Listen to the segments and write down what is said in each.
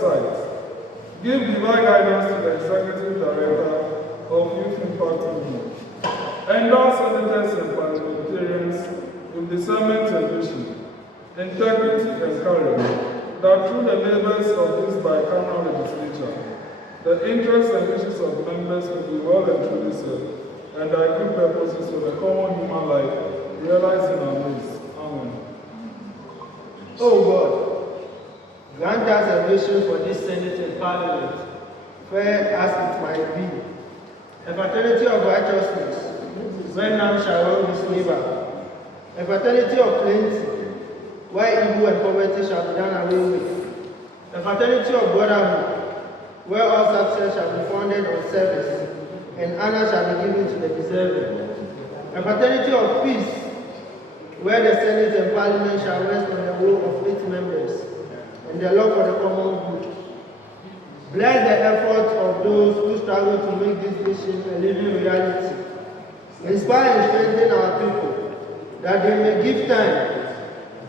site. Give divine guidance to the Executive Director of Youth Impact Movement. Endorse senators and parliamentarians with discernment and vision, integrity and courage, that through the labors of this bicameral legislature, the interests and wishes of members will be well and truly served, and our good purposes for the common human life realized in our midst. Amen. Oh God, grant us a vision for this Senate and Parliament, fair as it might be, a fraternity of righteousness, where none shall wrong his neighbor, a fraternity of plenty, where evil and poverty shall be done away with, a fraternity of brotherhood, where all success shall be founded on service, and honor shall be given to the deserving, a fraternity of peace, where the Senate and Parliament shall rest on the will of its members, and the love for the common good. Bless the efforts of those who struggle to make this vision a living reality. Inspire and strengthen our people, that they may give time,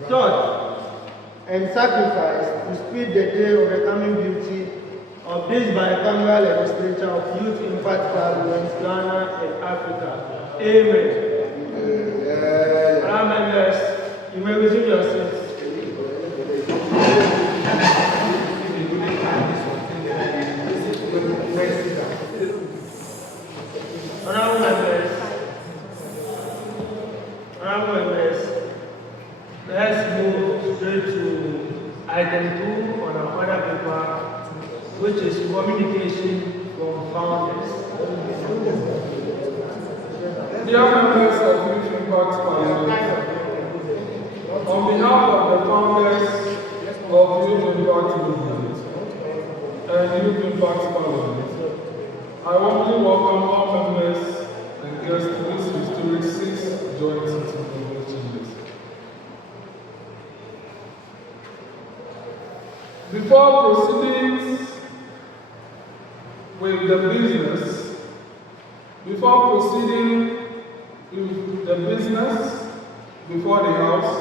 thought, and sacrifice to speed the day of the coming beauty of this bicameral legislature of Youth Impact Parliament, Ghana and Africa. Amen. Members, you may resume your seats. Honorable members, let's move straight to item 2 on our other paper, which is communication from founders. Dear members of Youth Impact Parliament, on behalf of the founders of Youth Impact Movement and Youth Impact Parliament, I warmly welcome all members and guests to this historic 6th joint sitting of the chambers. Before proceeding with the business before the House,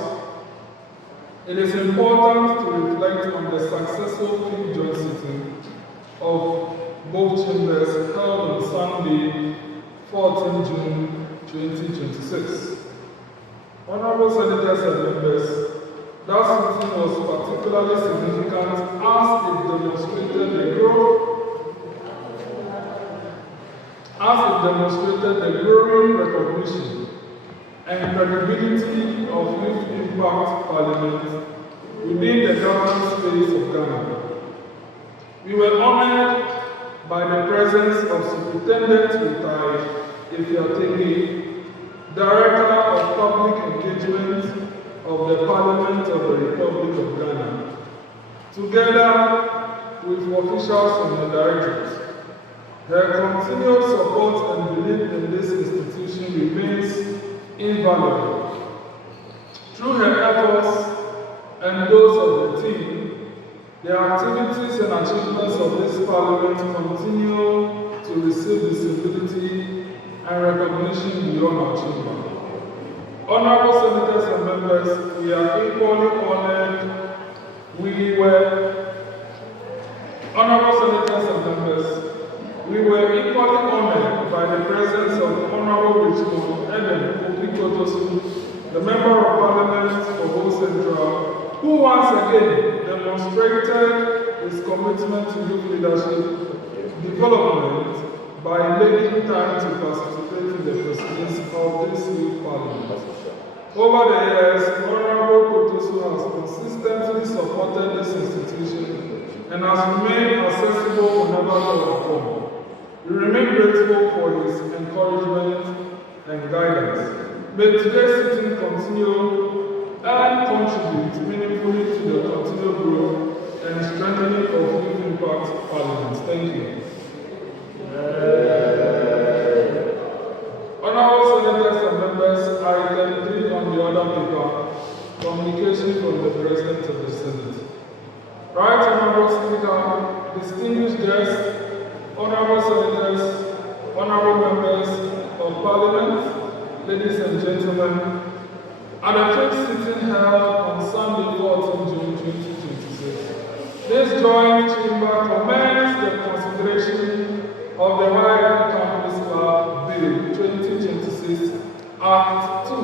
it is important to reflect on the successful 5th joint sitting of both chambers held on Sunday, 14 June 2026. Honorable Senators and members, that sitting was particularly significant as it demonstrated the growing recognition and credibility of Youth Impact Parliament within the government space of Ghana. We were honored by the presence of Superintendent Retired Ifeategi, Director of Public Engagement of the Parliament of the Republic of Ghana, together with officials from the Directorate. Her continued support and belief in this institution remains invaluable. Through her efforts and those of the team, the activities and achievements of this Parliament continue to receive visibility and recognition beyond our chamber. Honorable Senators and members, we are equally honored. We were equally honored by the presence of Honorable Richmond Eden Opikotosu, the Member of Parliament for Volta Central, who once again demonstrated his commitment to youth leadership development by making time to participate in the proceedings of this youth parliament. Over the years, Honorable Kotosu has consistently supported this institution and has remained accessible whenever called upon. We remain grateful for his encouragement and guidance. May today's sitting continue and contribute meaningfully to the continued growth and strengthening of Youth Impact Parliament. Thank you. Honorable Senators and members, item 3 on the other paper, communication from the President of the Senate. Right, Honorable Speaker, distinguished guests, Honorable Senators, Honorable Members of Parliament, ladies and gentlemen, at the 5th sitting held on Sunday, 14 June 2026 This joint chamber commends the consideration of the YIP Campus Law Bill 2026 Act 2.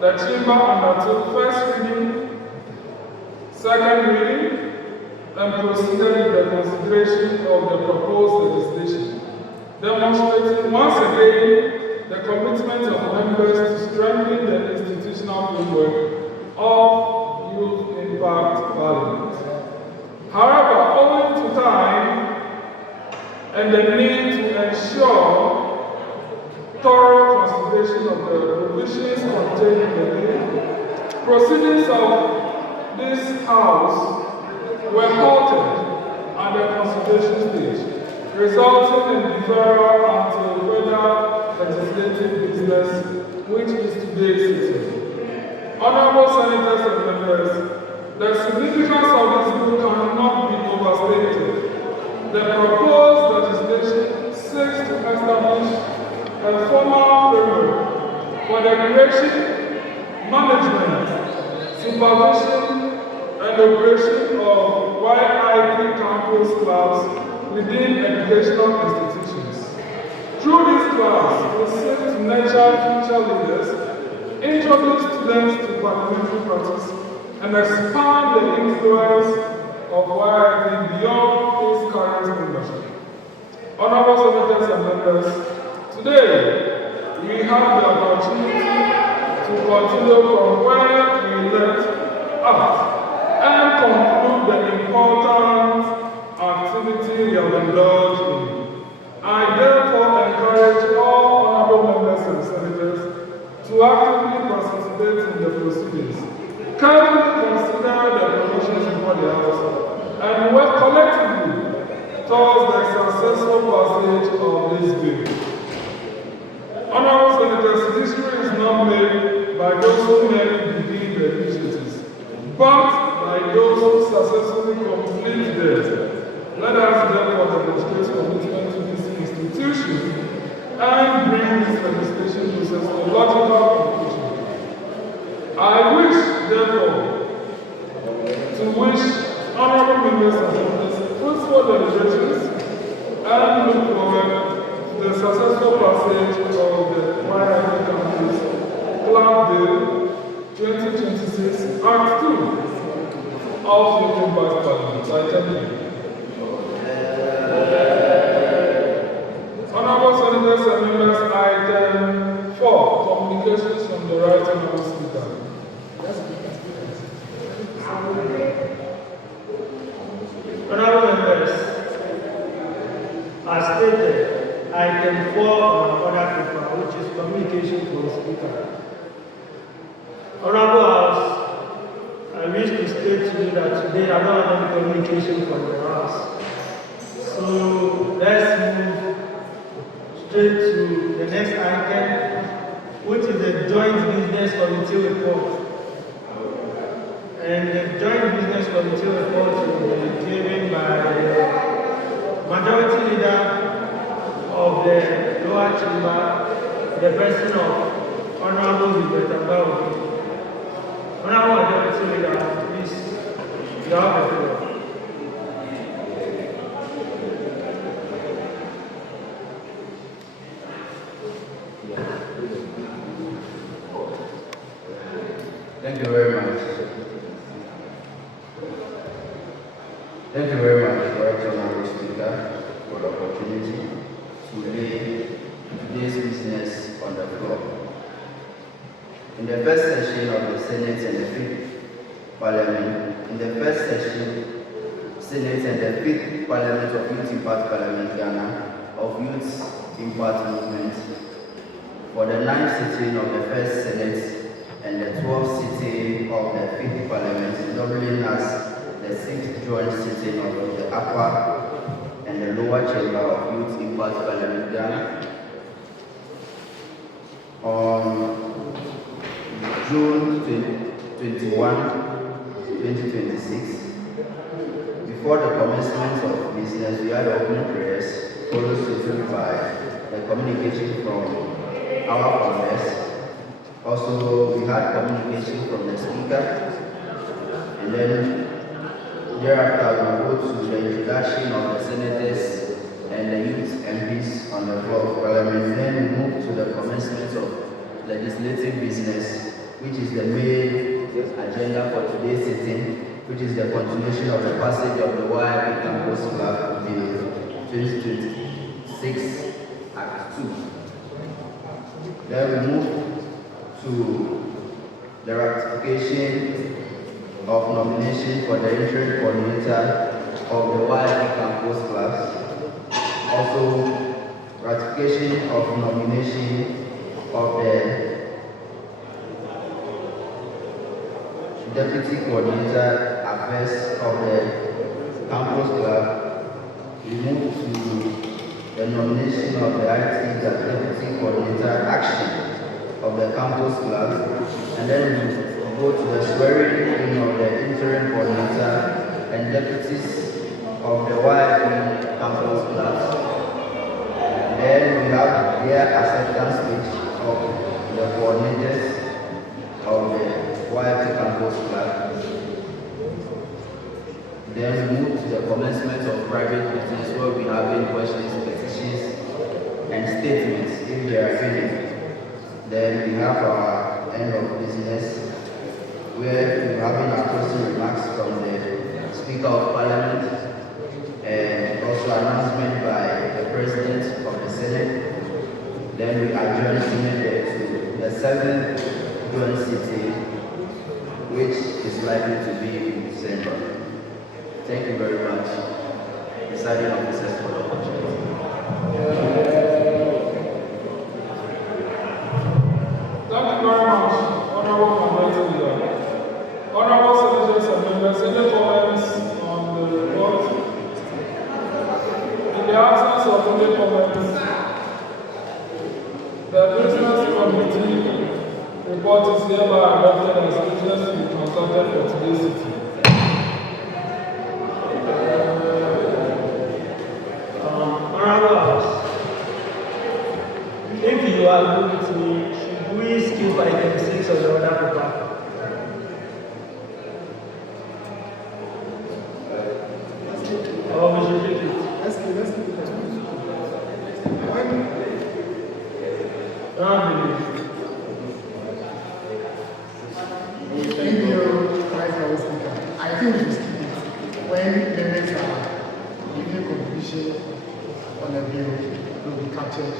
The chamber undertook first reading, second reading, and proceeded with the consideration of the proposed legislation, demonstrating once again the commitment of members to strengthen the institutional framework of Youth Impact Parliament. However, owing to time and the need to ensure thorough consideration of the provisions contained in the bill, proceedings of this House were halted at the consultation stage, resulting in deferral until further legislative business, which is today's sitting. Honorable Senators and members, the significance of this bill cannot be overstated. The proposed legislation seeks to establish a formal framework for the creation, management, supervision, and operation of YIP campus clubs within educational institutions. Through these clubs, we seek to nurture future leaders, introduce students to parliamentary practice, and expand the influence of YIP beyond its current membership. Honorable Senators and members, today we have the opportunity to continue from where we left off and conclude the important activity we have indulged in. I therefore encourage all honorable members and senators to actively participate in the proceedings, carefully consider the provisions before the House, and work collectively towards the successful passage of this bill. Honorable Senators, history is not made by those who merely begin the initiatives, but by those who successfully complete theirs. Let us therefore demonstrate commitment to this institution and bring this legislation process to a logical conclusion. I wish, therefore, to wish honorable members and senators fruitful deliberations and look forward to the successful passage of the YIP Campus Club Bill 2026 Act 2 of Youth Impact Parliament. I thank you. Honorable Senators and members, item 4, communications from the right honorable speaker. Honorable members, as stated, item 4 on order paper, which is communication from the speaker. Honorable House, I wish to state to you that today I don't have any communication from the House. So let's move straight to the next item, which is the Joint Business Committee report. And the Joint Business Committee report will be given by the Majority Leader of the lower chamber, the person of Honorable Usman. Honorable Majority Leader, please, you have the floor. Thank you very much. Thank you very much, Right Honorable Speaker, for the opportunity to lay today's business on the floor. In the first session of the Senate and the Fifth Parliament, Senate and the Fifth Parliament of Youth Impact Parliament Ghana of Youth Impact Movement, for the 9th sitting of the First Senate and the 12th sitting of the Fifth Parliament, doubling as the 6th joint sitting of the Upper and the Lower Chamber of Youth Impact Parliament Ghana on June 21, 2026. Before the commencement of business, we had opening prayers, followed swiftly by the communication from our founders. Also, we had communication from the speaker, and then Thereafter, we go to the introduction of the senators and the youth MPs on the floor of Parliament. Then we move to the commencement of legislative business, which is the main agenda for today's sitting, which is the continuation of the passage of the YIP Campus Club Bill 2026 Act 2. Then we move to the ratification of nomination for the interim coordinator of the YIP Campus Clubs. Also, ratification of nomination of the deputy coordinator affairs of the campus club. We move to the nomination of the IT deputy coordinator action of the campus club, and then we go to the swearing in of the interim coordinator and deputies of the YIP campus clubs. Then we have their acceptance speech of the coordinators of the YIP campus club. Then we move to the commencement of private business, where we have any questions, petitions, and statements if there are any. Then we have our end of business, where we have our closing remarks from the Speaker of Parliament, and also announcement by the President of the Senate. Then we adjourn Senate to the 7th joint sitting, which is likely to be in December. Thank you very much, presiding officers, for the opportunity. Thank you very much, Honorable Minority Leader. Honorable Senators and Members, any comments on the report? In the absence of any comments, the Business Committee report is hereby adopted as business to be consulted for today's sitting. Honorable House, if you agree with me, should we skip item 6 of the order paper? Or we should take it? Let's keep it. Thank you, Vice Speaker. I think we should keep it. When members are giving contribution on a bill, will be captured.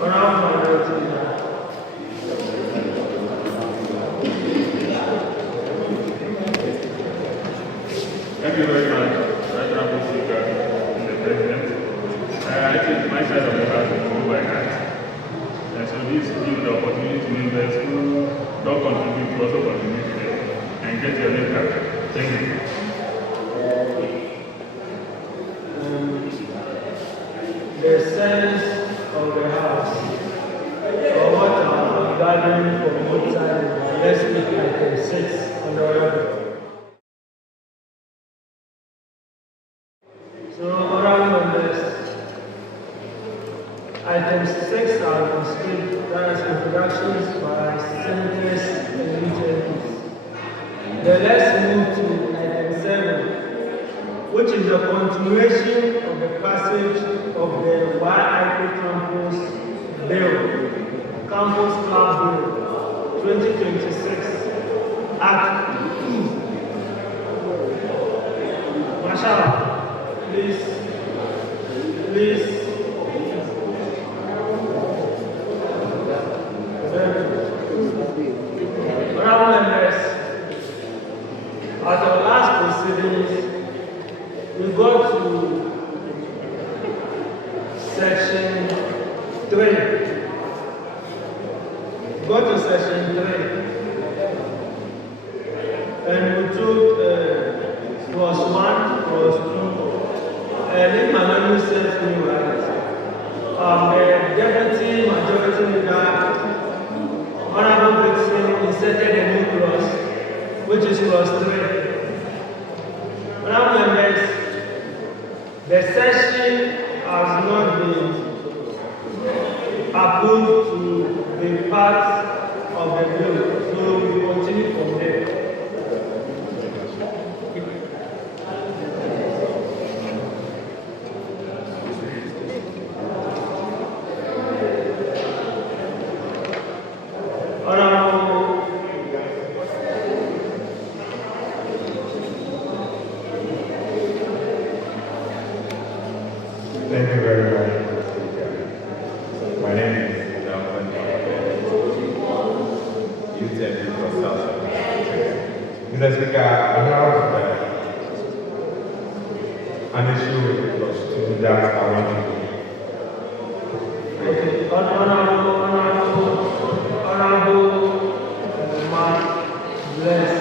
Honorable Minority Leader. Thank you very much, Right Honorable Speaker and the President. I think my side of the house is moved by hand. And so this gives the opportunity to members who don't contribute to also contribute to them and get your name captured. Thank you. The sense of the house, or what are gathering for Volta, let's make item 6 on the order. So, honorable members, item 6 are been skipped, that is introductions by senators and MPs. Then let's move to item 7, which is the continuation of the passage of the YIP Campus Bill, Campus Club Bill 2026 Act. Marshal, please. Honorable members, at our last proceedings, we got to section 3. Go to section 3. And we took clause 1, clause 2. And if my memory serves me right, the deputy majority leader, Honorable Brixton, inserted a new clause, which is clause 3. Honorable members, the session has not been approved to be part Mr. Speaker, I have an issue with plus 2 that I want to do. Okay, honorable man, bless.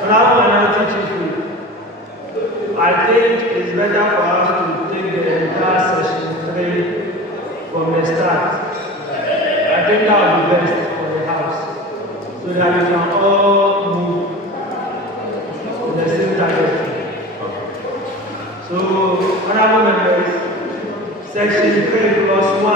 Honorable minority chief, I think it's better for us to take the entire session 3 from the start. I think that would be best for the house, so that we can all move in the same direction. So, honorable members, section 3 plus 1.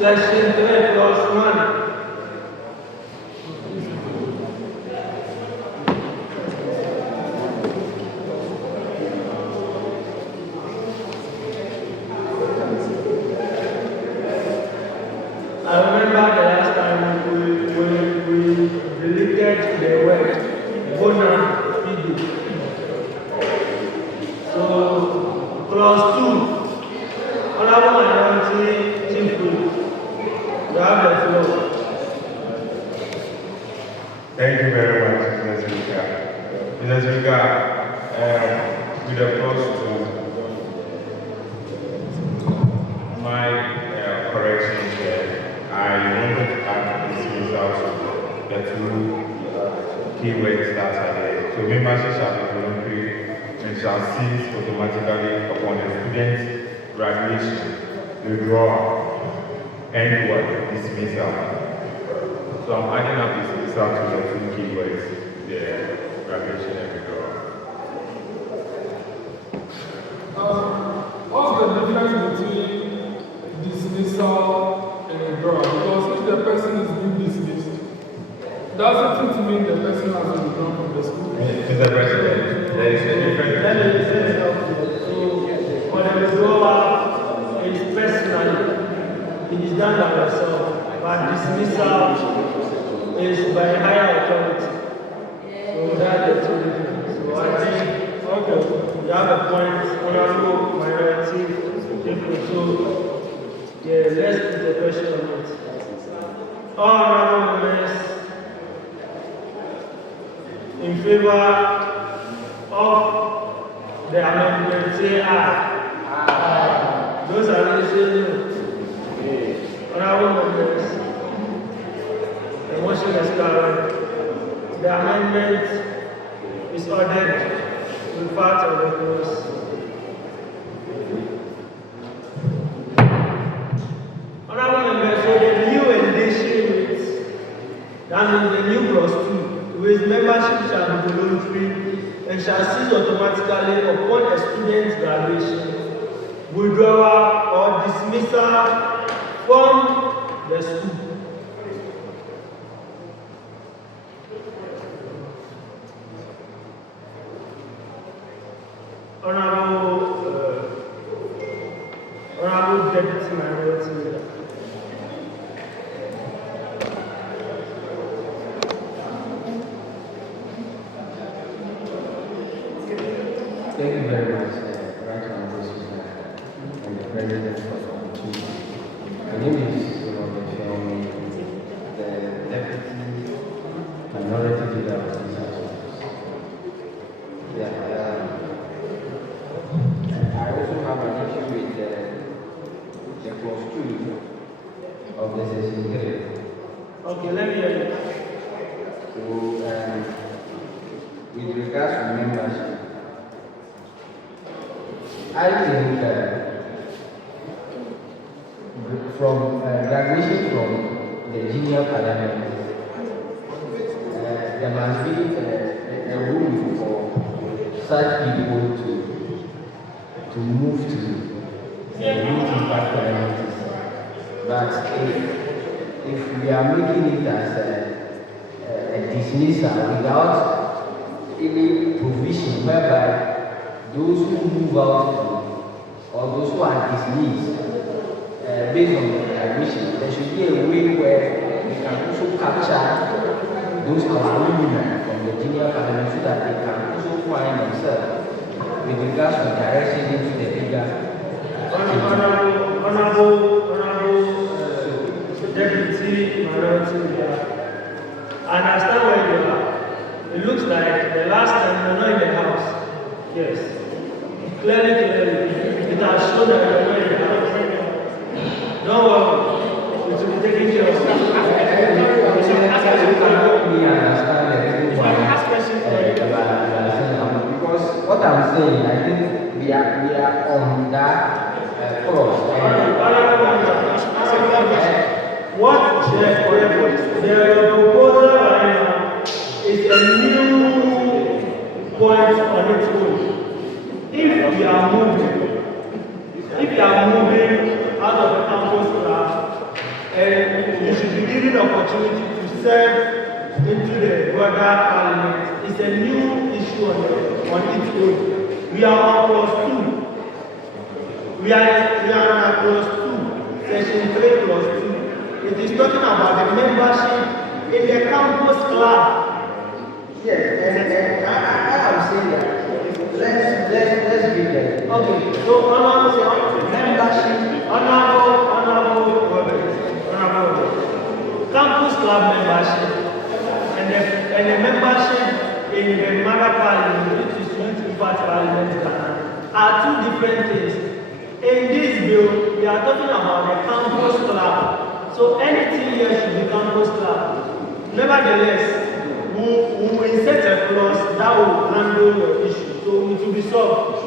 Section 3 plus 1. I remember the last time we deleted the word bona fide. So, plus 2. Honorable minority chief whip. You have the floor. Thank you very much, Mr. Speaker. Mr. Speaker, with the plus 2, my correction here, I wanted to add dismissal to the 2 keywords that are there. So membership shall be voluntary and shall cease automatically upon the student's graduation, withdrawal, and what? Dismissal. So I'm adding up dismissal to the 2 keywords, the graduation and withdrawal. What's the difference between dismissal and withdrawal? Because if the person is being dismissed, doesn't it mean the person has been withdrawn from the school? Mr. President, there is a difference. Let me say something. So, for the withdrawal, it's personal. It is done by yourself, but dismissal is by higher authority. So that's the 2 differences. So I think, okay, you have a point, honorable minority, different. So, yeah, let's put the question on it. All honorable members in favor of the amendment, say aye. Those are saying no. Honorable members, the motion is carried. The amendment is ordered with part of the clause. Honorable members, so the new addition is, that means the new clause 2, with membership shall be voluntary and shall cease automatically upon a student's graduation, withdrawal or dismissal from the school. Honorable Deputy Minority Leader. Thank you very much, Right Honorable Speaker, and the President for the opportunity. My name is Usman, the Deputy Minority Leader of this House. I also have an issue with the clause 2 of the section 3. Okay, let me hear you. So, with regards to membership, I think from graduation from the junior parliament, there must be a room for such people to move to the youth impact communities. But if we are making it as a dismissal without any provision whereby those who move out or those who are dismissed based on wishes, there should be a way where we can also capture those our alumni from the junior parliament so that they can also find themselves with regards to direction into the bigger. Honorable Deputy Minority Leader, I understand where you are. It looks like the last time you were not in the house. Yes. Clearly, it has shown that you were not in the house. Don't worry. It will be taken care of. Because what I'm saying, I think we are on that cross. What the proposal right now is a new point on its own. If we are moving out of the campus class, and you should be given the opportunity to serve into the broader parliament, it's a new issue on its own. We are on plus 2. We are on plus 2, section 3 plus 2. It is talking about the membership in the campus club. Yes, and I am saying that. Let's be there. Okay, so honorable membership, honorable campus club membership, and the membership in the mother parliament, which is Youth Parliament, are two different things. In this bill, we are talking about the campus club. So anything here should be campus club. Nevertheless, we will insert a clause that will handle your issue. So it will be solved.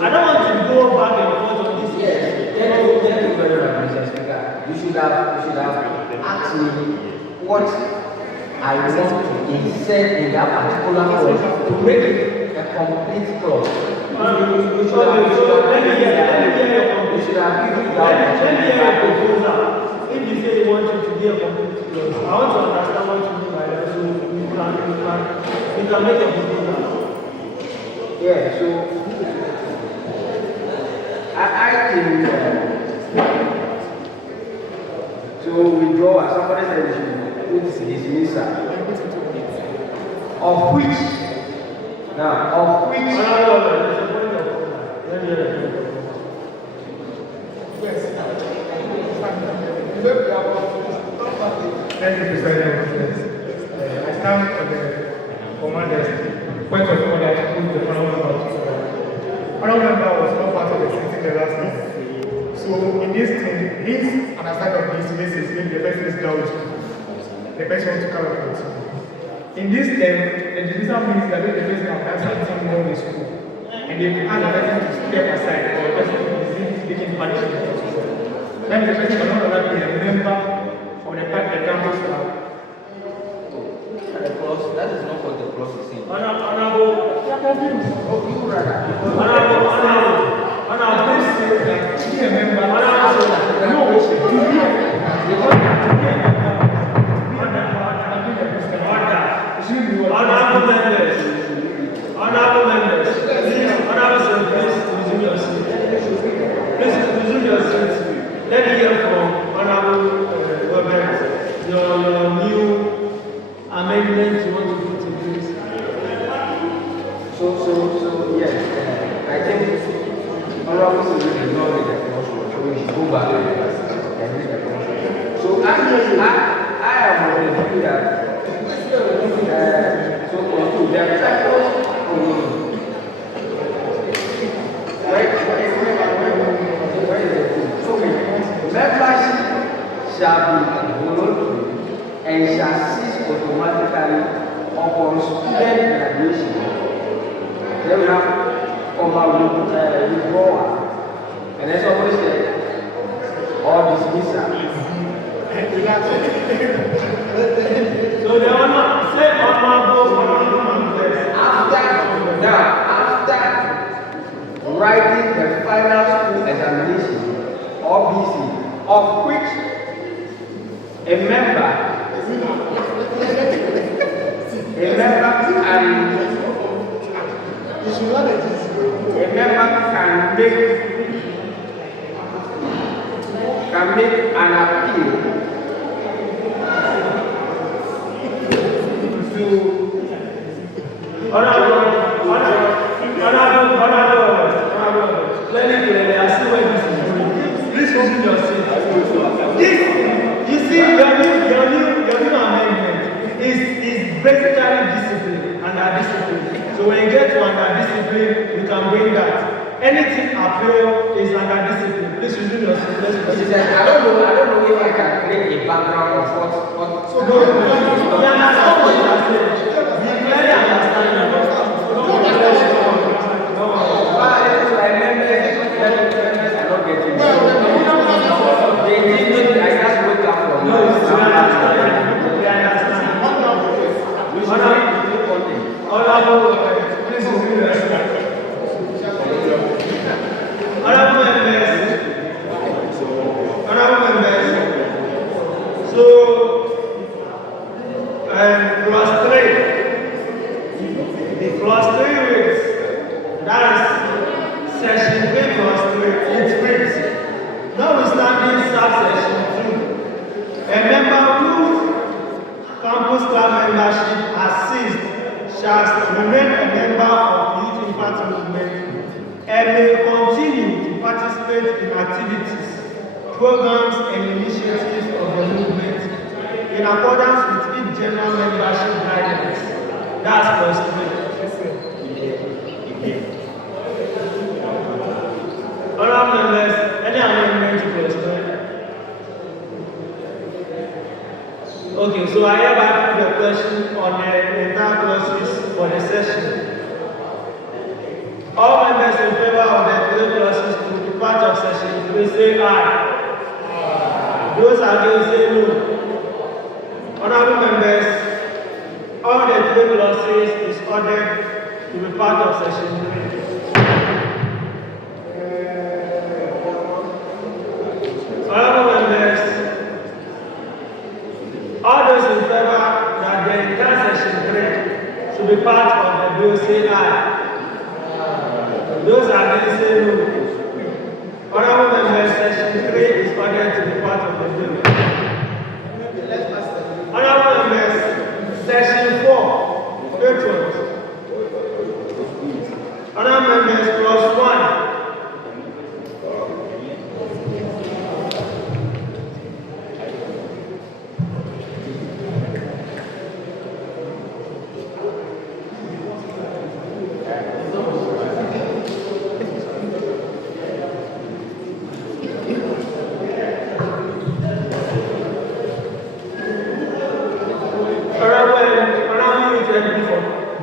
I don't want to go back and forth on this. Yes, thank you very much, Mr. Speaker. You should have asked me what I want to insert in that particular clause to make it a complete clause. You should have given that proposal. If you say you want it to be a complete clause, I want to understand what you mean by that, so we can make a proposal. Yeah, so I think to withdraw, as somebody said, we should put dismissal. Of which, Thank you, President. I stand for the commander's point of order to put the honorable member to order. Honorable member was not part of the sitting the last time. So in this thing, his understanding of this case is maybe the person is doubtful. The person wants to carry out. In this term, the dismissal means that the person has done something wrong in school. And they ask the person to step aside or the person is taking punishment. Then the person cannot allow to be a member on the campus club. that is not what the clause is saying. Honorable, This says that to be a member, Honorable members, please resume your seat. Please resume your seat. Let me hear from Honorable Robert, your new amendment you want to put in place. So yes, I think Honorable Sylvia is not with the clause, so we should go back and read the clause. So I am of the view that so conclude there are factors membership shall be voluntary and shall cease automatically upon student graduation. Then we have withdrawal. And then somebody said, or dismissal. So the honor, say after writing the final school examination or BC, of which a member can make resume your seat. This, you see, your new amendment is basically discipline, under discipline. So when you get to under discipline, you can bring that. Anything appeal is under discipline. Please resume your seat. Let's proceed. I don't know if I can create a background of what. So no, you understand what you are saying. You clearly understand. Programs and initiatives of the movement in accordance with its general membership guidelines. That's constituted. Honorable members, any amendment to question? Okay, so I have put a question on the entire clauses for the session. All members in favor of the three clauses to be part of session, we say aye. Those against say no. Honorable members, all the three clauses is ordered to be part of session 3. Honorable members, all those in favor that the entire session 3 should be part of the bill say aye. Those against say no. Honorable members, session 3 is ordered to be part of the bill. Honorable members, session 4, patrons. Honorable members, plus 1.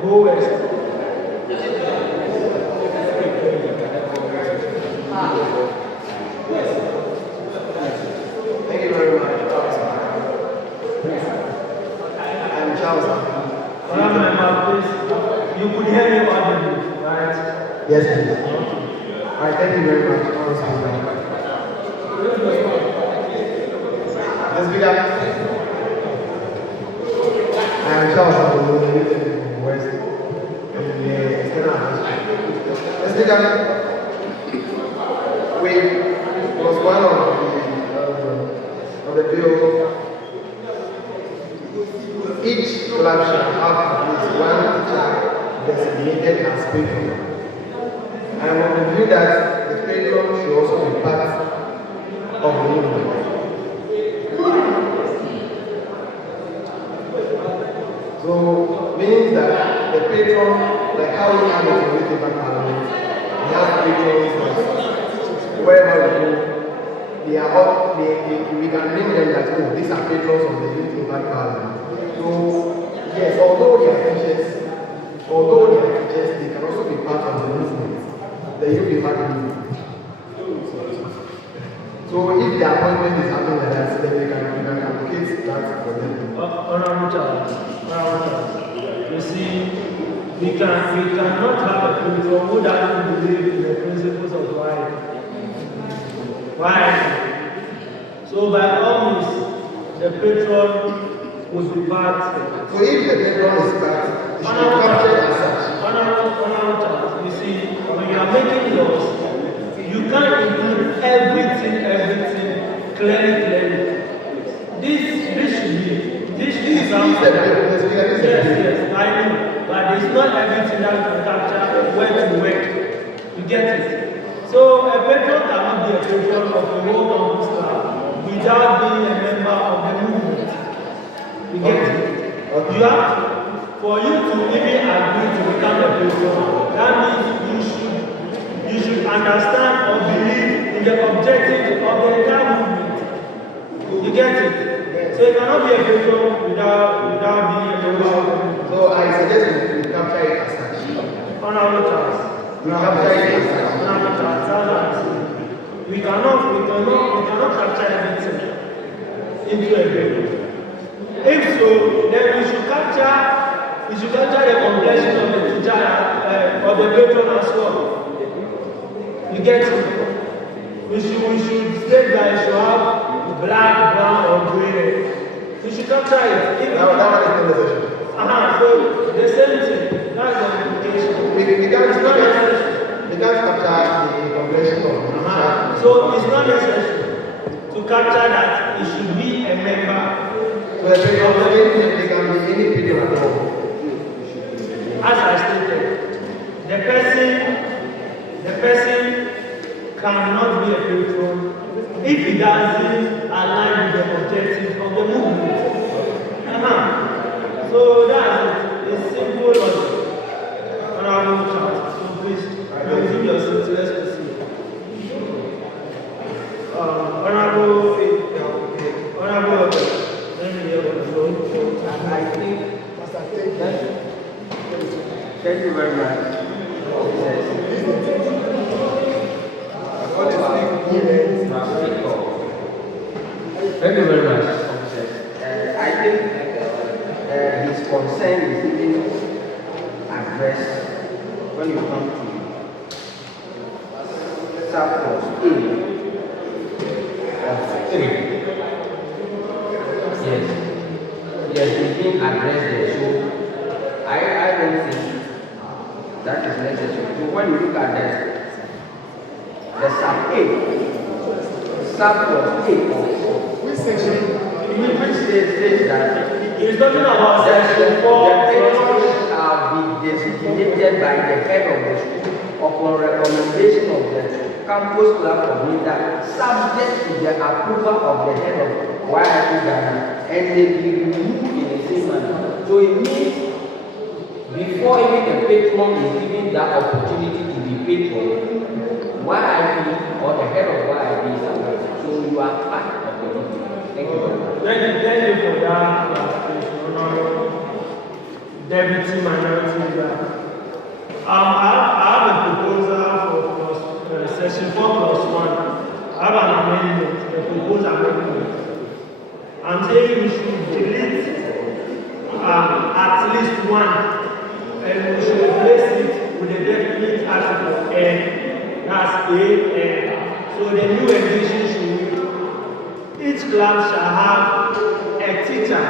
Go west. Thank you very much. I'm Charles. You could hear me audibly, right? Yes, please. Alright, thank you very much. Let's be up. I am Charles. I'm from West. Let's take up. We was one of the bill. Each club shall have at least one teacher designated as patron. I am of the view that the patron should also be part of the movement. So, meaning that the patron, like how we have it in the Wittenberg Parliament, we have patrons that wherever we go, they are all, we can name them that, oh, these are patrons of the Wittenberg Parliament. So, yes, although they are teachers, they can also be part of the movement, the UP movement. So, if the appointment is happening like that, then we can advocate that for them. Honorable Charles, you see, we cannot have a patron who doesn't believe in the principles of YIP. Why? So by all means, the patron would be part. So if the patron is part, it should be captured as such. Honorable Charles, you see, when you are making laws, you can't include everything clearly. This should be something. Yes, I know. But it's not everything that can capture where to work. You get it? So a patron cannot be a patron of the whole campus club without being a member of the movement. You get it? Okay. You have to, for you to even agree to become a patron, that means you should understand or believe in the objective of the entire movement. You get it? So you cannot be a patron without being a member. So I suggest we capture it as such. Honorable Charles. We capture it as such. Honorable Charles, that's what I'm saying. We cannot capture everything into a bill. If so, then we should capture the completion of the teacher or the patron as well. You get it? We should state that it should have black, brown, or gray. We should capture it. If That one is not necessary. So the same thing. That's the implication. We can't It's not necessary. capture the completion of the teacher. So it's not necessary to capture that it should be a member. So they can be any video at all. As I stated, the person cannot be a patron if he doesn't align with the objectives of the movement. So that's it. It's simple logic. Honorable Charles, so please resume your seat. Let's proceed. Honorable, let me hear what I think, thank you very much. Thank you very much. I think his concern is even addressed when you come to subclause A of 3. Yes, it's being addressed there. So I don't think that is necessary. So when you look at the sub A, subclause A, which says that He's talking about the section 4. patron shall be designated by the head of the school upon recommendation of the campus club coordinator, subject to the approval of the head of YIP Ghana, and they be removed in the same manner. So it means before even the patron is given that opportunity to be patron, YIP or the head of YIP is aware. So you are part of the meeting. Thank you very much. Thank you for that clarification, Deputy Minority Leader. I have a proposal for section 4+1. I have an amendment, a proposed amendment. I'm saying we should delete at least one, and we should replace it with a definite article N. That's A. So the new edition should be each class shall have a teacher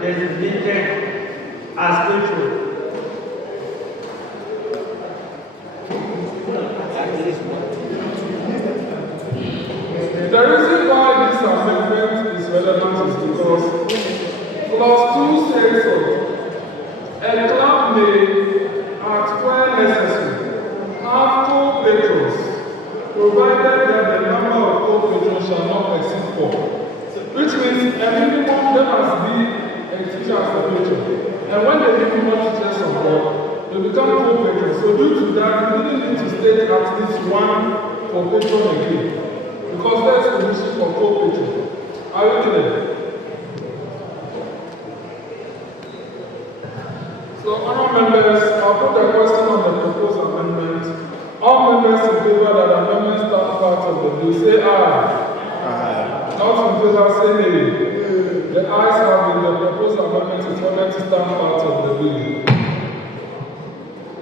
designated as patron. The reason why this amendment is relevant is because clause 2 says so. A club may, at where necessary, have co-patrons, provided that the number of co-patrons shall not exceed 4. Which means a minimum there must be a teacher as a patron. And when they give more teachers on board, they become co-patrons. So due to that, we really need to state at least one for patron again. Because there's permission for co-patron. Are you clear? So, honourable members, I'll put a question on the proposed amendment. All members in favor that the amendment start part of the bill, say aye. Aye. Not in favor, say nay. The ayes have been, the proposed amendment is ordered to stand part of the bill.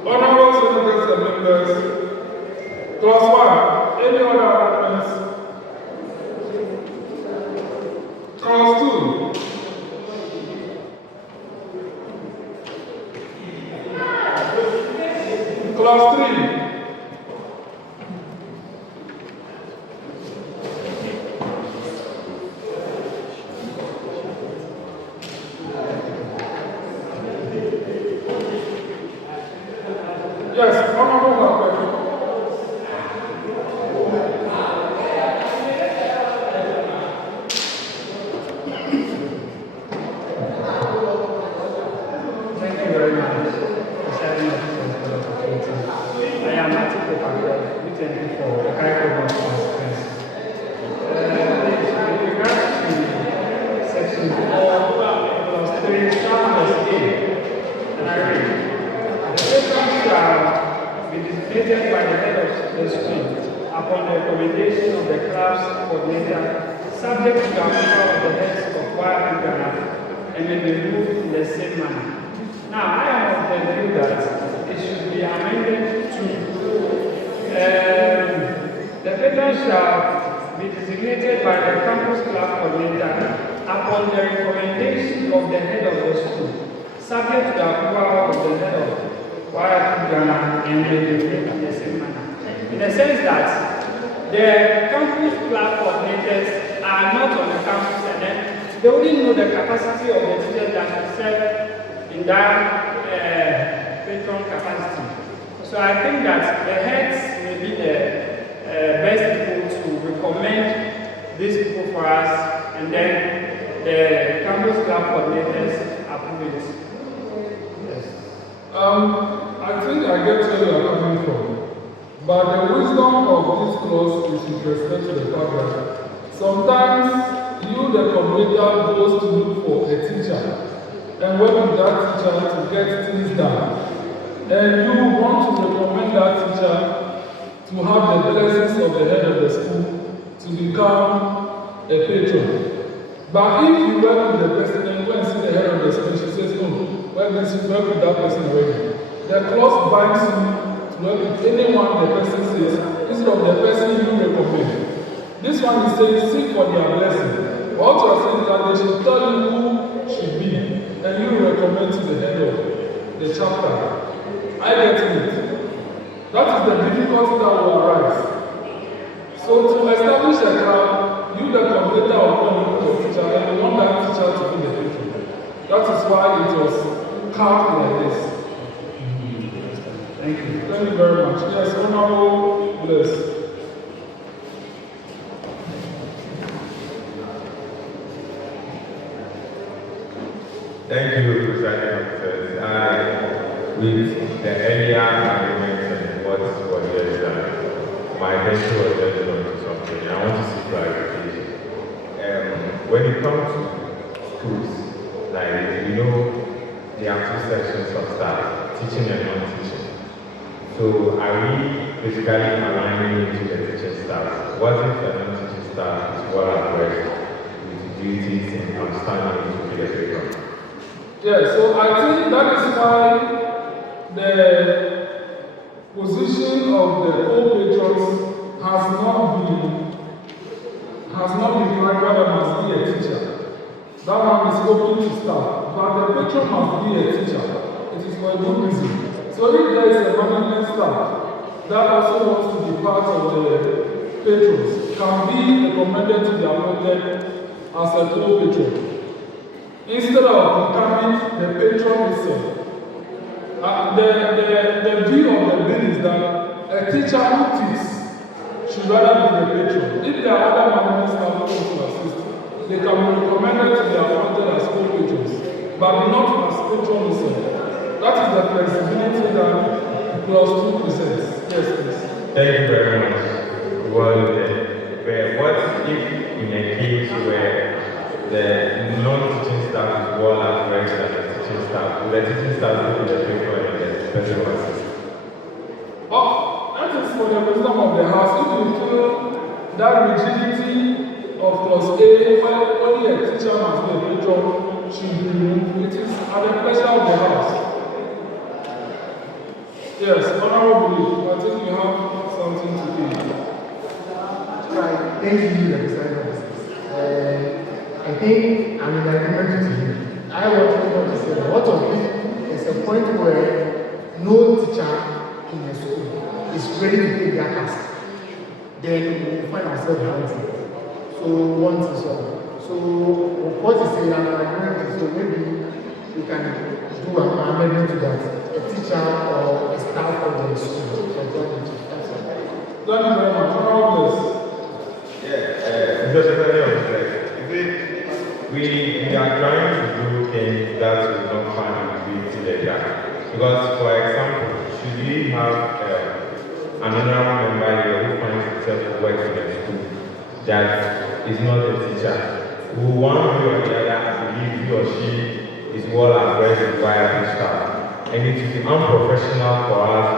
Honourable senators and members, clause 1, any other amendments? Clause 2. Clause 3. Yes, honorable. coordinator, subject to the approval of the heads of YIP and then be moved in the same manner. Now, I am of the view that it should be amended to the patron shall be designated by the campus class coordinator upon the recommendation of the head of the school, subject to the approval of the head of YIP and then be moved in the same manner. In the sense that the campus class coordinators are not on the campus and then they wouldn't know the capacity of the teachers that serve in that patron capacity. So I think that the heads may be the best people to recommend these people for us and then the campus club coordinators approve it. Yes. I think I get where you are coming from. But the wisdom of this clause is with respect to the fact that sometimes you, the coordinator, goes to look for a teacher and work with that teacher to get things done. And you want to recommend that teacher to have the blessings of the head of the school to become a patron. But if you work with the person and go and see the head of the school, she says, no, work with that person already. The clause binds you to work with anyone the person says, instead of the person you recommend. This one is saying, seek for their blessing. What you are saying is that they should tell you who should be, and you recommend to the head of the chapter. I get it. That is the difficulty that will arise. So to establish a crowd, you, the coordinator, of one teacher, and you want that teacher to be the patron. That is why it was carved like this. Thank you. Thank you very much. Yes, Honorable Bliss. Thank you, Presiding Officers. With the earlier arguments and what was just done, my attention was just drawn to something. I want to seek clarification. When it comes to schools, like there are two sections of staff, teaching and non-teaching. So are we basically aligning into the teaching staff? What if the non-teaching staff is well abreast with duties and understanding to be a paper? Yeah, so I think that is why the position of the co-patrons has not been defined whether must be a teacher. That one is open to staff, but the patron must be a teacher. It is for a good reason. So if there is a management staff that also wants to be part of the patrons, can be recommended to be appointed as a co-patron, instead of becoming the patron itself. The view of the bill is that a teacher who teaches should rather be the patron. If there are other management staff who want to assist, they can be recommended to be appointed as co-patrons, but not as patron itself. That is the flexibility that clause 2 presents. Yes, please. Thank you very much. Well, what if in a case where the non-teaching staff is well abreast than the teaching staff? Will the teaching staff go to the paper and the special assist? Oh, that is for the wisdom of the house. If you feel that rigidity of clause A, where only a teacher must be a patron, should be removed, it is at the pleasure of the house. Yes, Honorable, I think you have something to do. Right, thank you, the presiding officers. I think I'm in agreement with you. I want to say that what of it is a point where no teacher in the school is ready to take their task. Then we will find ourselves hunting. So one is all. So what is saying, I'm in agreement, so maybe we can do an amendment to that. A teacher or a staff of the school. Thank you very much. Honorable. We are trying to do things that will not find ambiguity like that. Because, for example, should we have another member here who finds himself working in a school that is not a teacher, who one way or the other believe he or she is well abreast with YIP staff, and it will be unprofessional for us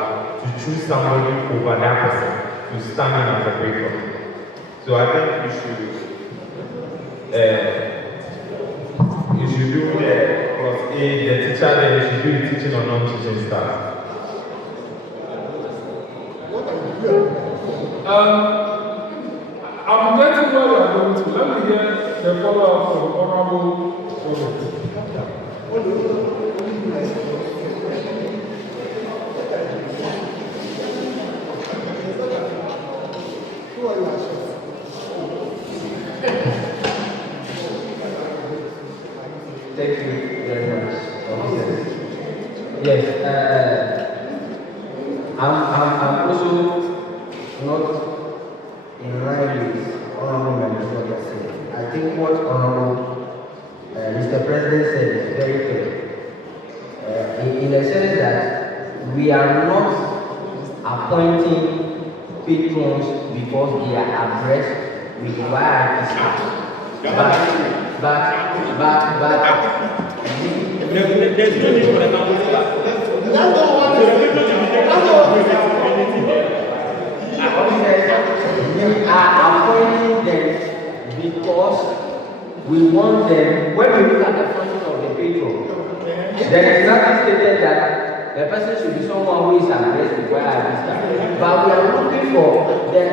to choose somebody over that person to stand in as a patron. So I think you should do the plus A, the teacher, then you should do the teaching or non-teaching staff. I'm getting where you are going to. Let me hear the follow-up from Honorable Robert. Thank you very much. Yes, I'm also not in line with Honorable members what they said. I think what Honorable Mr. President said is very clear. In the sense that we are not appointing patrons because they are abreast with YIP staff. But there's no need for the number. We are appointing them because we want them. When we look at the function of the patron, then it's not stated that the person should be someone who is abreast with YIP staff. But we are looking for the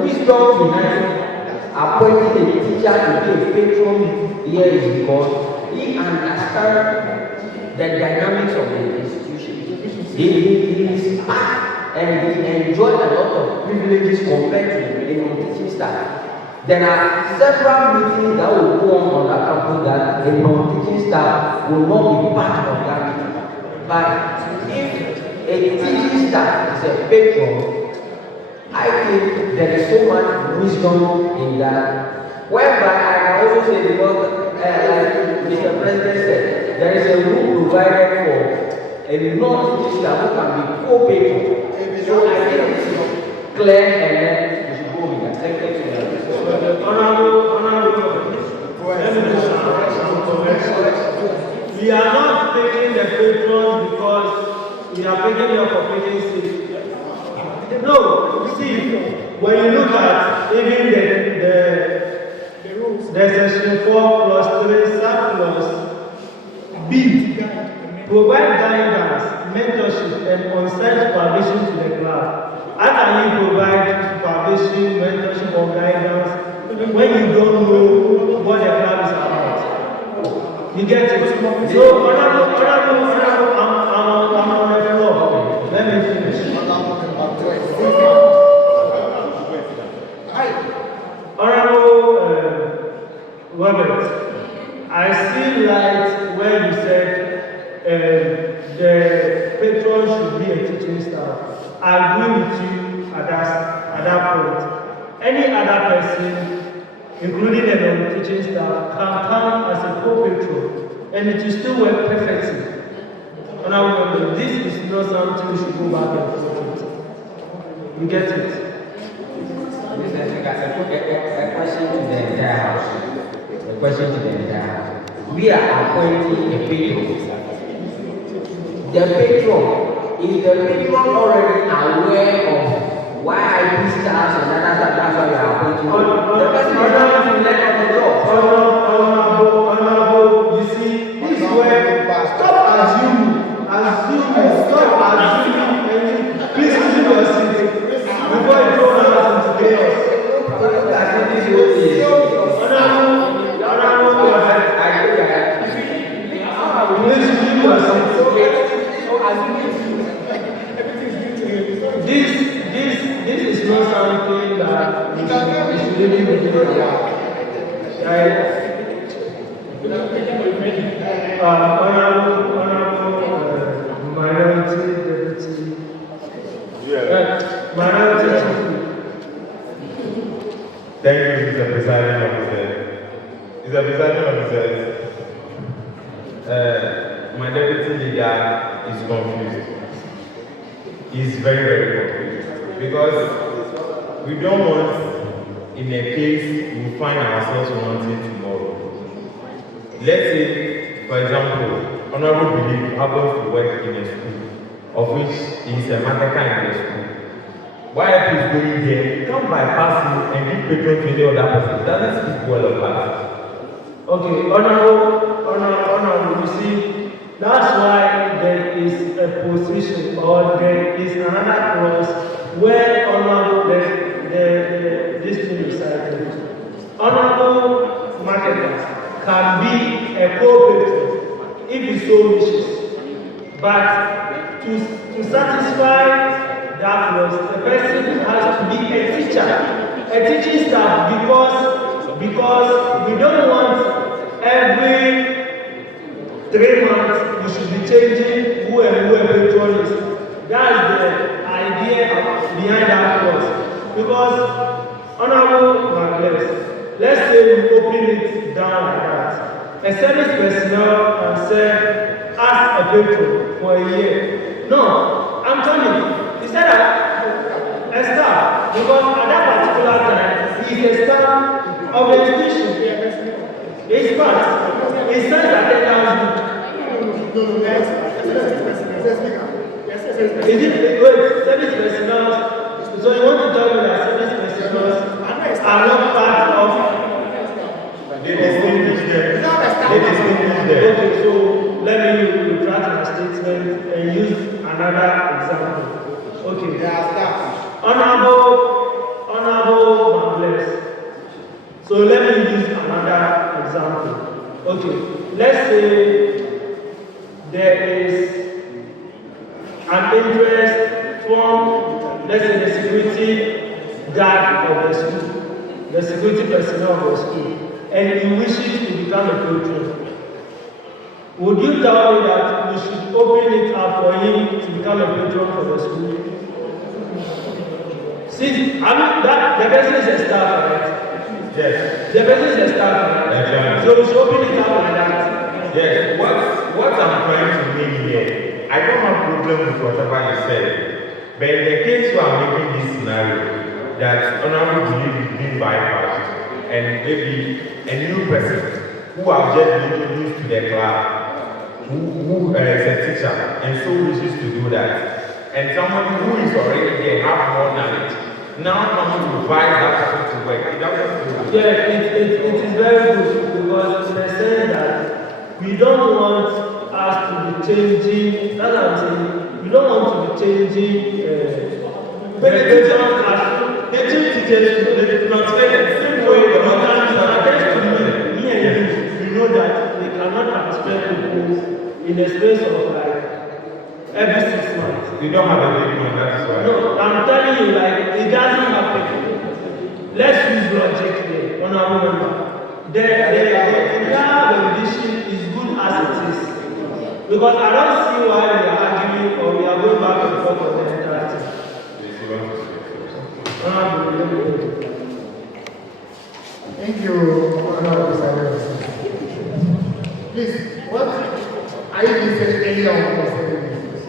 wisdom behind appointing a teacher to be a patron here is because he understands the dynamics of the institution. He is part and he enjoys a lot of privileges compared to the non-teaching staff. There are several meetings that will go on the campus that the non-teaching staff will not be part of that meeting. But if a teaching staff is a patron, I think there is so much wisdom in that. Whereby I can also say, because like Mr. President said, there is a room provided for a non-teaching staff who can be co-patron. So I think this is clear and then we should go with that. Thank you. We are not taking the patrons because we are taking them for taking sake. No, see, when you look at even the section 4+3 sub-clause B, provide guidance, mentorship, and on-site supervision to the class. How can you provide supervision, mentorship, or guidance when you don't know what the club is about? You get it? So, I'm on the floor. Let me finish. Honorable Robert, I see light where you said the patron should be a teaching staff. I agree with you at that point. Any other person, including the non-teaching staff, can come as a co-patron and it will still work perfectly. Honorable, this is not something we should go back and forth with. You get it? A question to the entire house. A question to the entire house. We are appointing a patron. The patron, is the patron already aware of YIP staff and other staff? That's why we are appointing him. The person is not to learn on the job. Honorable, you see, this is where stop assuming. Please leave your seat before you go out into chaos. This is not something that we should really be doing. Honorable minority deputy. Minority chief. Thank you, Mr. Presiding Officer. Mr. Presiding Officer, my deputy leader is confused. He's very, very confused. Because we don't want, in a case, we find ourselves wanting tomorrow. Let's say, for example, Honorable Belief happens to work in a school, of which he is a matter in the school. YIP is going there, you can't bypass him and give patron to the other person. It doesn't speak well of us. Okay, honorable, you see, that's why there is a position or there is another clause where honorable, this thing is cited. Honorable marketers can be a co-patron if he so wishes, but to satisfy that clause, the person has to be a teacher, a teaching staff, because we don't want every 3 months we should be changing who a patron is. That's the idea behind that clause. Because, honorable Magles, let's say we open it down like that. A service personnel can serve as a patron for a year. No, I'm telling you, he said that a staff, because at that particular time, he is a staff of the institution. It's part. It says attendance book. Is it wait, service personnel? So you want to tell me that service personnel are not part of? They distinguish them. Okay, so let me retract my statement and use another example. Okay. They are staff. Honorable Magles. So let me use another example. Okay, let's say there is an interest from, let's say, the security guard of the school, the security personnel of the school, and he wishes to become a patron. Would you tell me that we should open it up for him to become a patron for the school? Since, I mean, that the person is a staff, right? Yes. The person is a staff, right? Yes. So we should open it up like that. Yes. What I'm trying to mean here, I don't have problem with whatever you said. But in the case you are making this scenario, that honorable belief is being bypassed, and maybe a new person who have just been introduced to the class, who is a teacher, and so wishes to do that, and somebody who is already there, have more knowledge, now coming to advise that person to work. It doesn't feel good. Yeah, it is very good because in the sense that we don't want us to be changing, that's what I'm saying, we don't want to be changing but the teachers they transfer the same way the me and you, we know that we cannot transfer people in a space of like every 6 months. You don't have a big one, that is why. No, I'm telling you, like, it doesn't happen. Let's use logic here, honorable member. The rendition is good as it is. Because I don't see why we are arguing or we are going back and forth on the entire thing. Thank you, honorable presided. Please, what I said earlier on was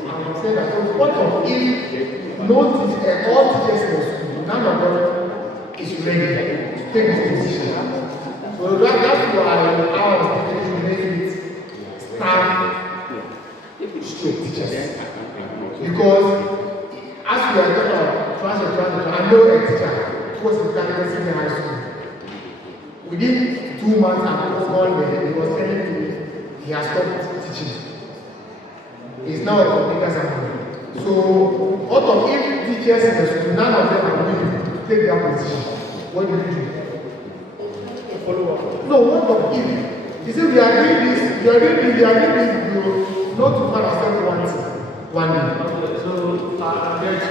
I'm saying that what of if notice all teachers in the school, none of them is ready to take this position. So that's why I was thinking to make it staff stroke teachers. Because as we are talking about transfer, I know a teacher who was in senior high school. Within 2 months after all there, he was telling me he has stopped teaching. He's now a computer scientist. So, out of 8 teachers in the school, none of them are willing to take that position. What do you do? Follow up. No, what of if? You see, we are doing this, not to find ourselves one day. So, I'm going to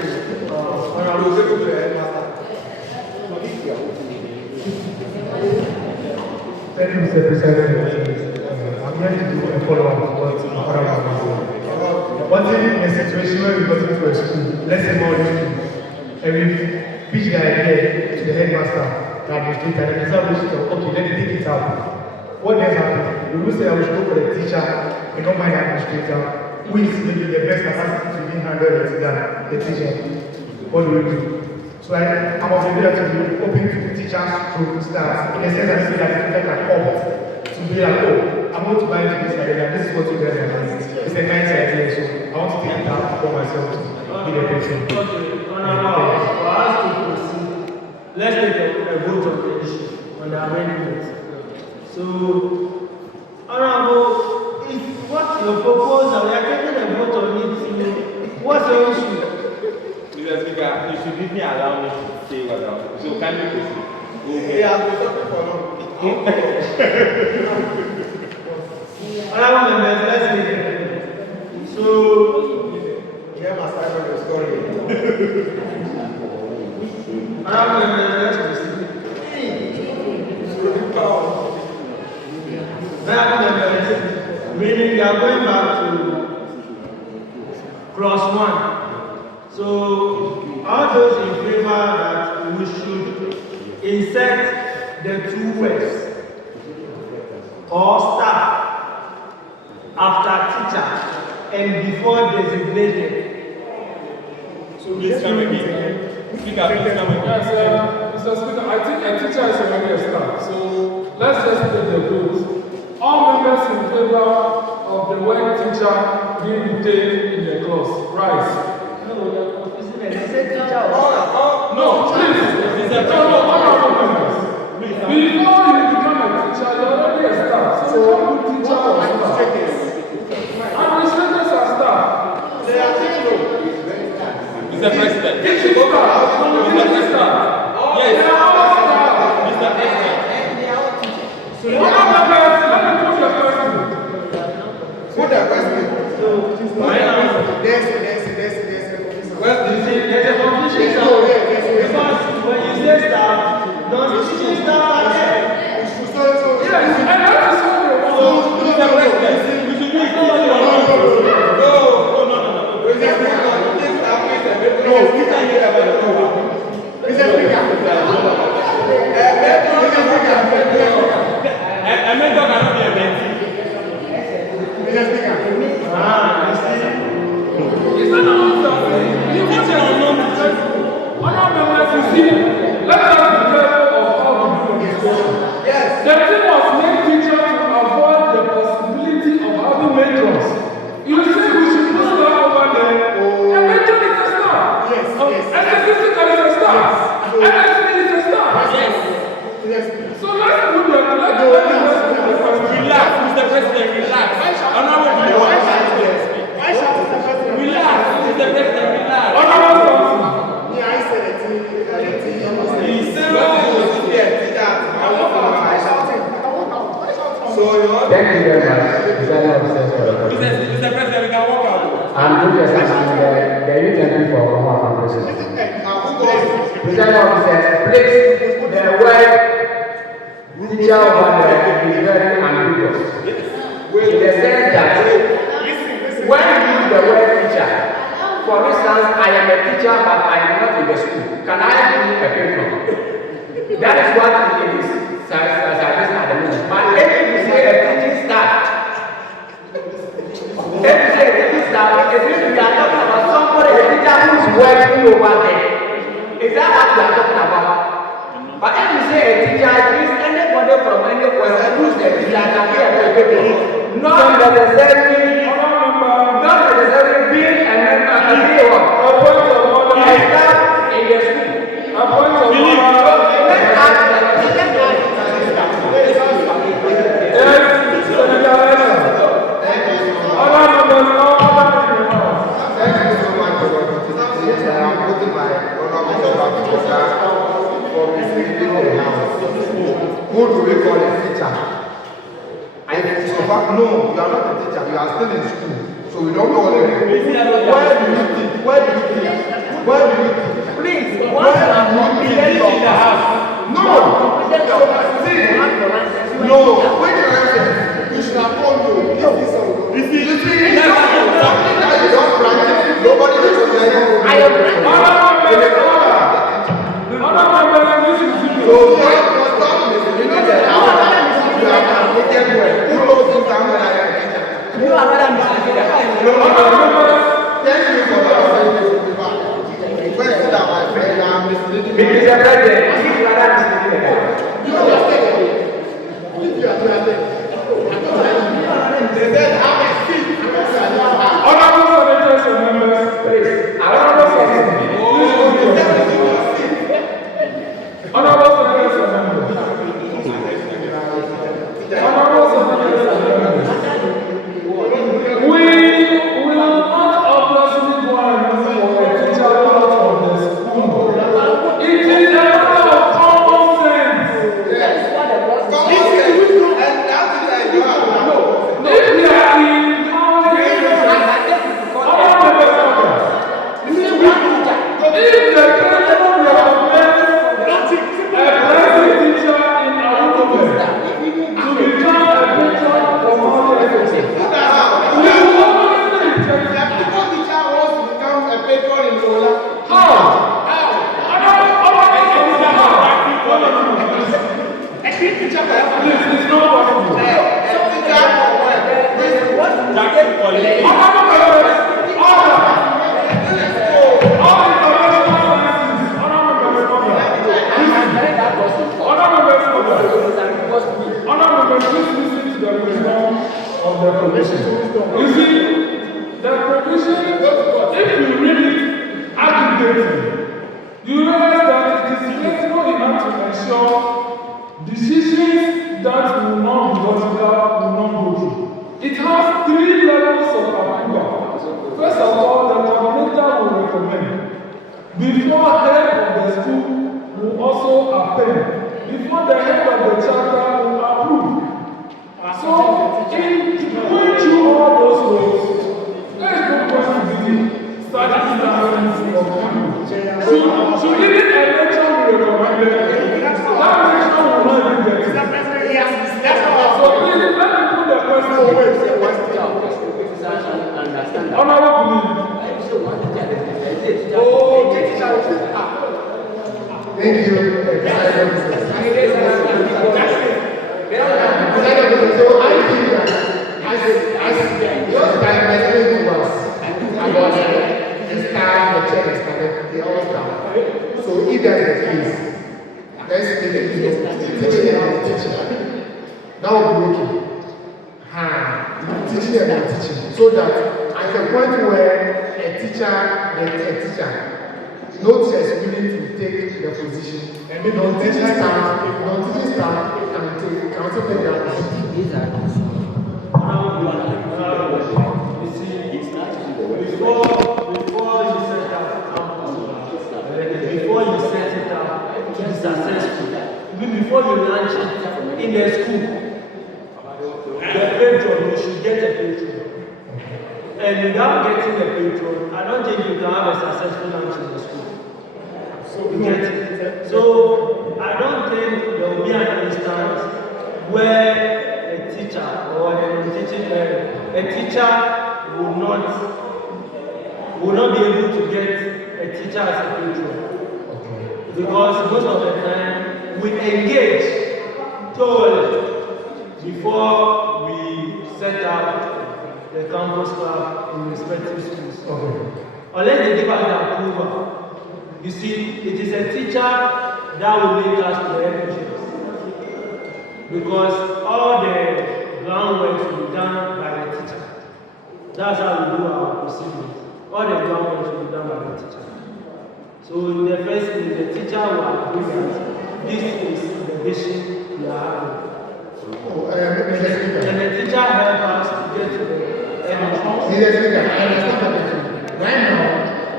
Thank you, Mr. President. I'm here to do a follow-up to what honorable was saying. What if in a situation where we got into a school, let's say more than and we pitch the idea to the headmaster, the administrator, and the establish it, okay, let me take it out. What then happens? We will say I should go for the teacher, and not mind the administrator, who is maybe the best capacity to be handled than the teacher. What do we do? So I'm of the idea to be open to teachers to staff, in the sense that the teacher can opt to be like, oh, I'm going to buy into this idea, this is what you guys are doing. It's a nice idea, so I want to take it out for myself to be the person. Okay, For us to proceed, let's take a vote on the issue, on the amendment. So, Honorable, is what your proposal, we are taking a vote on it. What's your issue? Mr. Speaker, you should give me allow me to say what I'm. So can you proceed? Okay, I've been talking for long. Honorable members, let's take it. So, Here must I tell the story. honorable members, let's proceed. Honorable members, meaning we are going back to clause 1. So, all those in favor that we should insert the two words or staff after teacher and before designated. So please come again. Speaker, please come again. Yes, Mr. Speaker, I think a teacher is already a staff. So let's just take the vote. All members in favor of the word teacher being retained in the clause. Rise. No, they said teacher or staff. No, please. Honorable members. Before you become a teacher, you're already a staff. So you can't put teacher or staff. Administrators are staff. They are taking Mr. President. Teaching staff. Teaching staff. Yes. They are all staff. Mr. President. So honorable members, let me put your question. Put the question. There's Well, there's a confusion. Because when you say staff, non-teaching staff are there. Yes, and that is what they want. Mr. President, we should do it. No. I meant to cannot be a mentee. It's not answer. You want to know honorable members, you see, let us be careful of how we do this. Yes. The thing was make teachers to avoid the possibility of having matrons. You say we should put staff over there. A matron is a staff. Yes. Statistical is a staff. MSP is a staff. So let's put the Relax, Mr. President, relax. Honorable, relax. Relax, Mr. President, relax. honorable Thank you very much. Presiding officers for the Mr. President, we can walk out. I'm just asking the youth MP for Omo Afan President. Presiding officers, please, the word teacher over there is very ambiguous. In the sense that when you use the word teacher, for instance, I am a teacher but I am not in the school. Can I be a patron? That is what it is. But if you say a teaching staff, it means we are talking about somebody, a teacher who is working over there. Is that what we are talking about? But if you say a teacher, it means anybody from anywhere who is a teacher can be a patron. Not necessarily being a member of the staff in the school. Who do we call a teacher? So far, no, you are not a teacher, you are still in school. So we don't call it. Where do you think? Please, Where do you think in the house? No! See, no, when you answer, you should have told you. You see, it's something that you don't practice. Nobody recognizes you. I am So, stop listening to the house. You have completed well. Who knows you can when I am a teacher? you are rather misleading. Thank you for the opportunity. Where is that, my friend? I'm misleading. Mr. President, you are rather misleading. You understand? If you are there, they said, have a seat. honorable senators and members. Please, I want to say something. Please, it's not possible. Of the provision. You see, the provision, if you read it aggregately, you realize that it is flexible enough to ensure decisions that will not be logical will not go through. It has 3 levels of approval. First of all, the coordinator will recommend. Before head of the school will also append. Before the head of the chapter will approve. So, in going through all those ways, there is no point to be starting instances of people. So even a lecture will recommend that lecture will not even get it. So please, let me put the question away. Honorable belief. Thank you. So I think that as just by explaining to us about the staff, the chair, the staff, they all staff. So if there's a case, let's take the case of teaching and teaching. That will be okay. Teaching and teaching. So that at the point where a teacher, no teacher is willing to take the position, and non-teaching staff can also take that position. Before you set it up, to be successful, before you launch it in the school, the patron, you should get a patron. And without getting a patron, I don't think you can have a successful launch in the school. So I don't think there will be an instance where a teacher or a teacher will not be able to get a teacher as a patron. Because most of the time we engage thoroughly before we set up the campus club in respective schools. Unless they give us the approval. You see, it is a teacher that will make us the efficiency. Because all the groundwork will be done by the teacher. That's how we do our proceedings. All the groundwork will be done by the teacher. So in the first place, the teacher will agree that this is the vision we are having. And the teacher helps us to get to the end. Right now,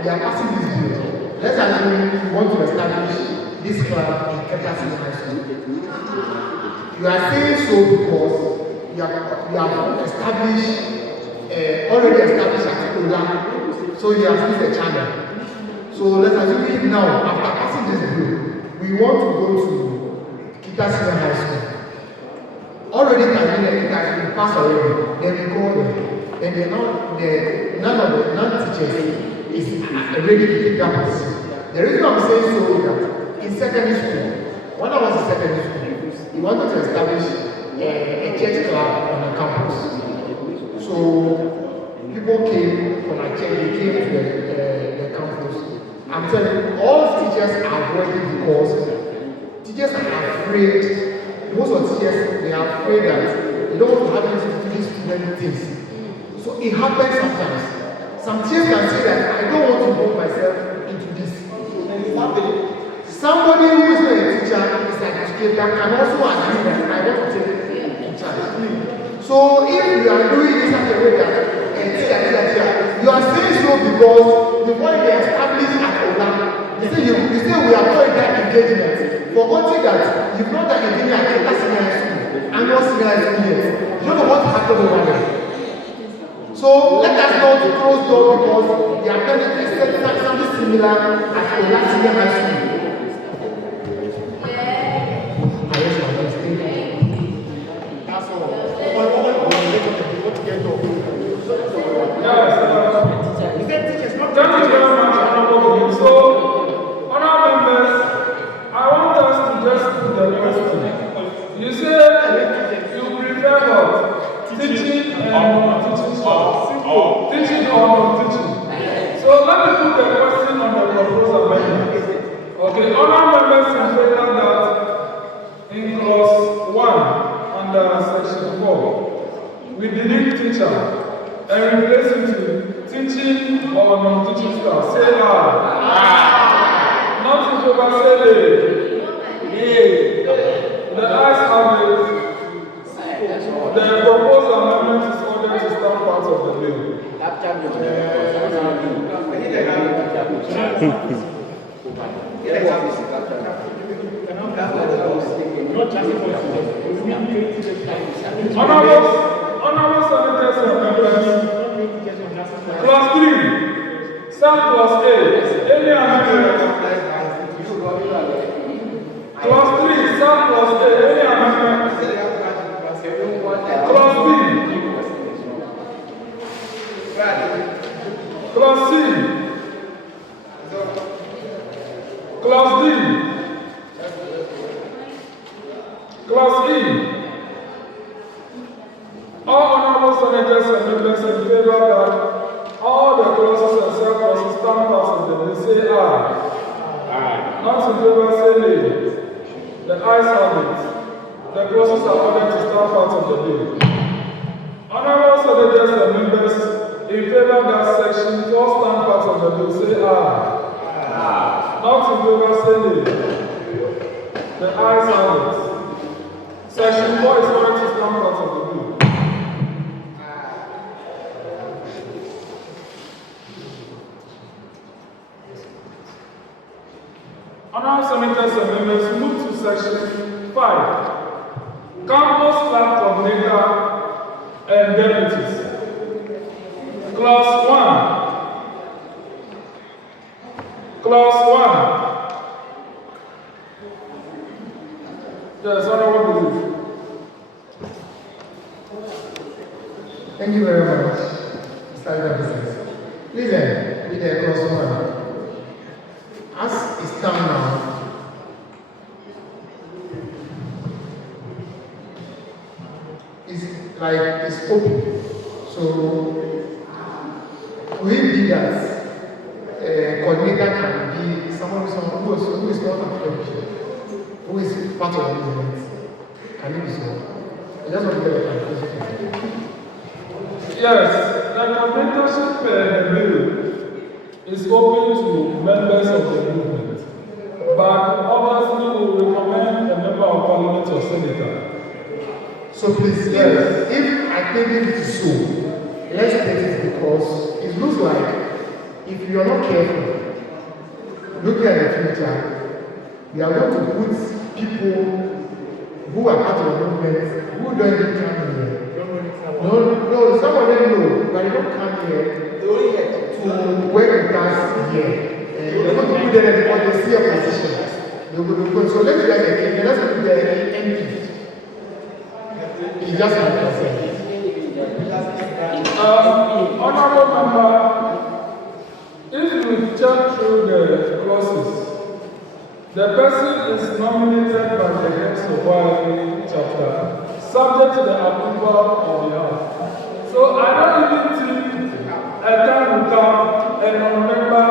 we are passing this bill. Let's assume we want to establish this club in Kepler High School. You are saying so because you have established, already established at Ola, so you have used the channel. So let's assume now, after passing this bill, we want to go to Kepler High School. Already it has been passed already. Then we go there. Then none of the non-teachers is ready to take that position. The reason I'm saying so is that in secondary school, when I was in secondary school, we wanted to establish a church club on the campus. So people came from my church, they came to the campus. I'm telling you, all teachers are working because teachers are afraid. Most of teachers, they are afraid that they don't want to have these student things. So it happens sometimes. Some teachers can say that I don't want to involve myself into this. Somebody who is not a teacher, is an educator, can also agree that I want to take in charge. So if you are doing this at a way that you are saying so because before they establish at Ola, you say we are not in that engagement. Forgetting that you've not done engagement at Kepler Senior High School, and not Senior High School yet. You don't know what happened over there. So let us not close door because they are going to accept something similar at Ola Senior High School. That's all. Thank you very much, Honorable. So, honorable members, I want us to just put the question. clause 1 under section 4, we delete teacher and replace it with teaching or non-teaching staff. Say aye. Not in favor, say nay. The ayes have it. The proposed amendment is ordered to stand part of the bill. Honorable senators and members, clause 3, sub clause 8, any amendment. Clause 3, sub clause 8, any amendment. Clause B. Clause C. Clause D. Clause E. All honorable senators and members in favor that all the clauses and sub-clauses stand part of the bill say aye. Not in favor, say nay. The ayes have it. The clauses are ordered to stand part of the bill. Honorable senators and members in favor that section 4 stand part of the bill say aye. Not in favor, say nay. The ayes have it. Section 4 is ordered to stand part of the bill. Honorable senators and members, move to section 5. Campus staff coordinator and deputies. Clause 1. Clause 1. Yes, honorable belief. Thank you very much, Mr. Representative. Listen, with the clause 1. As it's done now, it's like it's open. So we did that. Coordinator can be someone who is not a professional, who is part of the movement. Can you be so? I just want to get a clarification. Yes, the coordinatorship bill is open to members of the movement, but obviously we will recommend a member of parliament or senator. So please, yes, if I think it is so, let's take it because it looks like if you are not careful, looking at the future, we are going to put people who are part of the movement who don't even come here. No, some of them know, but they don't come here to work with us here. They're going to put them because they see a position. So let's do that again. Let's put the MP. It's just like I said. Honorable member, if you check through the clauses, the person is nominated by the heads of YIP chapter, subject to the approval of the House. So I don't even think a time will come and a member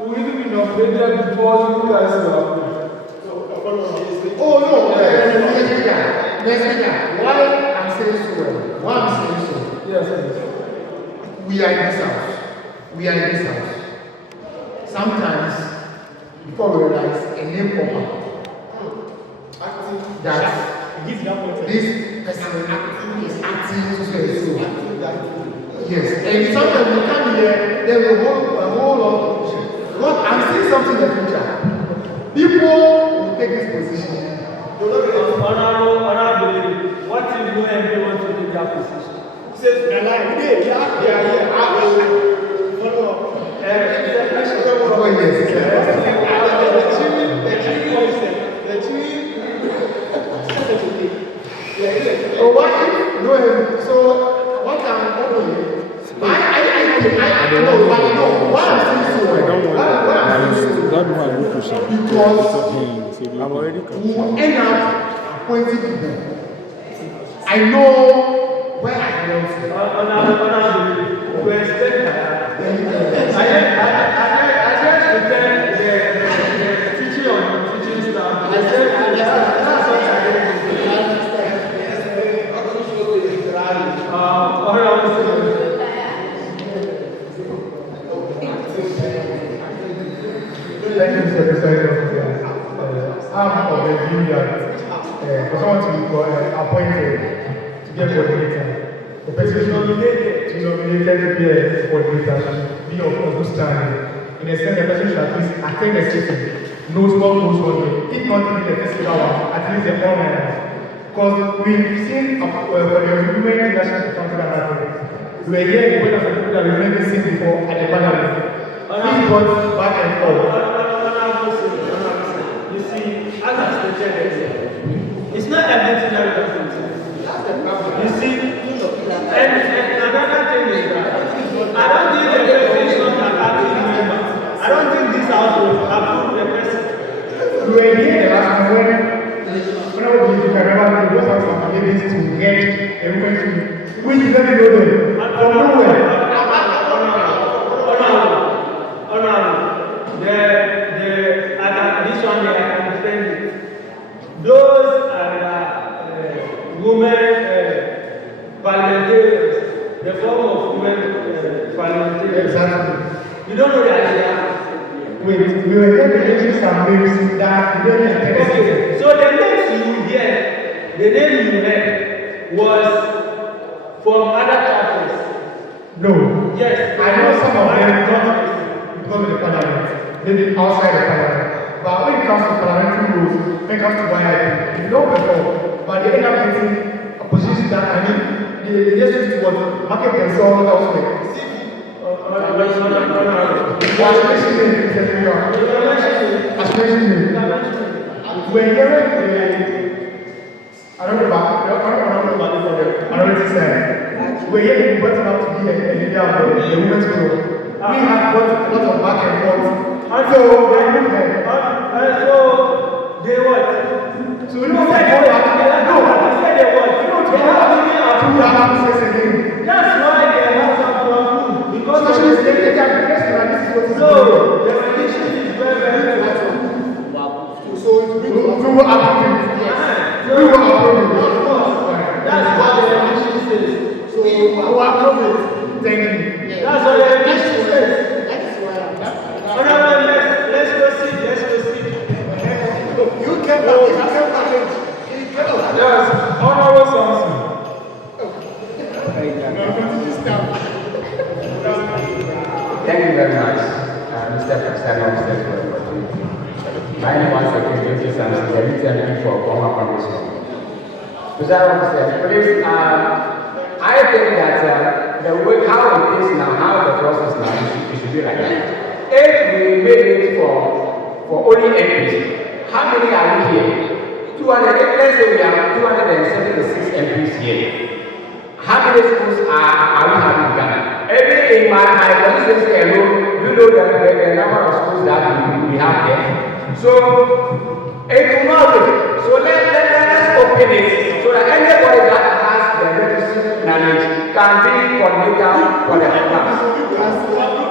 will even be nominated before you guys will approve. Oh no, why I'm saying so? Why I'm saying so? Yes, please. We are in this house. Sometimes, before we realize a name popper that this person is acting so. Yes, and sometimes we come here, then we hold a whole lot of position. What I'm seeing something in the future. People will take this position. Honorable, what if no MP wants to take that position? Says, the line, So what I'm doing, I know, but no, why I'm saying so? Because I'm already we end up appointing people. I know where I belong to. someone to be appointed to be a coordinator. The person to be nominated to be a coordinator should be of good standing. In a sense, the person should at least attend the sitting, knows what goes on. If not even the physical one, at least the online one. Because we've seen for the women leadership council that happened. We were here in the people that we've never seen before at the parliament. This got back and forth. You see, as I stated, it's not everything that we can control. That's the problem. You see, and another thing is that I don't think the president is not an active member. I don't think this house will approve the president. We were here the last time when I was with Carabao, we just have some ladies to get a woman to which you don't know them. From nowhere. This one they are defending. Those are women parliamentarians, the form of women parliamentarians. Exactly. You don't know that they are. Wait, we were here to mention some names that we didn't attend. Okay, so the names you hear, the name you heard was from other parties. No. Yes. I know some of them don't because of the parliament, maybe outside the parliament. But when it comes to parliamentary rules, when it comes to YIP, you know before, but they end up getting a position that I mean, they just used to what market themselves elsewhere. We're hearing I don't know about the minority side. We're hearing what's about to be a leader of the women's group. We have got a lot of back and forth. So they move them. So they what? So we don't say they what? No, say they what? They have to say again. That's why they have some problem. Because especially they can guess this is what so the condition is very important. So we will approve it. We will approve it. Of course. That's what the condition says. So we will approve it. Thank you. That's what the condition says. Let's proceed. You can manage. Yes, Honorable Samson. Thank you very much, Mr. President, for the opportunity. My name once again is Mr. Samson, the lieutenant for Goma Commission. Mr. Please, I think that the way how it is now, how the process now, it should be like that. If we made it for only MPs, how many are we here? 200, let's say we have 276 MPs here. How many schools are we having in Ghana? Every in my constituency alone, you know the number of schools that we have there. So it will not be. So let's open it so that anybody that has the requisite knowledge can be coordinator for the class.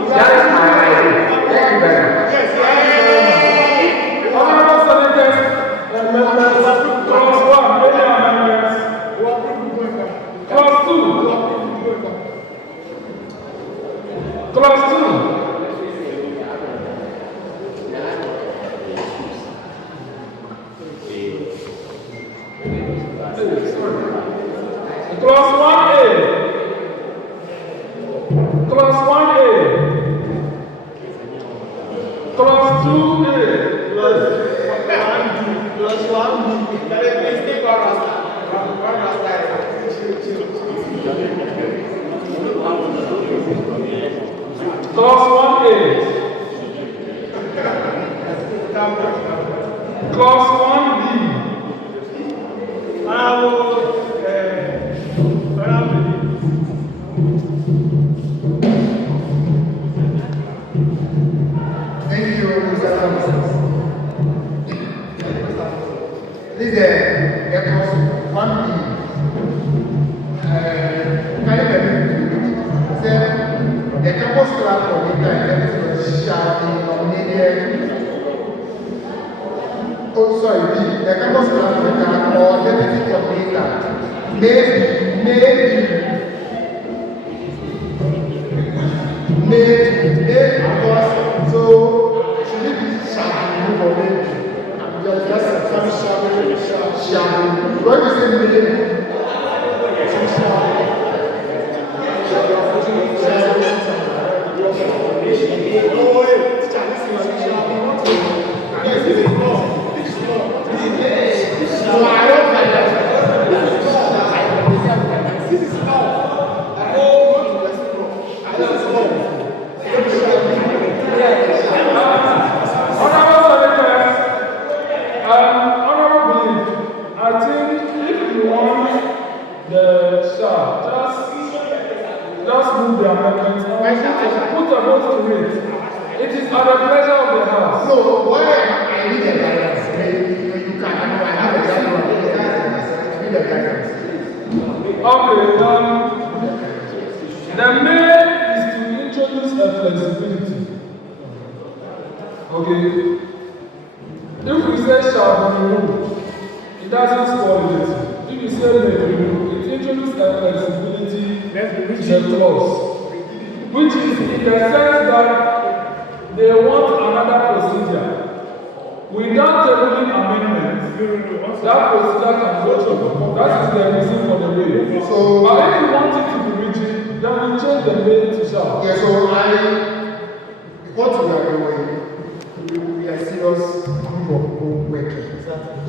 That is my idea. Thank you very much. Honorable Senators and members, clause 1, any amendments? Clause 2. Clause 2. Clause 1A. Clause 1A. Clause 2A. Plus 1B. There is a mistake on us. Clause 1A. Clause 1B. Thank you, Mr. Thompson. This is a clause 1B. Can you permit me? Say, the campus club coordinator and everything shall be nominated. Oh, sorry, the campus club coordinator or deputy coordinator may, of course, so should it be shall be moved or maybe? Just shall be. Because when you say may, so I don't like that. This is law. I think if you want the shall, just move the amendment. Put a vote to it. It is at the pleasure of the House. So why I need a guidance? You can, I have a guidance. I need a guidance. Okay, the main is to introduce a flexibility. Okay. If we say shall be removed, it doesn't spoil it. If you say may be removed, it introduces a flexibility to the clause, which is in the sense that they want another procedure. Without the ruling amendment, that procedure can go through. That is the reason for the bill. So, but if you want it to be rigid, then we change the bill to shall. Yeah, so what we are doing, we are serious group of people working.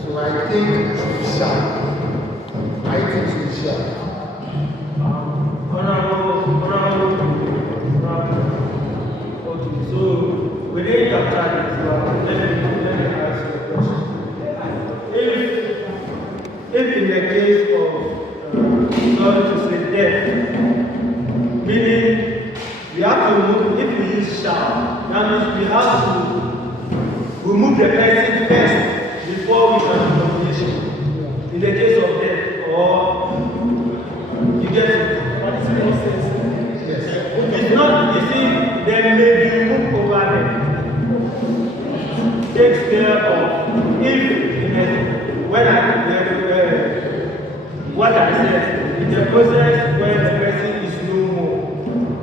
So I think it should be shall. I think it should be shall. Okay, so within your time, let me ask you a question. If in the case of, sorry to say, death, meaning we have to remove, if we use shall, that means we have to remove the person first before we can do nomination. In the case of death, or you get it. It's not, you see, there may be removed over there. Takes care of, if, when what I said, in the process where the person is no more,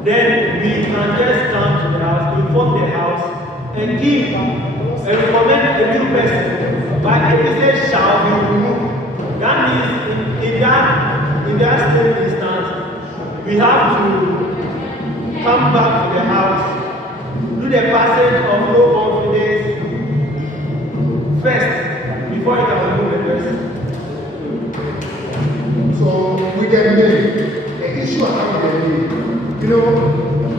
then we can just come to the house, inform the house, and give, and recommend a new person. But if we say shall be removed, that means in that same instance, we have to come back to the house, do the passage of no confidence first, before you can remove the person. So with the mail, the issue I have with the mail, you know,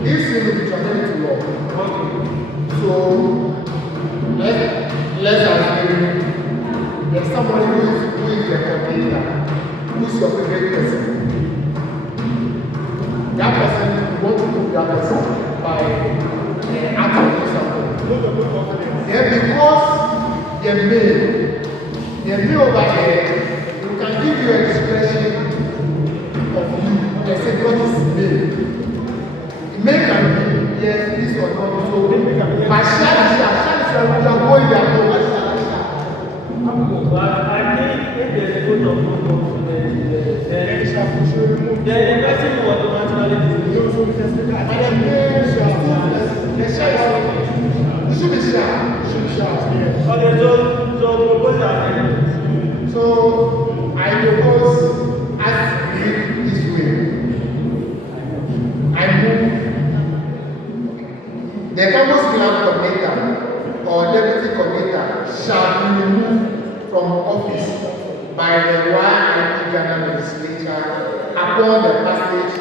this thing will be translated to law. Okay. So let's assume there's somebody who is the complainer, who's your favorite person. That person, you want to move that person by acting or something. Then because the mail over there, we can give you an expression of you. They say what is mail. Mail can be yes, this or not. So my shall we are going there. But I think if there's a good of no confidence, then the person will automatically do it. It should be shall. Okay, so propose that. So I propose as read this way. I move the campus plan coordinator or deputy coordinator shall be removed from office by the YIP Ghana legislature upon the passage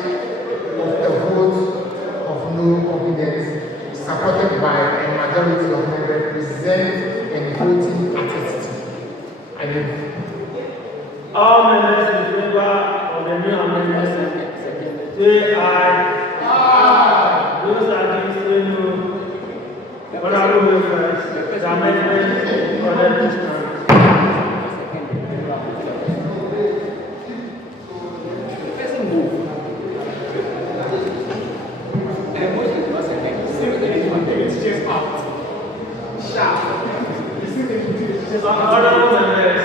of the vote of no confidence supported by a majority of members present and voting attested. I mean, all members in favor of the new amendment say aye. Aye. Those against say no. Honorable members, the amendment is ordered to stand. Honorable members,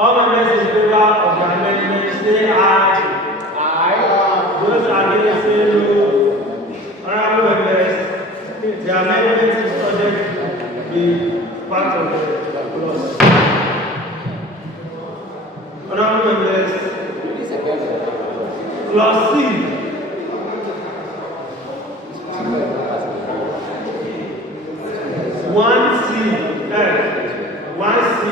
all members in favor of the amendment say aye. Aye. Those against say no. Honorable members, part of the clause. Honorable members, clause C. 1C. 1C.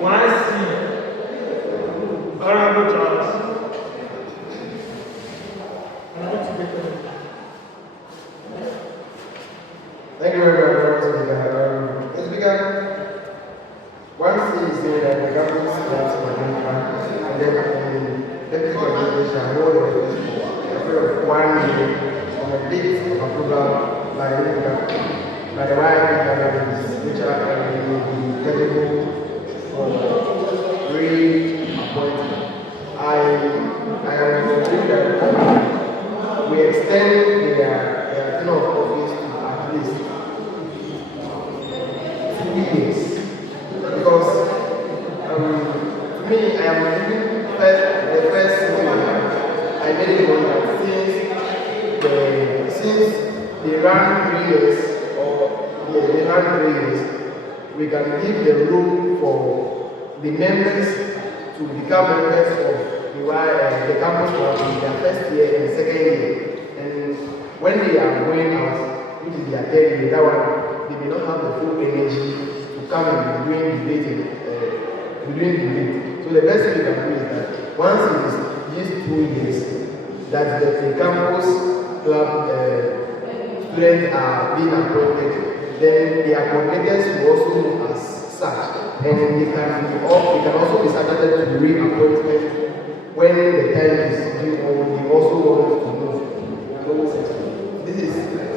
1C. Honorable Charles. Thank you very much, Mr. Speaker. One thing is that the government starts for the and then the deputy government shall hold a period of 1 year on the date of approval by the YIP governments, which are will be eligible for reappointment. I am convinced that we extend their term of office to at least 2 years. Because to me, I am living the first thing I made it known that since they ran 3 years, we can give the room for the members to become members of the campus club in their first year and second year. And when they are going out, which is their third year, that one, they may not have the full energy to come and be doing debate. So the best thing we can do is that once it is these 2 years that the campus club students are being appointed, then the coordinators will also move as such, and they can also be subjected to the reappointment when the time is due, or they also want to move. So this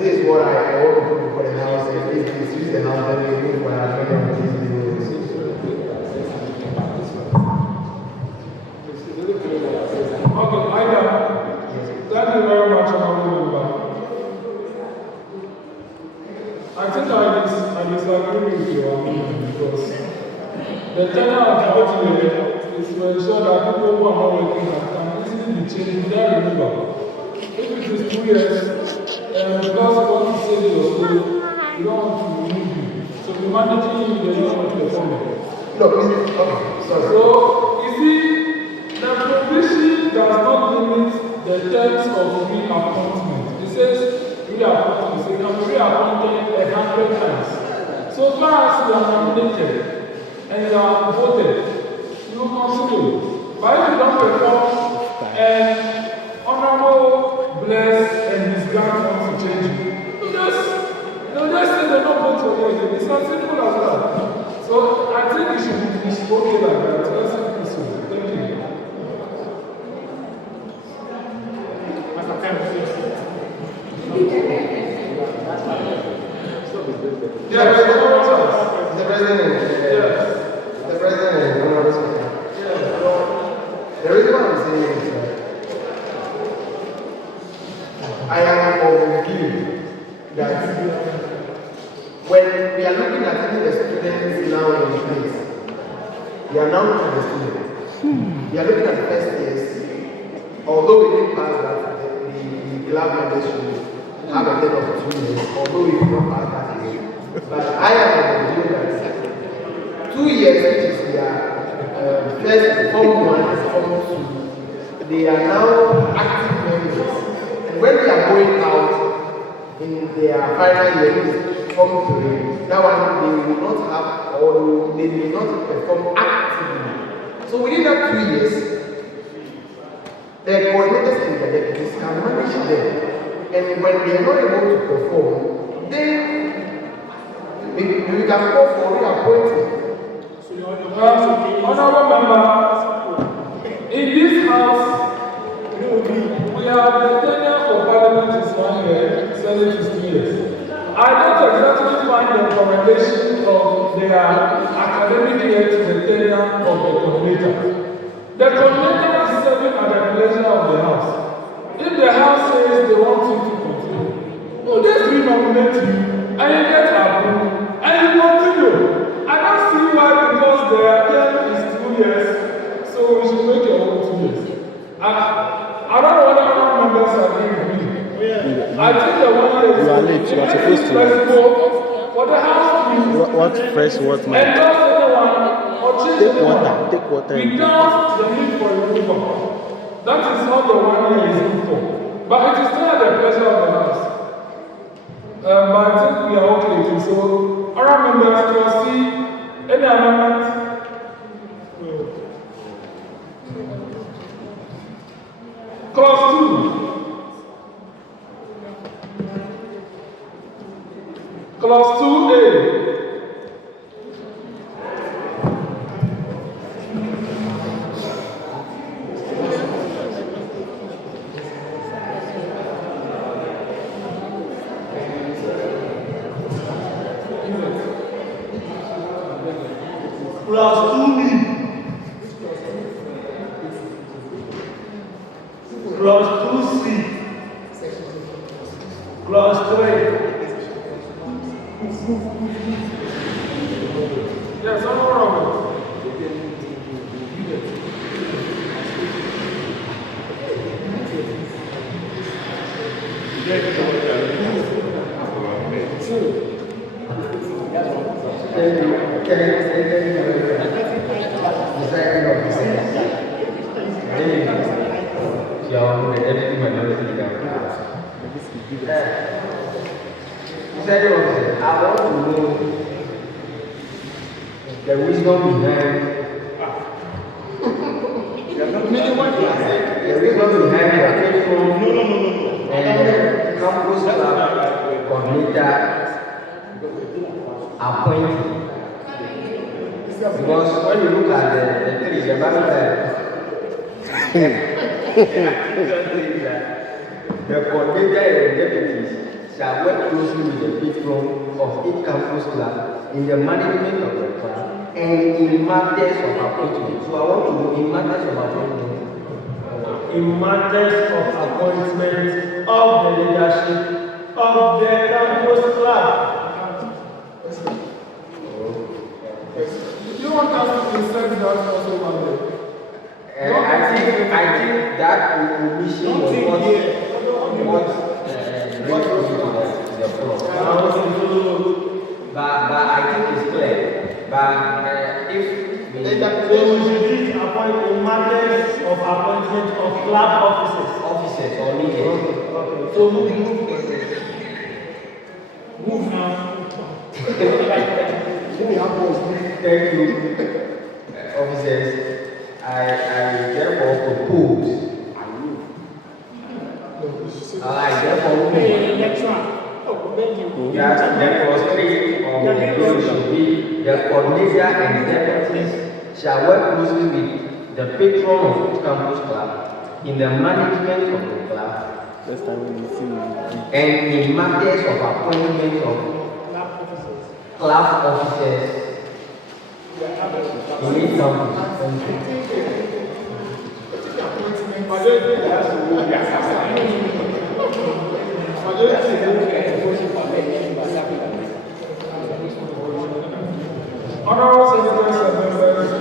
is what I want to put before the house, and if it's use the house, then we move for our amendment. Okay, Ida, thank you very much, Honorable Member. I think I disagree with you because the tenure of the voting is to ensure that people who are not working can easily be changed without renewal. If it is 2 years, because what you said was good, you don't want to remove you. So you're managing you, they don't want to perform it. No, okay, sorry. So, you see, the provision does not limit the terms of reappointment. It says reappointment. So you can be reappointed 100 times. So far as you are nominated and you are voted, you will continue. But if you don't perform and Honorable Bless and his gang want to change you, they'll just say they don't vote for you. It's as simple as that. So I think it should be okay like that. Let's see. Thank you. Yes, the president. Yes. The president and honorable speaker. Yes. The reason why I'm saying is that I am of the view that when we are looking at the students now in place, we are now looking at the students. We are looking at the first years, although we didn't pass that, the club members should have a term of 2 years, although we did not pass that year. But I am of the view that 2 years, which is their first Form 1 and Form 2, they are now active members. And when they are going out in their final year, Form 3, that one they will not have, or they will not perform actively. So within that 2 years, the coordinators and the deputies can manage them. And when they are not able to perform, then we can go for reappointment. Honorable Member, in this house, we have the tenure for Parliament is 1 year, Senate is 2 years. I don't exactly find the correlation of their academic year to the tenure of the coordinator. The coordinator is serving at the pleasure of the house. If the house says they want you to continue, well, just re-nominate you and you get approved and you continue. I don't see why, because their term is 2 years, so we should make your own 2 years. I don't know whether our members agree with me. I think think the 1 year is You are late. You are supposed to. flexible for the house to What fresh? What man? endorse anyone or change Take anyone water. Take water. without the need for removal. That is what the 1 year is good for. But it is still at the pleasure of the house. But I think we are okay too. So, other members, trustee, any amendment? Clause 2. Clause 2A. Clause 2B. Clause 2C. Clause 3. Yes, I'm Robert. I want to know the wisdom behind campus club coordinator appointing. Because when you look at the three, the Bible the coordinator and deputies shall work closely with the patron of each campus club in the management of the club and in matters of appointment. So I want to know in matters of appointment. In matters of appointment of the leadership of the campus club. You want us to insert that also one day? I think that omission was what the floor. But I think it's clear. But if So we should appoint in matters of appointment of club officers or leaders. Okay. So move now. Thank you, officers. I therefore propose. I therefore move. That the prostrate of the bill should be the coordinator and deputies shall work closely with the patron of each campus club in the management of the club and in matters of appointment of club officers in each campus. Honorable senators and members,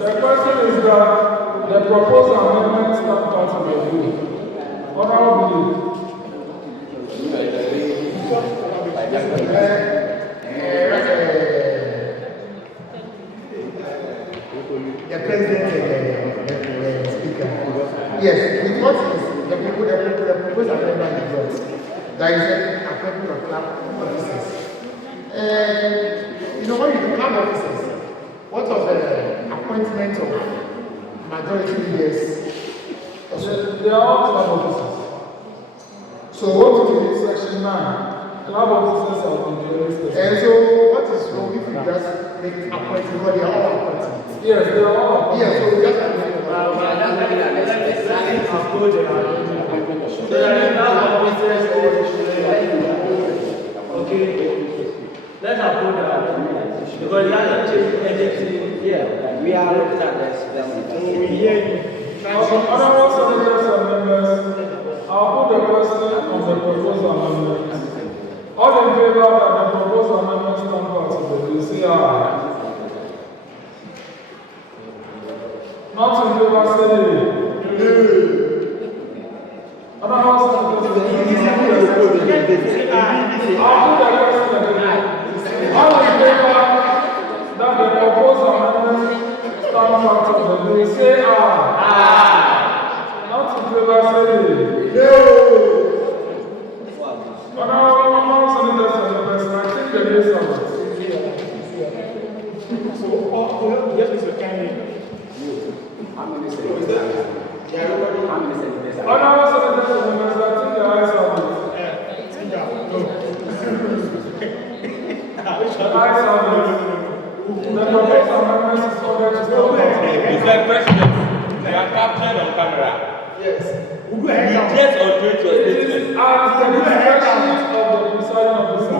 the question is that the proposed amendments not part of the bill. Honorable The president and the speaker. Yes, with what is the proposed amendment is what? There is an appointment of club officers. You know, when you do club officers, what of the appointment of majority leaders? They are all club officers. So what to do section 9? Club officers are on the list. And so what is wrong if you just make appointment because they are all appointed? Yes, they are all. Yeah, so we just make Okay, let's approve that because it hasn't changed anything here. We are looking at this. So we hear you. Honorable senators and members, I'll put the question on the proposed amendment. All in favor that the proposed amendment stand part of the bill, say aye. Not in favor, say nay. Honorable senators and members. All in favor that the proposed amendment stand part of the bill, say aye. Not in favor, say nay. Honorable senators and members, I think the days are Yes, Mr. Kennedy. Honorable senators and members, I think the ayes have it. The ayes have it. The proposed amendment is ordered to stand part of the bill. Mr. President, you are captured on camera. Yes. You just altered your It statement. is at the discretion of the presiding officer.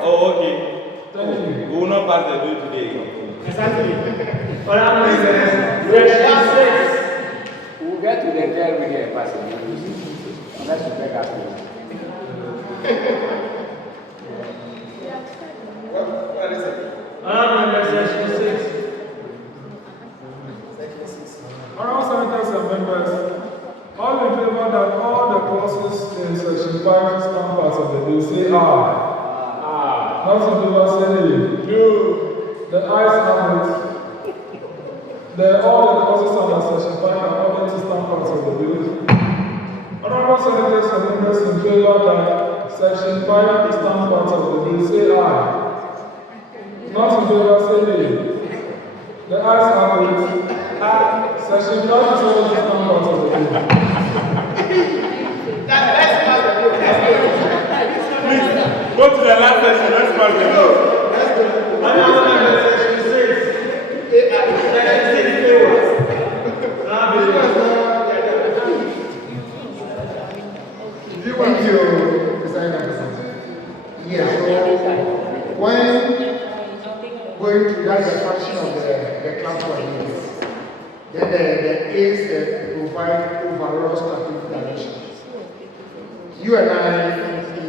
Oh, okay. Thank you. We will not pass the bill today. Exactly. We'll get to the jail with a person. Unless you beg us. What is it? Honorable Section 6. Honorable senators and members, all in favor that all the clauses in Section 5 stand part of the bill, say aye. Not in favor, say nay. The ayes have it. All the clauses under Section 5 are ordered to stand part of the bill. Honorable senators and members in favor that Section 5 stand part of the bill, say aye. Not in favor, say nay. The ayes have it. Section 5 is ordered to stand part of the bill. Please, go to the last session. Let's pass the bill. Thank you, President. Yes, so when going to that the function of the club coordinators, then the aides provide overall strategic direction. You and I, in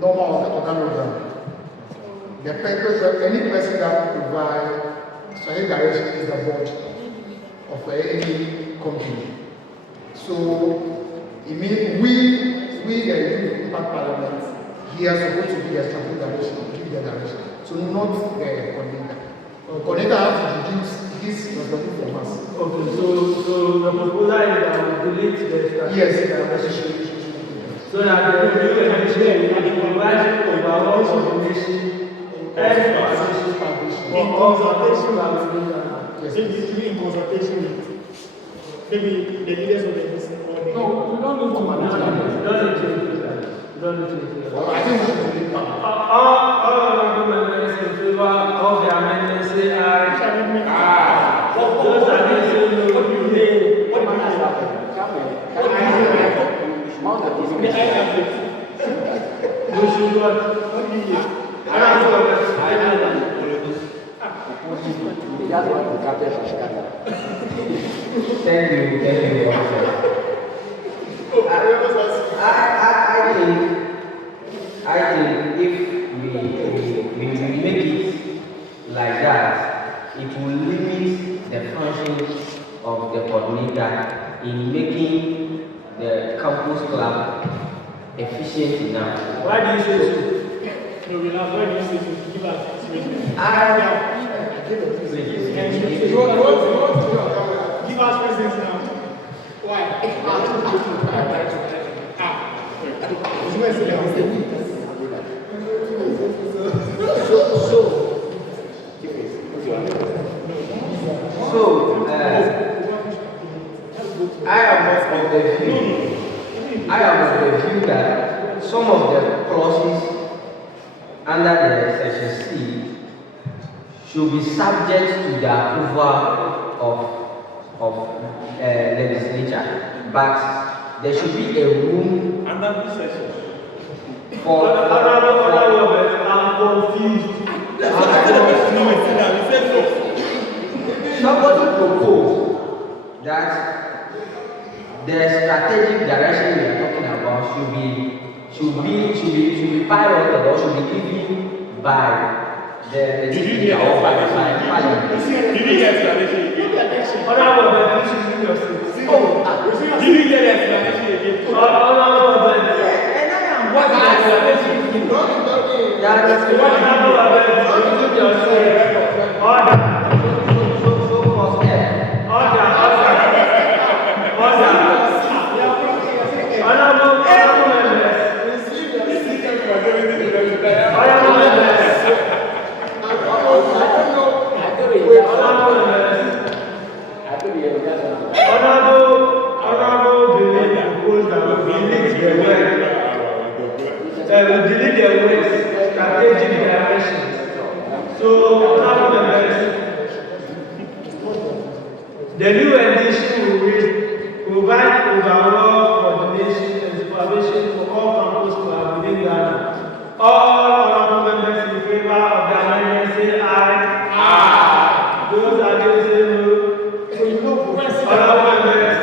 normal organogram, the purpose of any person that provides strategic direction is the board of any company. So it means we the youth impact parliament, he is supposed to be the strategic direction, give the direction. So not the coordinator. Coordinator has to reduce his responsibility from us. Okay, so the proposal is that we delete the strategic Yes. direction. So that the review and provide overall coordination and supervision for all consultation In consultation with maybe the leaders of the business. No, we don't need to. You don't need to include that. I think we should delete that. All honorable members in favor of the amendment say aye. Those against say no. Nay. We should not. Thank you, officer. I think if we make it like that, it will limit the functions of the coordinator in making the campus club efficient enough. Why do you say so? No, we have why do you say so? Give us explanation. Give us reasons now. Why? So, I am of the view that some of the clauses under the section C should be subject to the approval of legislature, but there should be a room Under this session. for I'm confused. somebody proposed that the strategic direction we are talking about should be piloted or should be given by the legislature or by parliament. Did you get explanation again? Honorable members, please use your seat. Did you get explanation again? Honorable members, The new edition will provide overall coordination and supervision for all campus clubs within Ghana. All honorable members in favor of the amendment say aye. Aye. Those against say no. Honorable members,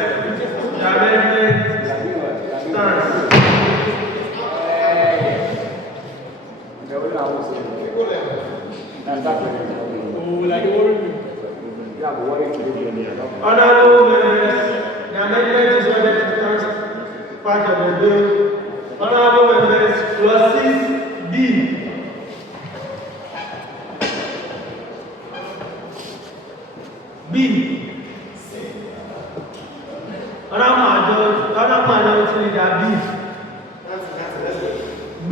the amendment stands. Honorable members, the amendment is ready to stand part of the bill. Honorable members, clause B. B. Honorable minority leader B. B.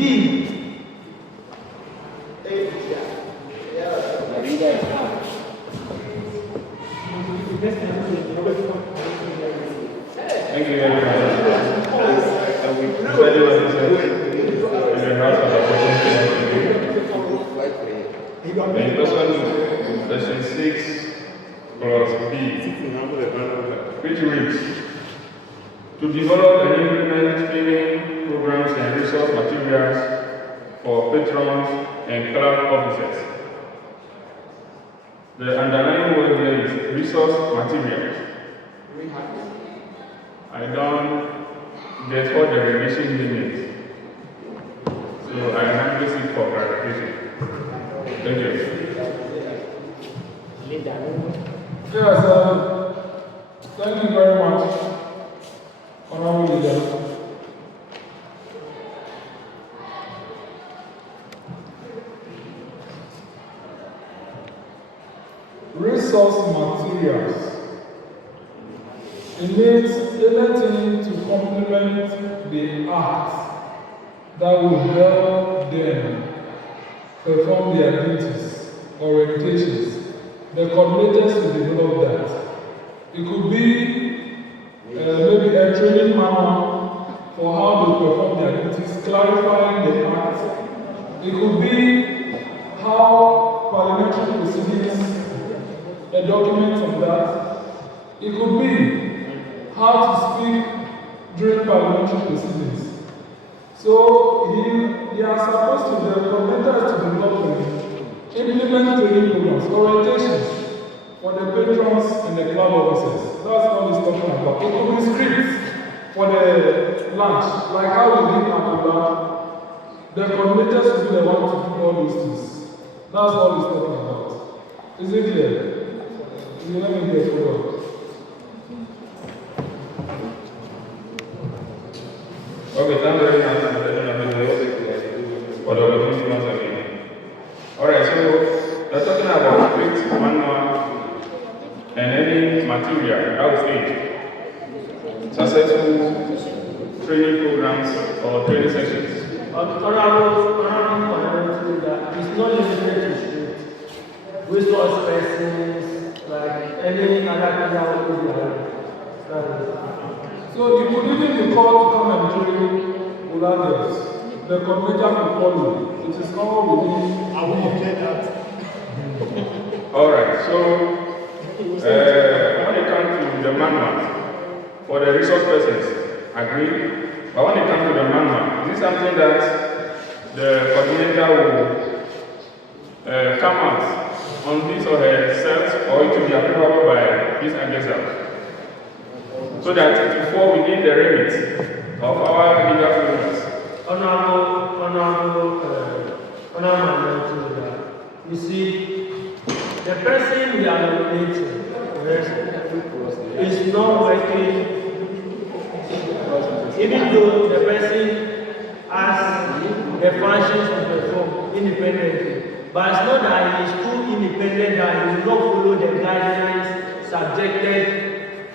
Thank you very much. Very well said. In the House of Representatives. The question section 6 clause B, which reads, to develop and implement training programs and resource materials for patrons and club officers. The underlying word here is resource materials. I don't get what the revision means. So I am asking for clarification. Thank you. Yes, thank you very much, Honorable Leader. Resource materials. It means anything to complement the act that will help them perform their duties, orientations. The coordinators will develop that. It could be maybe a training manual for how to perform their duties, clarifying the act. It could be how parliamentary proceedings, a document on that. It could be how to speak during parliamentary proceedings. So they are supposed to, the coordinators to develop implement training programs, orientations for the patrons and the club officers. That's all he's talking about. It could be scripts for the lunch, like how we did Abuja. The coordinators will be the one to do all these things. That's all he's talking about. Is it clear? You let me get forward. Okay, thank you very much for the opportunity once again. Alright, so we're talking about script, manual, and any material outstage, successful training programs or training sessions. Honorable that it's not limited to script. Resource persons, like any other thing that will be So you could even be called to come and train volunteers. The coordinator will call you. It is all within. I will object that. Alright, so when it comes to the manual for the resource persons, agree. But when it comes to the manual, this is something that the coordinator will come out on his or herself, or it will be approved by his advisor. So that it will fall within the remit of our legal frameworks. You see, the person we are nominating is not working, even though the person has the functions to perform independently. But it's not that he is too independent that he will not follow the guidelines subjected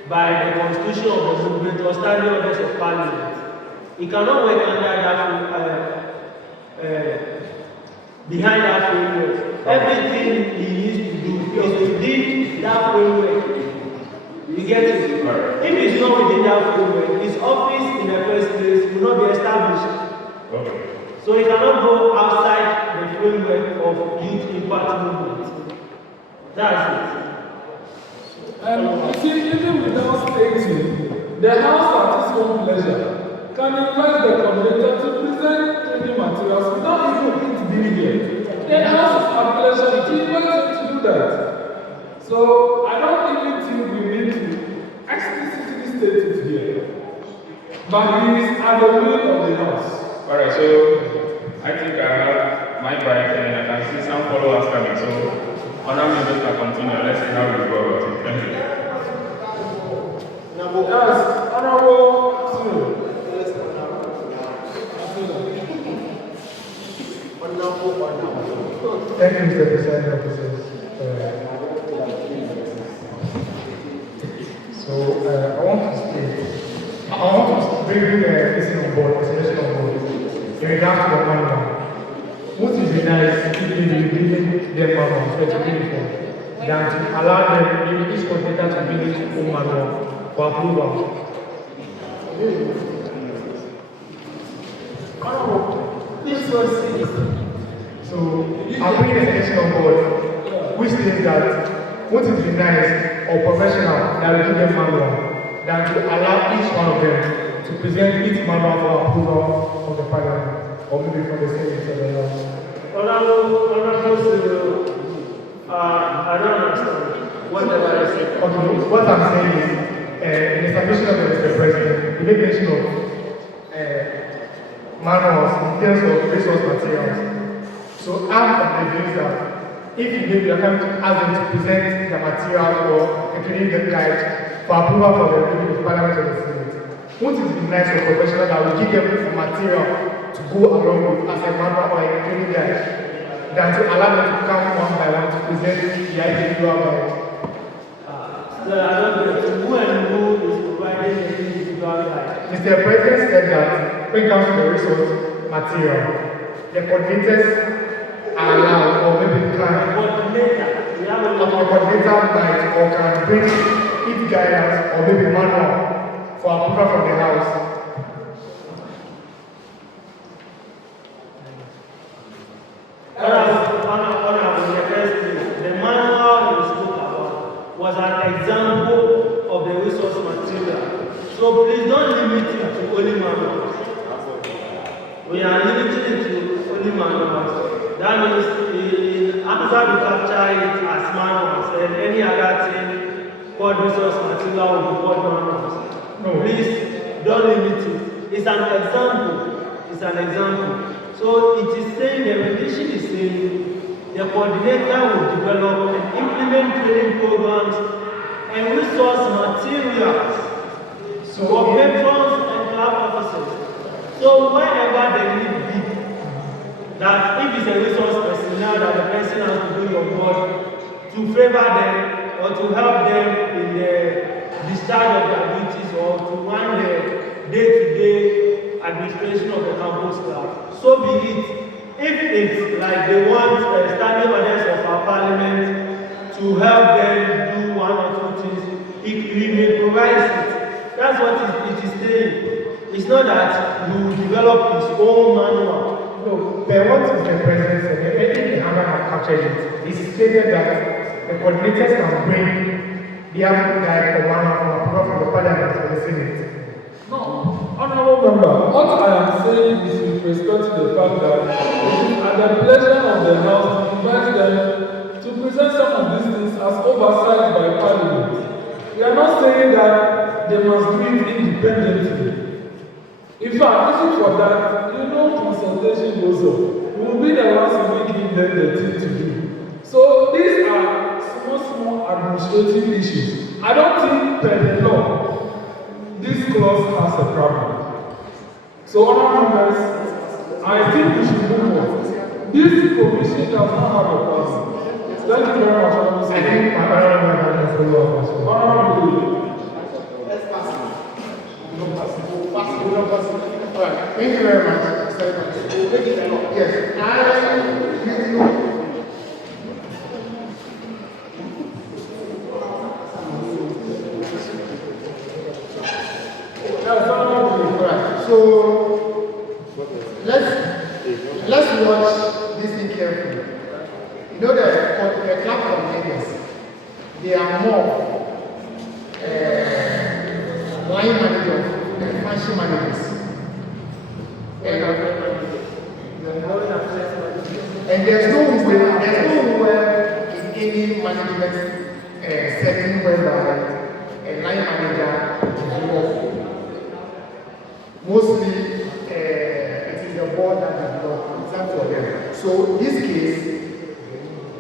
by the constitution of the movement or standing orders of parliament. He cannot work under that behind that framework. Everything he needs to do is within that framework. You get it? If it's not within that framework, his office in the first place will not be established. Okay. So he cannot go outside the framework of youth impact movement. That's it. And you see, even without stating, the House at its own pleasure can invite the coordinator to present training materials without even it being here. The House is at pleasure to invite him to do that. So I don't even think we need to explicitly state it here. But he is at the will of the House. Alright, so I think I have my bike and I can see some followers coming. So other members can continue. Let's see how we go about it. Thank you. Yes, Honorable Sir. Thank you, Mr. President Officers. So I want to bring this on board, consideration on board, in regards to the manual. What is it nice if you give them manual so it's uniform, than to allow them, maybe each coordinator to bring his own manual for approval? This was it. So I'm bringing a section on board which says that what is be nice or professional that will give them manual than to allow each one of them to present each manual for approval of the parliament or maybe from the Senate or the House. I don't understand whatever I said. Okay, what I'm saying is, in the submission of the Mr. President, we make mention of manuals in terms of resource materials. So I'm of the view that if you maybe are coming to ask them to present the materials or including the guide for approval for the Parliament or the Senate, wouldn't it be nice or professional that we give them the material to go along with as a manual or a training guide than to allow them to come one by one to present the individual guide? So I don't know who and who is providing the individual guide. Mr. President said that when it comes to the resource material, the coordinators are allowed or maybe can coordinator might or can bring each guidance or maybe manual for approval from the House. The manual we spoke about was an example of the resource material. So please don't limit it to only manuals. We are limiting it to only manuals. That means after we capture it as manuals and any other thing called resource material will be called manuals. No. Please don't limit it. It's an example. It's an example. So it is saying, the regulation is saying, the coordinator will develop and implement training programs and resource materials for patrons and club officers. So wherever the need be, that if it's a resource personnel that the person has to do your work to favor them or to help them in the discharge of their duties or to run the day-to-day administration of the campus club, so be it. If it's like they want standing orders of our parliament to help them do one or two things, we may provide it. That's what it is saying. It's not that you develop his own manual. No, but what is the President said? If the hammer had captured it, he stated that the coordinators can bring their guide or manual from approval from the Parliament or the Senate. No, Honorable Member, what I am saying is with respect to the fact that it is at the pleasure of the House to invite them to present some of these things as oversight by Parliament. We are not saying that they must do it independently. In fact, listen for that, consultation goes on. We will be the ones who will give them the thing to do. So these are small administrative issues. I don't think per the law, this clause has a problem. So, honorable members, I think we should move on. This commission does not have a person. Thank you very much. I think my honorable member can follow up as well. Honorable. Let's pass it. All right, thank you very much. Yes, I with you. So let's watch this thing carefully. You know that the club coordinators, they are more line managers and function managers. And there's nowhere in any management setting whereby a line manager is involved. Mostly, it is the board that is not exempt for them. So, in this case,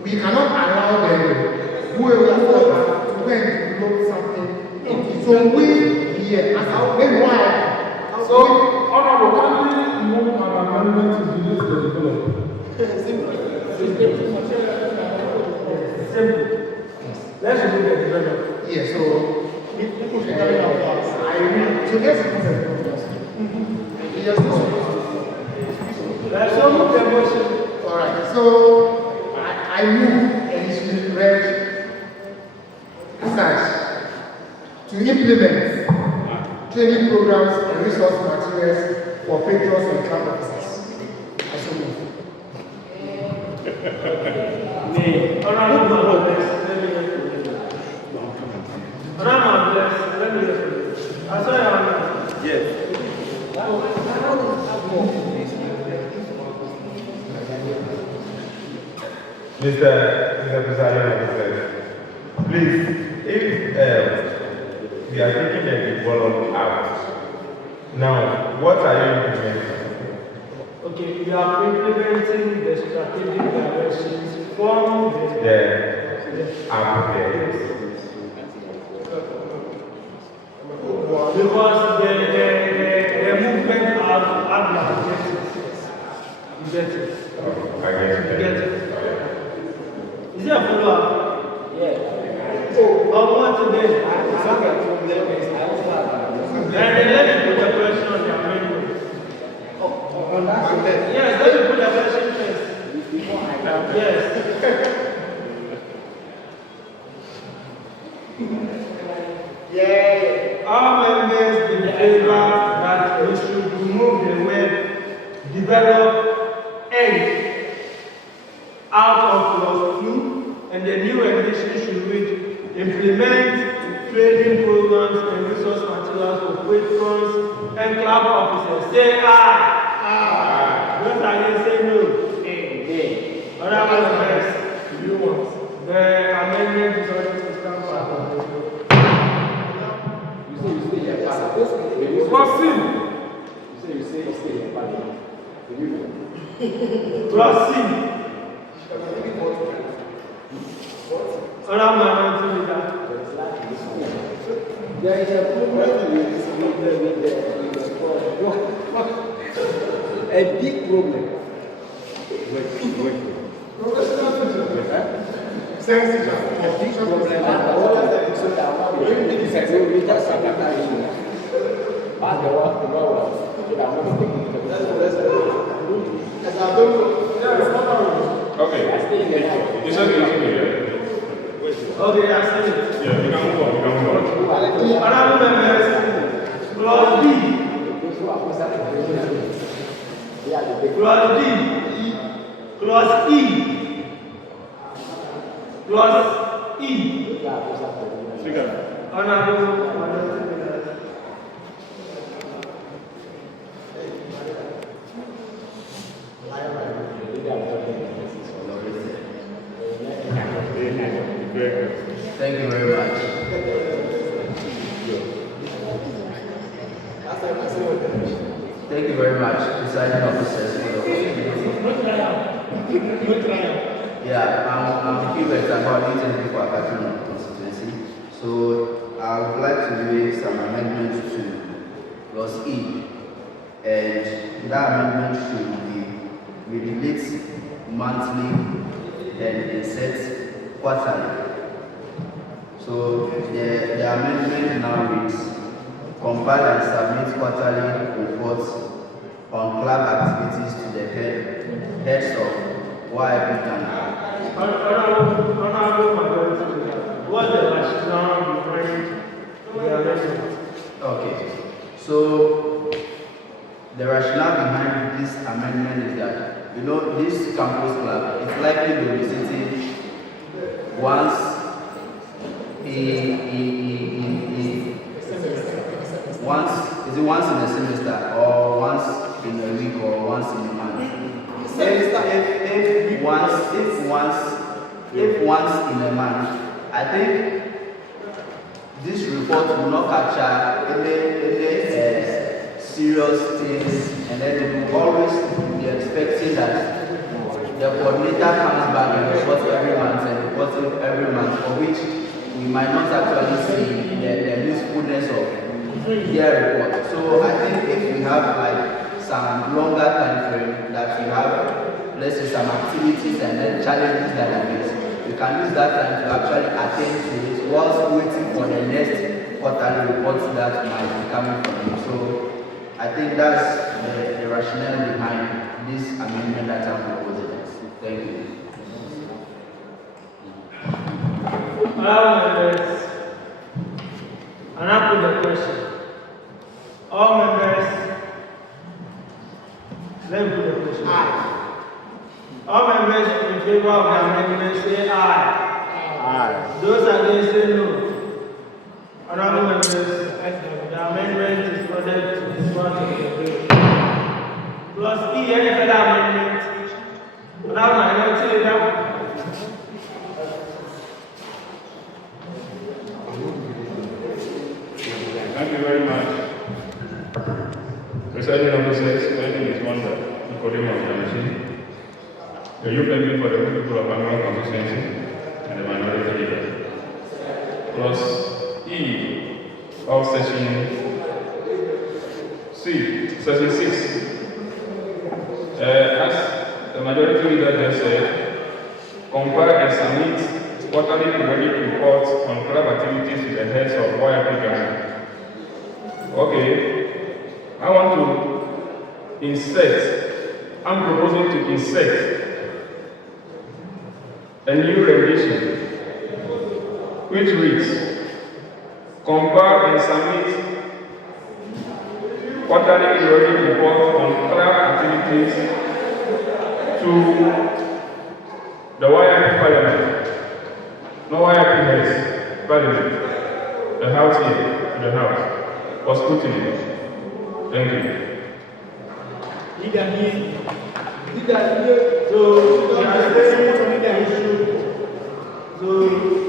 we cannot allow them, whoever to go and develop something. So, we here, as our main wife. So, Honorable, can we move an amendment to delete the developer? Simple. Let's remove the developer. Yeah, so, people should carry out that. So, let's remove the developer. There's no more motion. Alright, so I move and it should be read such to implement training programs and resource materials for patrons and camp officers. I so move. Honorable, let me I saw your hand. Yes. Mr. Presiding Officer, please, if we are taking the development out, now what are you implementing? Okay, we are implementing the strategic directions from The app there. Because the movement has you get it. I guess You get it. Is there a follow-up? Yeah. Oh, what again? Then let me put the question on the amendment. On that? Yes, let me put the question first. Yes. Yeah. Our members in favor that we should remove the word develop and out of clause 2, and the new edition should read implement training programs and resource materials for patrons and club officers. Say aye. Aye. Those are you say no. Amen. Honorable members, you want the amendment is already to stand back. Proceed. Proceed. There is a problem a big problem. Okay. It's okay. Okay, I see it. Yeah, you can move on. Honorable members, clause D. Clause D. Clause E. Clause E. Honorable Thank you very much. Thank you very much, presiding officers, for the opportunity. Yeah, I'm Hubert, I'm auditing before Akatuna constituency. So I would like to make some amendments to clause E. And that amendment should be monthly and insert quarterly. So the amendment now reads, compile and submit quarterly reports on club activities to the heads of YIP Ghana. Honorable Majority, what's the rationale behind the amendment? Okay, so the rationale behind this amendment is that, you know, this campus club is likely to be visiting once once in a semester, or once in a week, or once in a month. If once in a month, I think this report will not capture any serious things, and then it will always be expecting that the coordinator comes back and reports every month and reports every month, for which we might not actually see the usefulness of their report. So I think if we have like some longer time frame, that we have, let's say, some activities and then challenges that we face, we can use that time to actually attend to it whilst waiting for the next quarterly reports that might be coming from you. So I think that's the rationale behind this amendment that I'm proposing. Thank you. All members, and I put the question. All members, let me put the question. Aye. All members in favor of the amendment say aye. Aye. Those against say no. Honorable members, the amendment is ordered to dispatch of the bill. Plus E, any further amendment? Without minority leader. Thank you very much. Presiding officers, my name is Wanda, Amegashie-Viglo, the youth MP for the people of Amegashie constituency and the minority leader. Plus E of section section 6. As the majority leader just said, compile and submit quarterly periodic reports on club activities to the heads of YIP Ghana. Okay, I want to I'm proposing to insert a new rendition which reads, compile and submit quarterly periodic report on club activities to the YIP Parliament, no YIP heads, Parliament, the House here, the House. For scrutiny. Thank you. So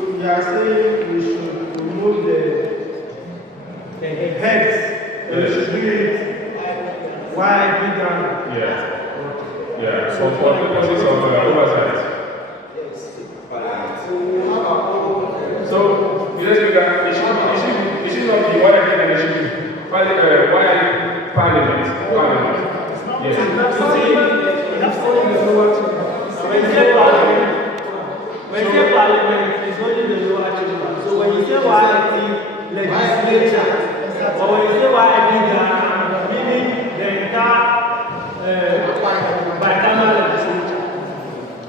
you are saying we should remove the heads. We should do it while we done. Yeah. So for the purposes of oversight. So let's look at it should not be YIP and it should be YIP Parliament. Yes. When you say parliament, it's only the lower chamber. So when you say YIP legislature, or when you say YIP Ghana, meaning the entire bicameral legislature,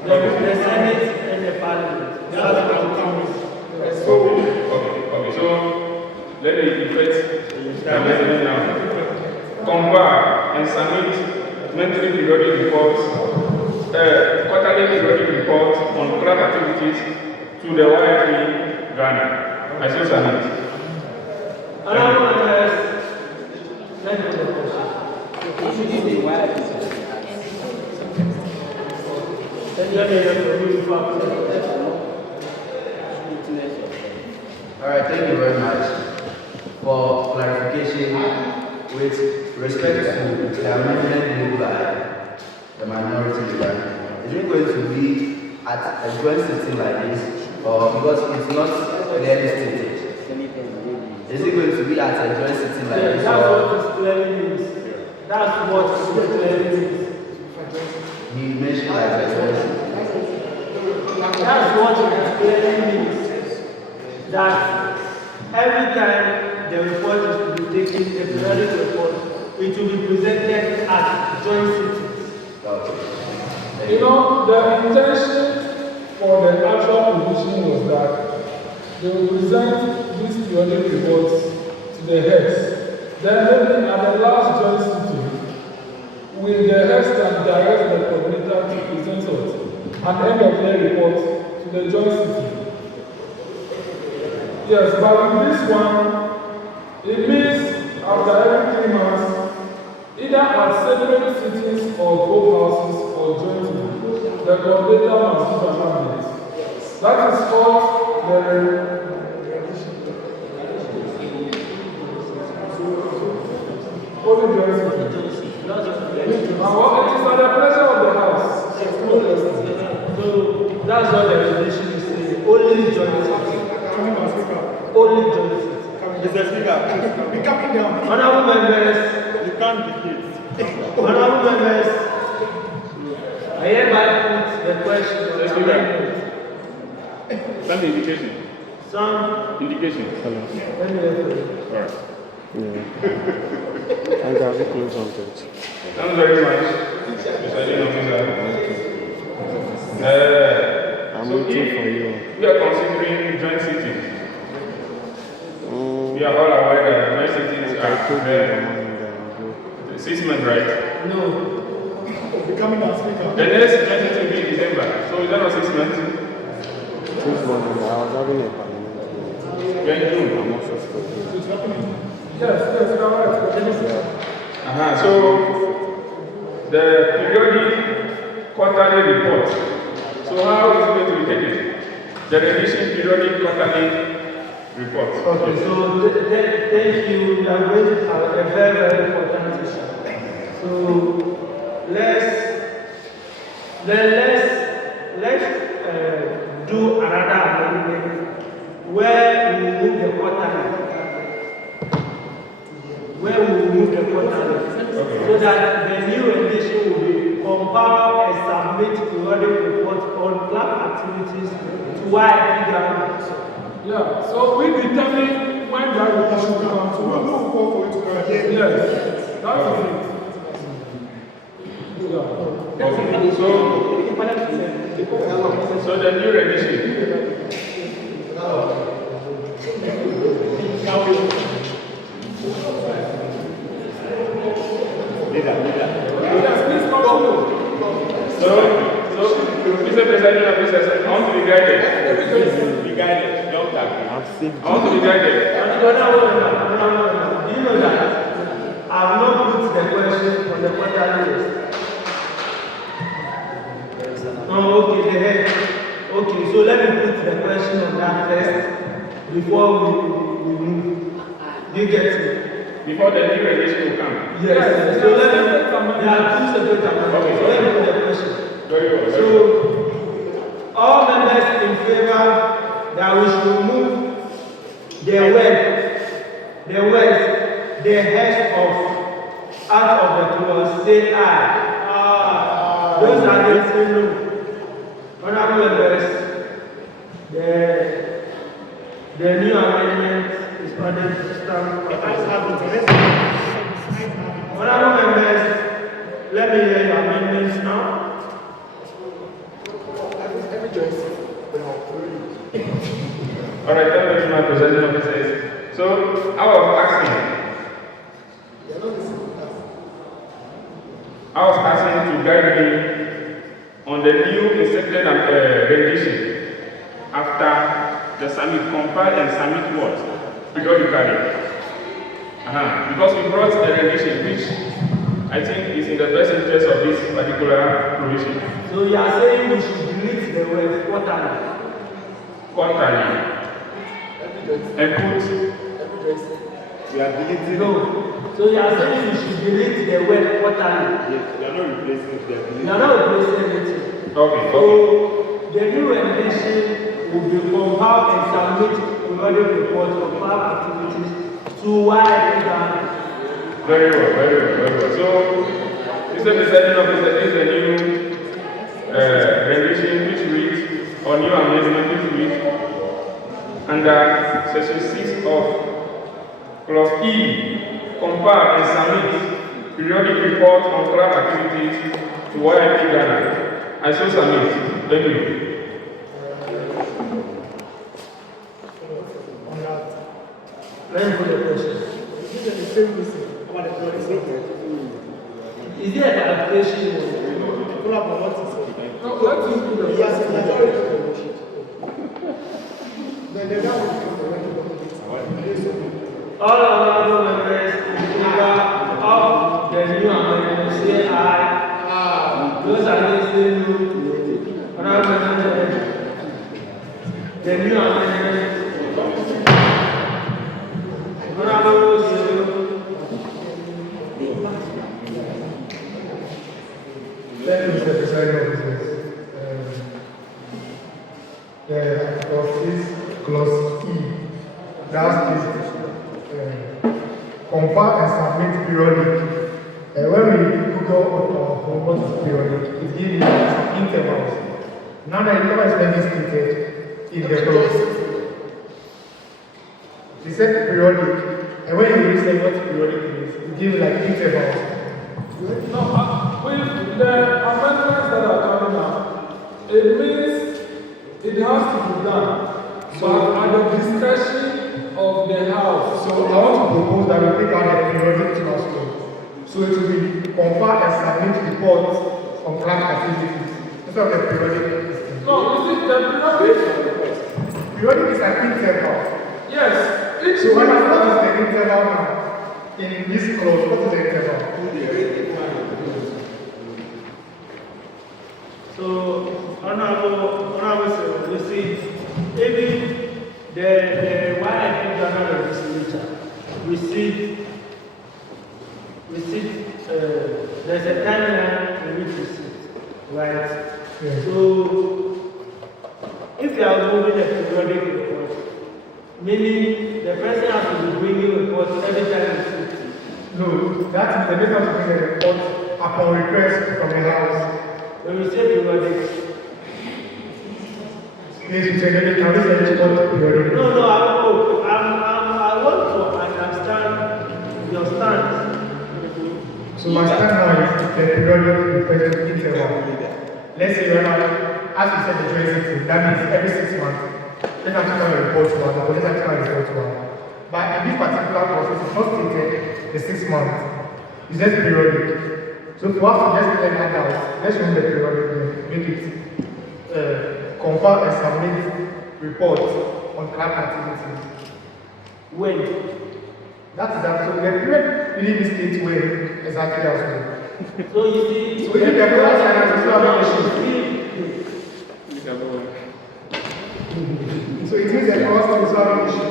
the Senate and the Parliament. That's what it means. Okay. So let me effect the amendment now. Compile and submit monthly periodic reports, quarterly periodic reports on club activities to the YIP Ghana. I still submit. Honorable members, let me put the question. Let me hear from you before I put the question. All right, thank you very much for clarification with respect to the amendment made by the minority leader. Is it going to be at a joint sitting like this, or because it's not clearly stated? Is it going to be at a joint sitting like this? That's what it clearly means. That's what it clearly means. He mentioned that the first. That's what it clearly means. That every time the report is to be taken, the periodic report, it will be presented as joint sittings. You know, the intention for the actual position was that they will present these periodic reports to the heads. Then maybe at the last joint sitting, will the heads can direct the coordinator to present an end of year report to the joint sitting. Yes, but in this one, it means after every 3 months, either at separate sittings or both houses or jointly, the coordinator must give an update. That is called the only joint sitting. And what it is at the pleasure of the house. So that's what the regulation is saying. Only joint sitting. Only joint sitting. Mr. Speaker, be coming down. Honorable members, You can't be honorable members, I hereby put the question on the amendment. Some indication. Some Indication. let me refer. All right. Yeah. I got to close on that. Thank you very much, Presiding Officer. I'm So waiting if for you. we are considering joint sittings, we are all aware that joint sittings I told you the are morning that I'll go. 6 months, right? No. Be coming down, Speaker. The next joint sitting will be in December. So is that not 6 months? This morning, I was having a parliament meeting. You're in June. I'm also studying. Yes, correct. So the periodic quarterly report. So how is it going to be taken? The revision periodic quarterly report. Okay, so thank you. We are going to have a very, very important issue. So let's do another amendment where we remove the quarterly. So that the new edition will be compile and submit periodic report on club activities to YIP government. Yeah, so we determine when that report will come to us. We'll call for it to come here. Yes, that is it. Yeah. Okay. So the new revision. Yes, please continue. So Mr. President of Officers, I want to be guided. Be guided. Don't tap. I've saved I want to be guided. Do you know that I have not put the question on the quarterly list? No, okay, the head. Okay, so let me put the question on that first before we move. Do you get it? Before the new revision will come. Yes. So let me, there are two separate amendments. So let me put the question. Very well. So, all members in favor that we should remove the words, the head of out of the clause, say aye. Those are the say no. Honorable members, the new amendment is ordered to stand. Honorable members, let me hear your amendments now. All right, thank you very much, President Officers. So I was asking to guide me on the new inserted rendition after the summit, compile and submit what? Periodically. Because we brought a rendition which I think is in the best interest of this particular provision. So you are saying we should delete the word quarterly? Quarterly. And put. We are deleting. No. So you are saying we should delete the word quarterly? Yes, we are not replacing it. We are not replacing anything. Okay. So the new edition will be compiled and submit periodic report of club activities to YIP government. Very well. So, Mr. President Officer, this is a new Section 6 of Clause E, compile and submit periodic report on club activities to YIP Ghana. I so submit. Thank you. Let me put a question. Is there an application? No, let me do the All honorable members in favor of the new amendment say aye. Those against say no. Honorable members, the new amendment. Honorable Thank you, Mr. President. The clause E, that is compile and submit periodic. When we Google what is periodic, it gives you some intervals. Now that it is very stated in the clause. It said periodic, and when you read what periodic is, it gives like intervals. No, with the amendments that are coming up, it means it has to be done. But at the discretion of the House. So I want to propose that we take out the periodic clause. So it will be compile and submit reports on club activities instead of the periodic system. No, is it the periodic is an interval. Yes. So when I what is the interval now? In this clause, what is the interval? So, honorable sir, you see, even the YIP Ghana legislature received, there's a timeline in which we sit, right? Yes. So, if you are moving a periodic report, meaning the person has to be bringing reports every time you sit. No, that is the person has to bring the report upon request from the House. When we say periodic, please, you say that can we say report periodic? No, I want to understand your stance. So my stand now is the periodic refers to interval. Let's say you're not, as we said, the joint sitting, that means every 6 months, let's have to come and report to one, or let's have to come and report to one. But in this particular process, it's not stated the 6 months. It's just periodic. So for us to just let that out, let's remove the periodic, make it compile and submit reports on club activities. When? That is that. So the period really misstates when exactly as well. So you see, so if you can class and it's not an issue. So it means the cost is not an issue.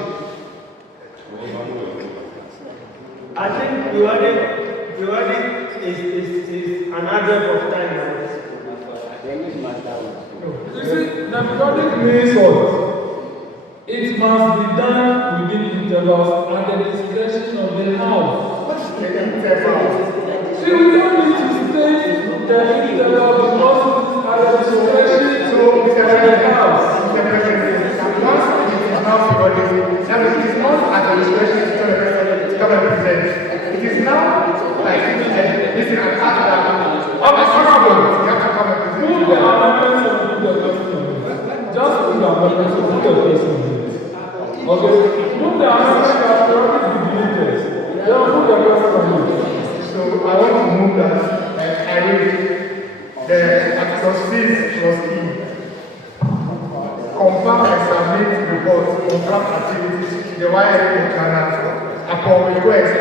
I think periodic is an adverb of time. You see, the periodic means what? It must be done within intervals at the discretion of the House. What is the interval? See, we don't need to state the interval because at the discretion of the House. Mr. President, once it is now periodic, that means it is not at the discretion of the President to come and present. It is now like this is an act that you have to come and present. Put the amendments and put the question. Just put the amendments and put the question. Okay? Put the amendments that periodic be deleted. Then put the question. So I want to move that I read the trustees trustee compile and submit reports on club activities to the YIP Ghana upon request.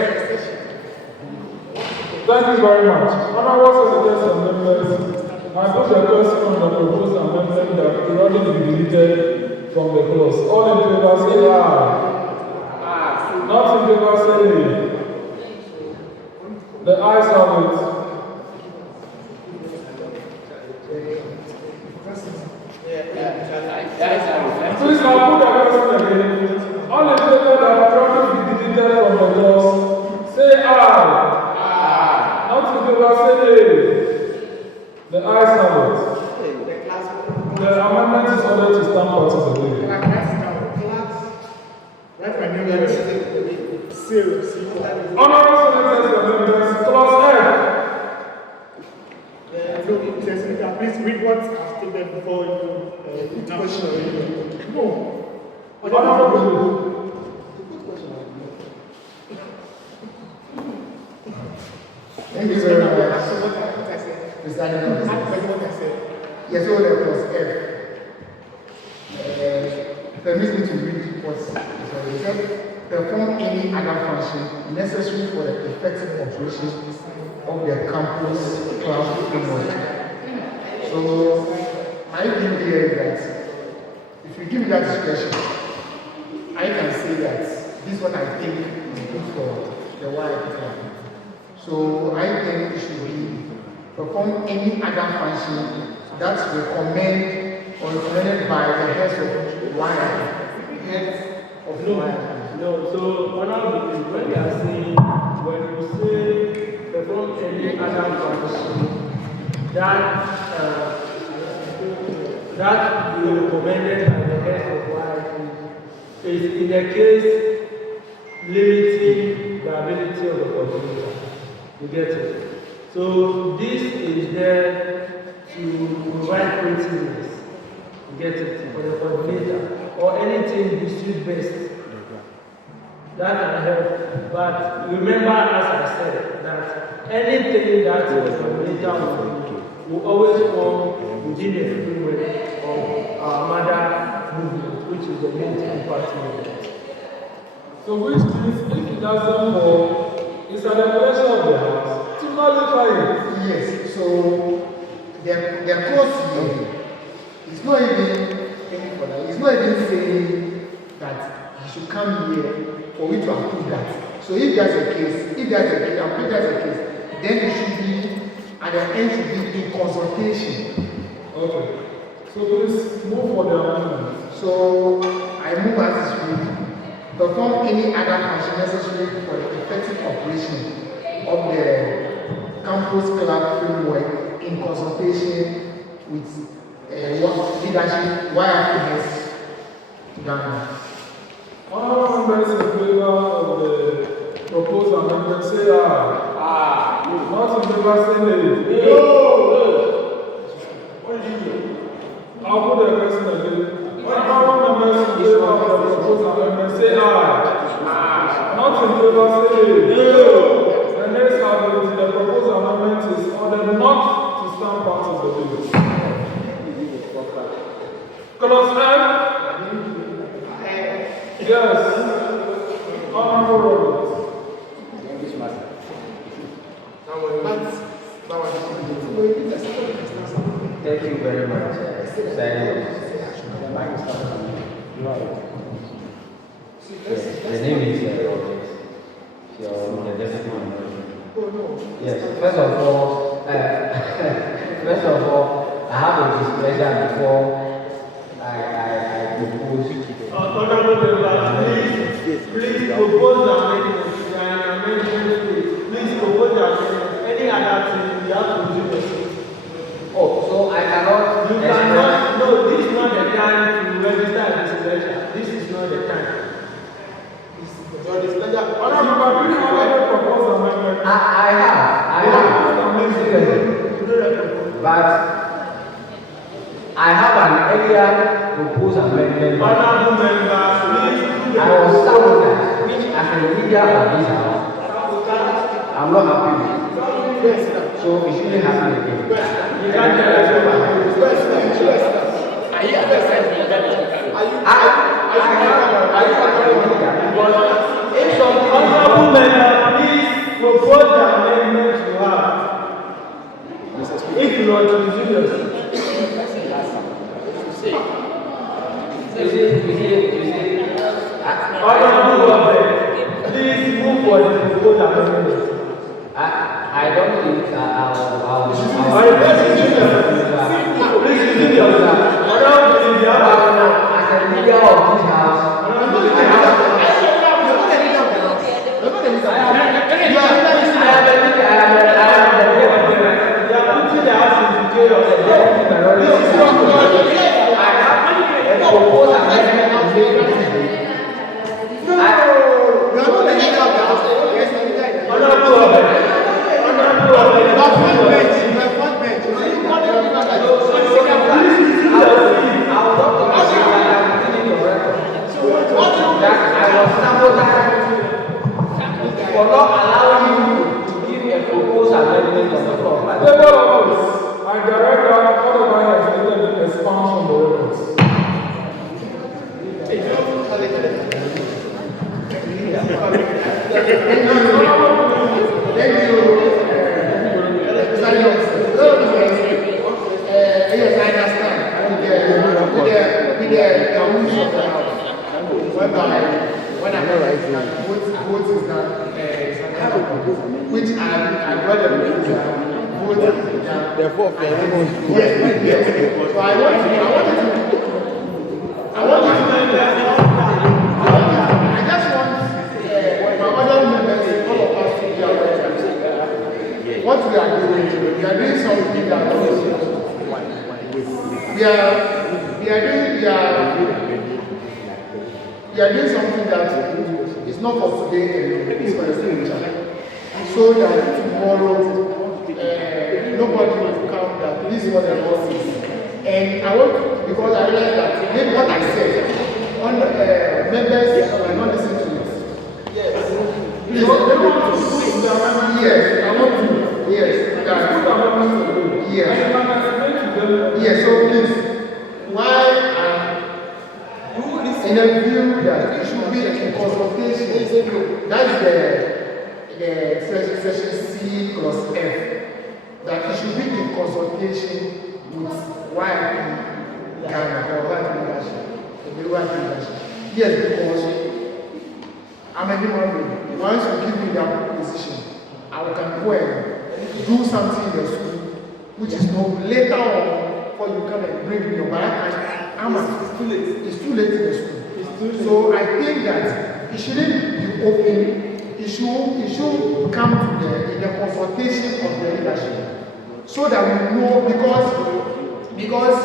Thank you very much. Honorable Senators and members, I put the question on the proposed amendment that periodic be deleted from the clause. All in favor say aye. Not in favor say nay. The ayes have it. Please now put the question again. All in favor that periodic be deleted from the clause say aye. Not in favor say nay. The ayes have it. The amendment is ordered to stand part of the way. Honorable senators and members, clause F. Please read what I've stated before you put question. No. Honorable. Thank you very much. Presided officer. Yes, all that was F. Permit me to read what it said. Perform any other function necessary for the effective operation of the campus class framework. So, my view here is that if you give me that discretion, I can say that this is what I think is good for the YIP club. So, I think it should be perform any other function that's recommended by the heads of YIP. Heads of YIP. No, so one of the things when you are saying, when you say perform any other function, that you recommended by the head of YIP is in the case limiting the ability of the coordinator. You get it? So this is there to provide proceedings. You get it? For the coordinator or anything district-based. That can help. But remember, as I said, that anything that the coordinator will always fall within the framework of our mother movement, which is the main party movement. So which means if it doesn't fall, it's at the pleasure of the house to nullify it. Yes, so the clause here is not even any further. It's not even saying that you should come here for we to approve that. So if that's the case, then it should be, at the end should be in consultation. Okay. So please move for the amendment. So I move as is read. Perform any other function necessary for the effective operation of the campus club framework in consultation with leadership YIP Ghana. Honorable members in favor of the proposed amendment say aye. Aye. Not in favor say nay. No. I'll put the question again. Honorable members in favor of the proposed amendment say aye. Aye. Not in favor say nay. No. The next argument, the proposed amendment is ordered not to stand part of the bill. Clause F. Yes. Honorable Robert. Thank you very much, President. The name is Robert. You're the deputy member. Yes. First of all, I have a displeasure before I propose. Honorable members, please propose the amendment. Please propose the amendment. Any other thing, you have to do this. Oh, so I cannot. You cannot. No, this is not the time to register a displeasure. This is not the time. Your displeasure. Honorable members, you have a proposed amendment. I have. But I have an earlier proposed amendment. Honorable members, please. I was sabotaged, which as a leader of this house, I'm not happy with. So it shouldn't happen again. You can't tell us what Are you because if something honorable member, please propose the amendment you have. If you want to resume your seat. Honorable Robert, please move for the proposed amendment. I don't think I'll Please resume your seat. Honorable, please, as a leader of this house, I whereby when I vote is done, which I got the vote is done. Therefore, Yes. So I want you to I just want my other members, all of us to be aware that what we are doing something that we are doing something that is not for today alone, it's for the future. So that tomorrow nobody will come that this is what the law says. And I want, because I realize that maybe what I said, on members are not listening to it. Yes. Please, yes, I want to. Yes. Yes. Yes, so please, why in a view that it should be in consultation, that's the section C plus F. That it should be in consultation with YIP Ghana or Amegashie-Viglo. Yes, because I'm a human being. Once you give me that position, I can go and do something in the school, which is not later on for you come and bring me your back. It's too late. It's too late in the school. So I think that it shouldn't be open. It should come to in the consultation of the leadership. So that we know, because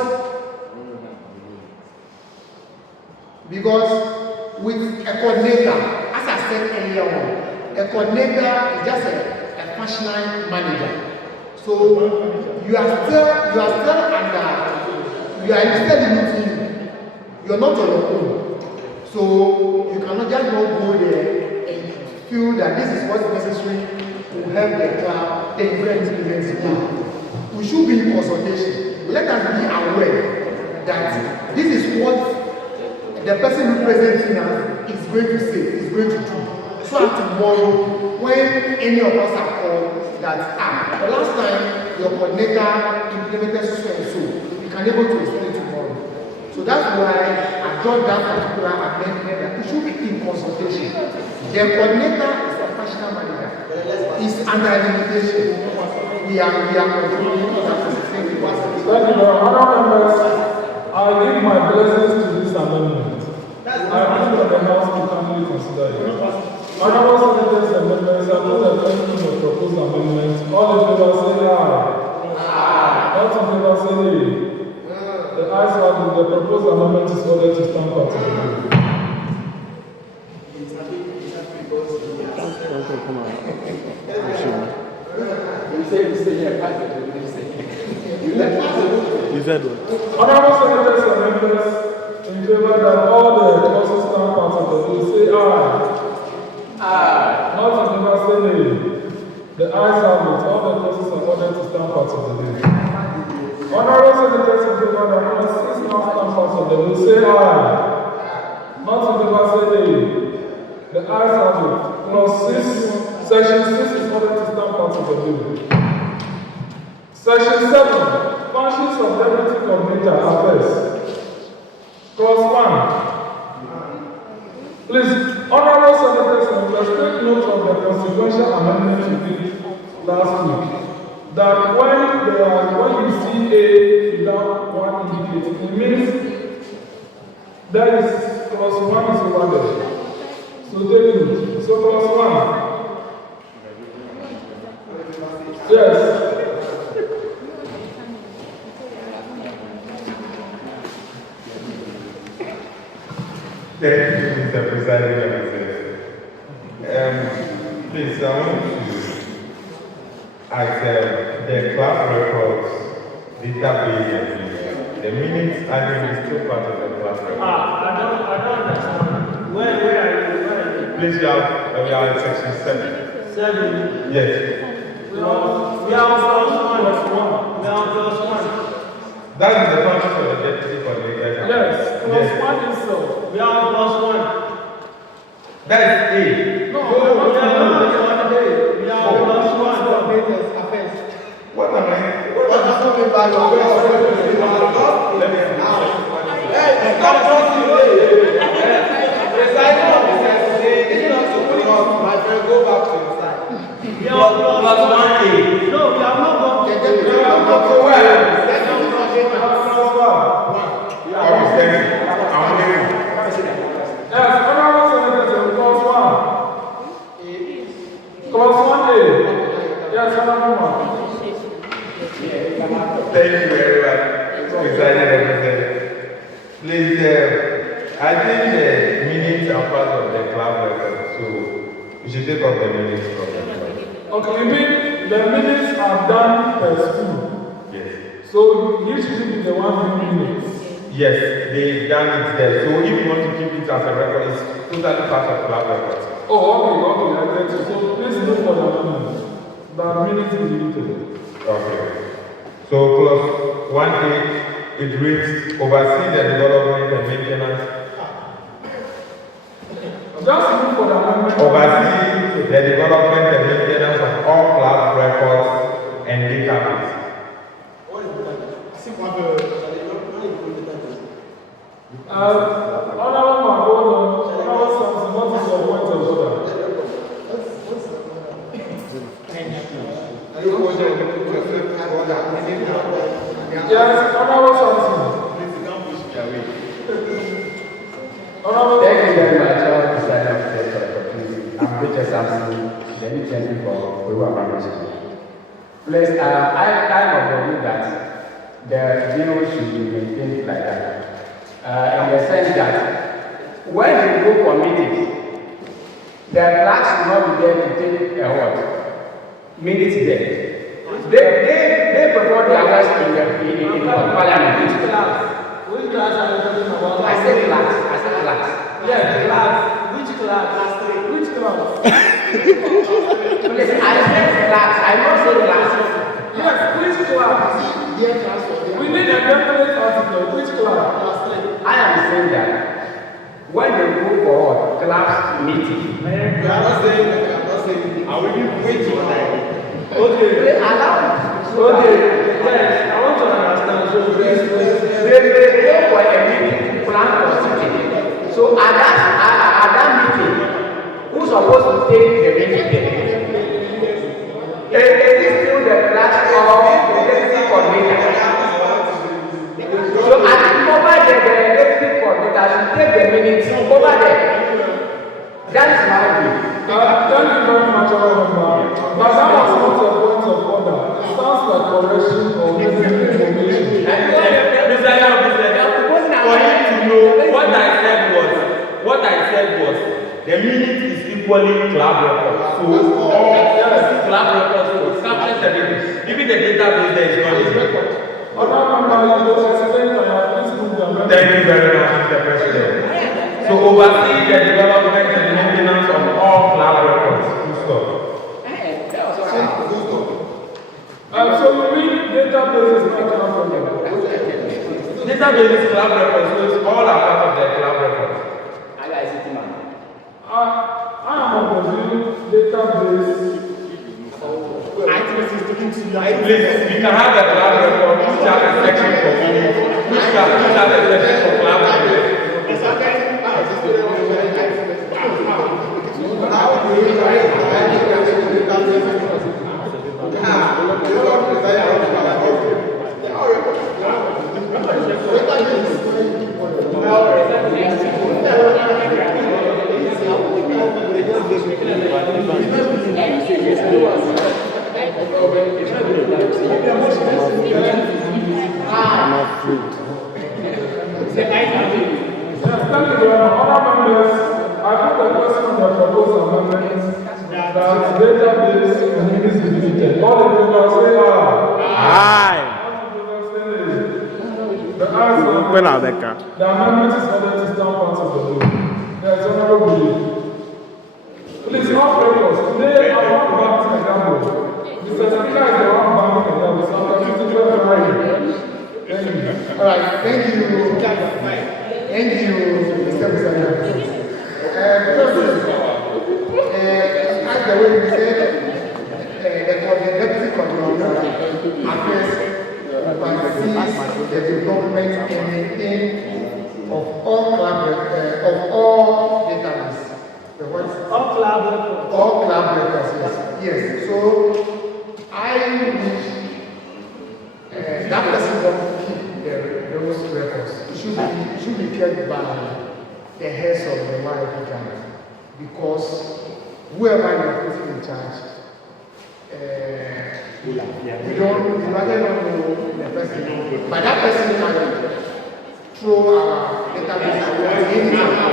with a coordinator, as I said earlier on, a coordinator is just a functional manager. So you are still limiting. You are not on your own. So you cannot just not go there and feel that this is what is necessary to help the club, then you implement it. We should be in consultation. Let us be aware that this is what the person representing us is going to say, is going to do. So tomorrow, when any of us are called that, the last time your coordinator implemented so and so, we can able to explain tomorrow. So that's why I brought that particular amendment that it should be in consultation. The coordinator is a functional manager. It's under limitation. We are controlling that. Thank you. Honourable members, I give my blessings to this amendment. I think that the House will kindly consider it. Honourable senators and members, I put attention to the proposed amendment. All in favor say aye. All in favor say nay. The ayes have it. The proposed amendment is ordered to stand part of the bill. Honourable senators and members, in favor that all the clauses stand part of the bill, say aye. Not in favor, say nay. The ayes have it. All the clauses are ordered to stand part of the bill. Honourable senators in favor that all 6 now stand part of the bill, say aye. Not in favor, say nay. The ayes have it. Section 6 is ordered to stand part of the bill. Section 7. Functions of Deputy Coordinator Affairs. Clause 1. Please, honourable senators and members, take note of the consequential amendment we did last week. That when you see A without 1 indicating, it means that is clause 1 is over there. So take note. So clause 1. Yes. Thank you, Mr. Presiding Officer. Please, I want to ask the class records, database, the minutes adding is still part of the class records. I don't understand. Where are you? Please, we are in section 7. 7? Yes. We are on plus 1. That is the function for the deputy coordinator. Yes, plus 1 is so. We are on plus 1. That is A. No, we are on plus 1. What am I? What does that mean by your Let me see. We should take up the minutes from them. Okay, you mean the minutes are done per school? Yes. So you should be the one doing minutes? Yes, they've done it there. So if you want to keep it as a record, it's totally part of club records. Oh, okay, I get you. So please look for the minutes. The minutes is deleted. Okay. So clause 1A, it reads, oversee the development and maintenance. Just look for the amendment. Oversee the development and maintenance of all club records and databases. Honorable Magono, Honorable Samson, what is your point of order? Yes, Honorable Samson. Thank you very much, all the side of the opportunity. I'm Richard Samson, the new champion for Amegashie-Viglo. Please, I'm of the view that the bill should be maintained like that. In the sense that when you go for meetings, the clerks should not be there to take a what? Minutes there. They perform their work in parliament. Which class are you talking about? I said class. Yes, class. Which class? Which class? Please, I said class. I not say class. Yes, which class? We need a definite article. Which class? I am saying that when they go for class meeting, We are not saying that. Are we waiting on that? okay, they allow. Okay, yes, I want to understand. So They go for a meeting to plan for sitting. So at that meeting, who's supposed to take the meeting there? Is it still the class or the deputy coordinator? So I think over there, the deputy coordinator should take the minutes over there. That is my view. Thank you very much, Honorable. But that was not a point of order. It sounds like correction or missing information. For you to know, what I said was, the minute is equally club record. So all club records will capture the minutes. Even the database there is not equal. Thank you very much, Mr. President. So oversee the development and maintenance of all club records. Full stop. So you mean database is not club record? Database is club records, so it's all a part of the club records. I am of the view database. Please, we can have the club record, which has a section for minutes, which has a section for club records. The amendment is ordered to stand part of the bill. There is honorable belief. Please, off records. Today, I want to back to the gamble. Mr. Speaker is the one banking the gamble. So I'm going to do it right. Thank you. All right, thank you. Thank you, Mr. President. As the way we said, the deputy coordinator affairs oversees the development and maintenance of all databases. all club records. All club records, yes. So I wish that person don't keep those records. It should be kept by the heads of the YIP Ghana, because whoever you are putting in charge, we rather not know the person, but that person can throw our database away anytime.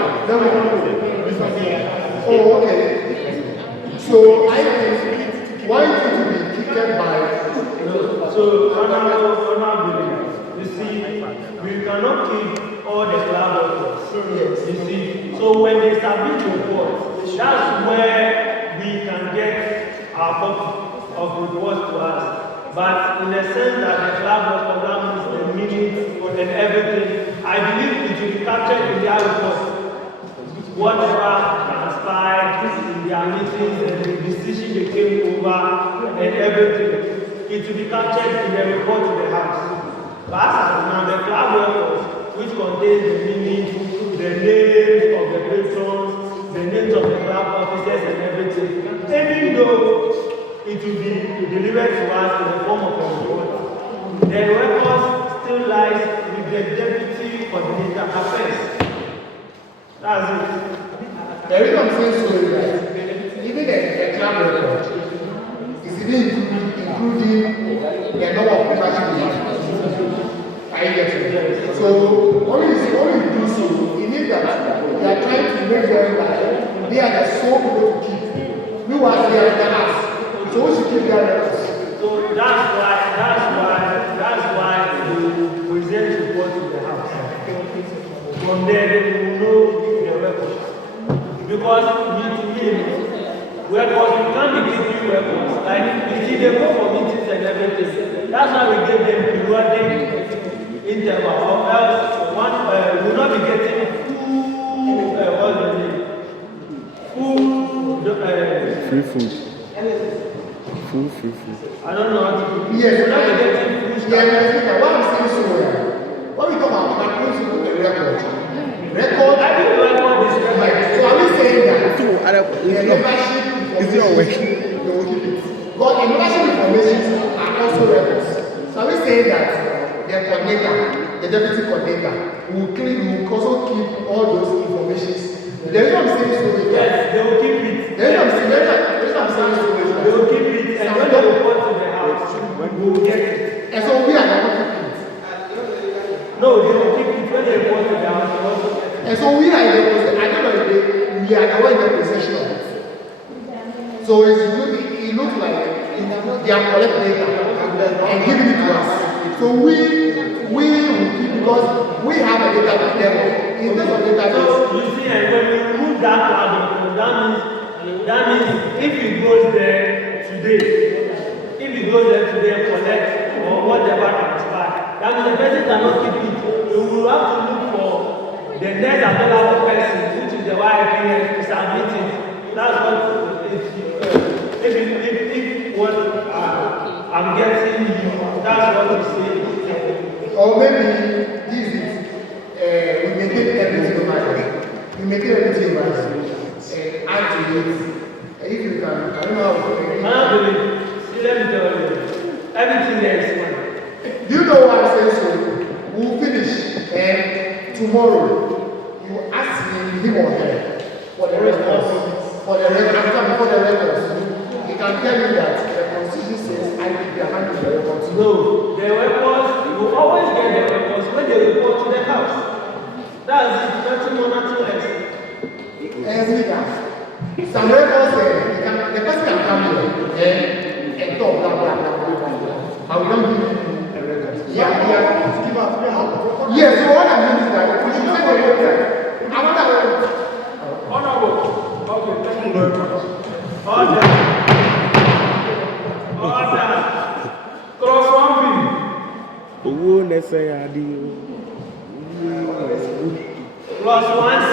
Oh, okay. cannot keep all the club records. Yes. You see, so when they submit reports, that's where we can get our copy of reports to us. But in the sense that the club record, that means the minutes and everything, I believe it will be captured in their report. Whatever transpired in their meetings and the decision they came over and everything, it will be captured in the report to the house. But as of now, the club records, which contains the minutes, the names of the patrons, the names of the club officers and everything, even though it will be delivered to us in the form of a report, the records still lies with the deputy coordinator affairs. That's it. The reason I'm saying so is that even the club record is even including the number of membership we have. I get it. So when you do so, it means that we are trying to make them like they are the sole people to keep. We are there the house. So we should keep their records. So that's why we present report to the house. From there they will know the records. Because we can't be giving records. Like you see, they go for meetings and everything. That's why we give them periodic interval. Or else we will not be getting free food. Full free food. I don't know how to do. Yes, we're not getting food. Yeah, what I'm saying so when we talk about the record, I think the record is like, so are we saying that So, the membership is your way? they will keep it? But the membership information are also records. So are we saying that the coordinator, the deputy coordinator, will also keep all those informations? The reason I'm saying so is that yes, they will keep it. The reason I'm saying so is that they will keep it, and when they report to the house, we will get it. And so we are not keeping it. No, they will keep it when they report to the house. They also get it. And so we are in the possession. At the end of the day, we are the one in the possession of it. So it looks like they are collecting data and giving it to us. So we will keep, because we have a data level. In terms of database. So you see, and when we remove that cloud, that means if it goes there today and collect or whatever transpired, that means the person cannot keep it. You will have to look for the next available person, which is the YIP, to submit it. That's what if what I'm getting you, that's what we say. Or maybe this is we maintain everything right. We maintain everything right. Add to it. If you can, I don't know how to make it. I don't believe. See, let me tell you. Everything there is fine. Do you know what I'm saying? So we'll finish, and tomorrow you ask him or her for the records. For the records, before the records, he can tell you that the constitution says I keep the hand of the records. No, the records, you will always get the records when they report to the house. That's it, nothing more, nothing less. Some records, the person can come here and talk, blah, blah, blah, blah, blah. But we don't give him a record. Yeah, give us, yes, so what I mean is that we should take a look at after Honorable. Okay, thank you very much. Order. Clause 1B. Owó lẹ́sẹ̀ adé o. Clause 1C.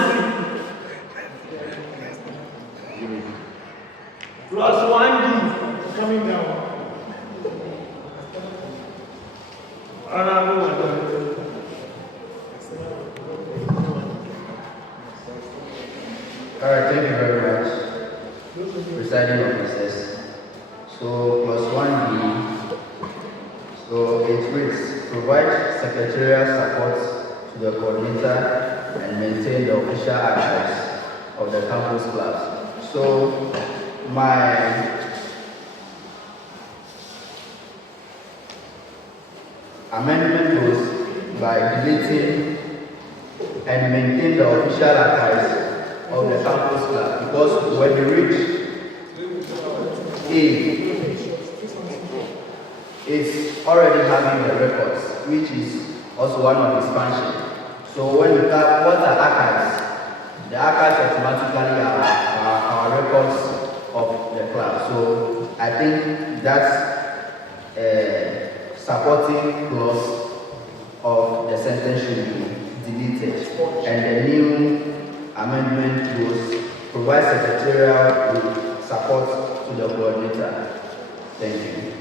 Clause 1D. Coming down. Honorable Madam. All right, thank you very much, presiding officers. So, plus 1B, so it reads, provide secretarial support to the coordinator and maintain the official archives of the campus clubs. So, my amendment goes by deleting and maintain the official archives of the campus club, because when you reach A, it's already having the records, which is also one of his functions. So when you tap what are archives, the archives automatically are our records of the class. So I think that's supporting clause of the sentence should be deleted, and the new amendment goes provide secretarial with support to the coordinator. Thank you.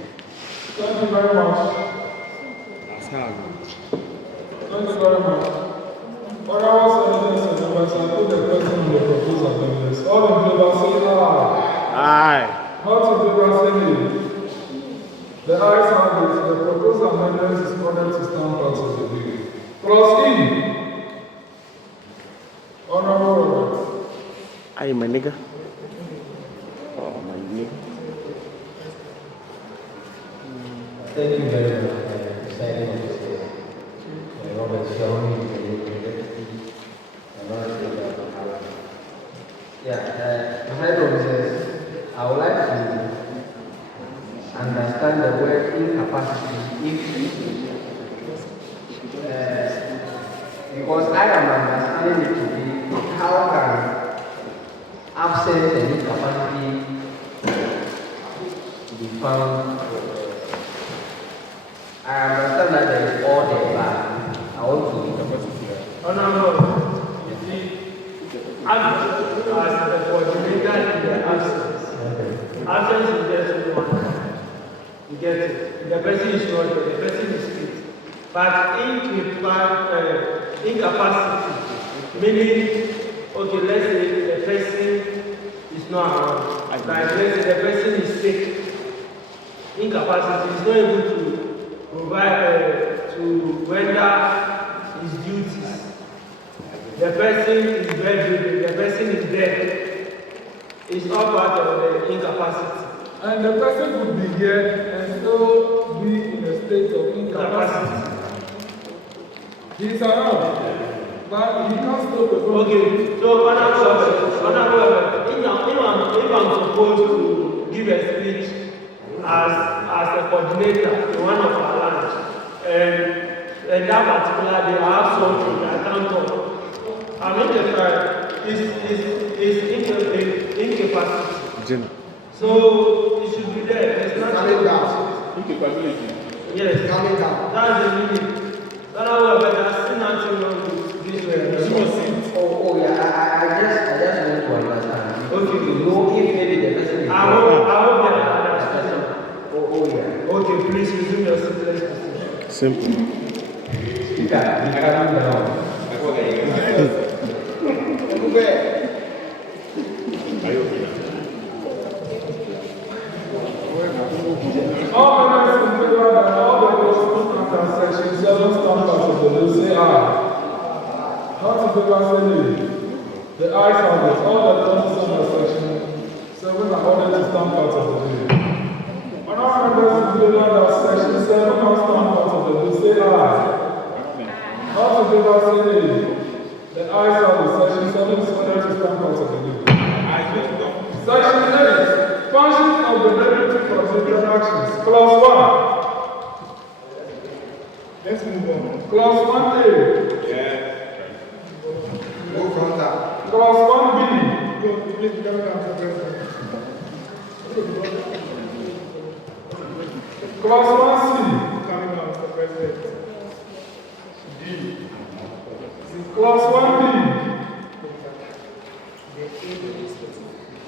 Thank you very much. Thank you very much. Honorable senators and members, I put the question on the proposed amendments. All in favor say aye. Aye. Not in favor say nay. The ayes have it. The proposed amendment is ordered to stand part of the bill. Clause E. Honorable Robert. Aye, my nigga. Oh, my nigga. Thank you very much, Presiding Officer, Robert Shawnee, the Deputy, Presiding Officers, I would like to understand the word incapacity because I am understanding it to be how can absence and incapacity be found. I understand that there is all there, but I want to Honorable, you see, as the coordinator in the absence, absence is just one time. You get it? The person is not there, the person is fit. But incapacity, meaning, okay, let's say the person is not around. Like, let's say the person is sick. Incapacity is not able to provide, to render his duties. The person is bedridden, the person is dead. It's all part of the incapacity. And the person could be here and still be in a state of incapacity. He's around, but he can't still perform. Okay, so honorable, if I'm supposed to give a speech as a coordinator in one of our lands, and that particular day I have something I can't talk. I mean the is incapacity. So it should be there. It's not coming down. Incapability. Yes, Coming down. that's the meaning. But I see nothing wrong with this way. Oh yeah, I just want to understand. Okay. You know if maybe the person is I hope that I understand. Oh yeah. Okay, please resume your seatless position. Simple. Speaker, you calm down. All members in favor that all the bills under section 7 stand part of the bill say aye. Not in favor say nay. The ayes have it. All the bills under section 7 are ordered to stand part of the bill. All members in favor that section 7 must stand part of the bill say aye. Not in favor say nay. The ayes have it. Section 7 is ordered to stand part of the bill. Section 8. Functions of the Deputy Prosecutor Actions. Clause 1. Let's move on. Clause 1A. Yeah. Move from that. Clause 1B. Go, please, come down, Mr. President. Clause 1C. Coming down, Mr. President. D. Clause 1B.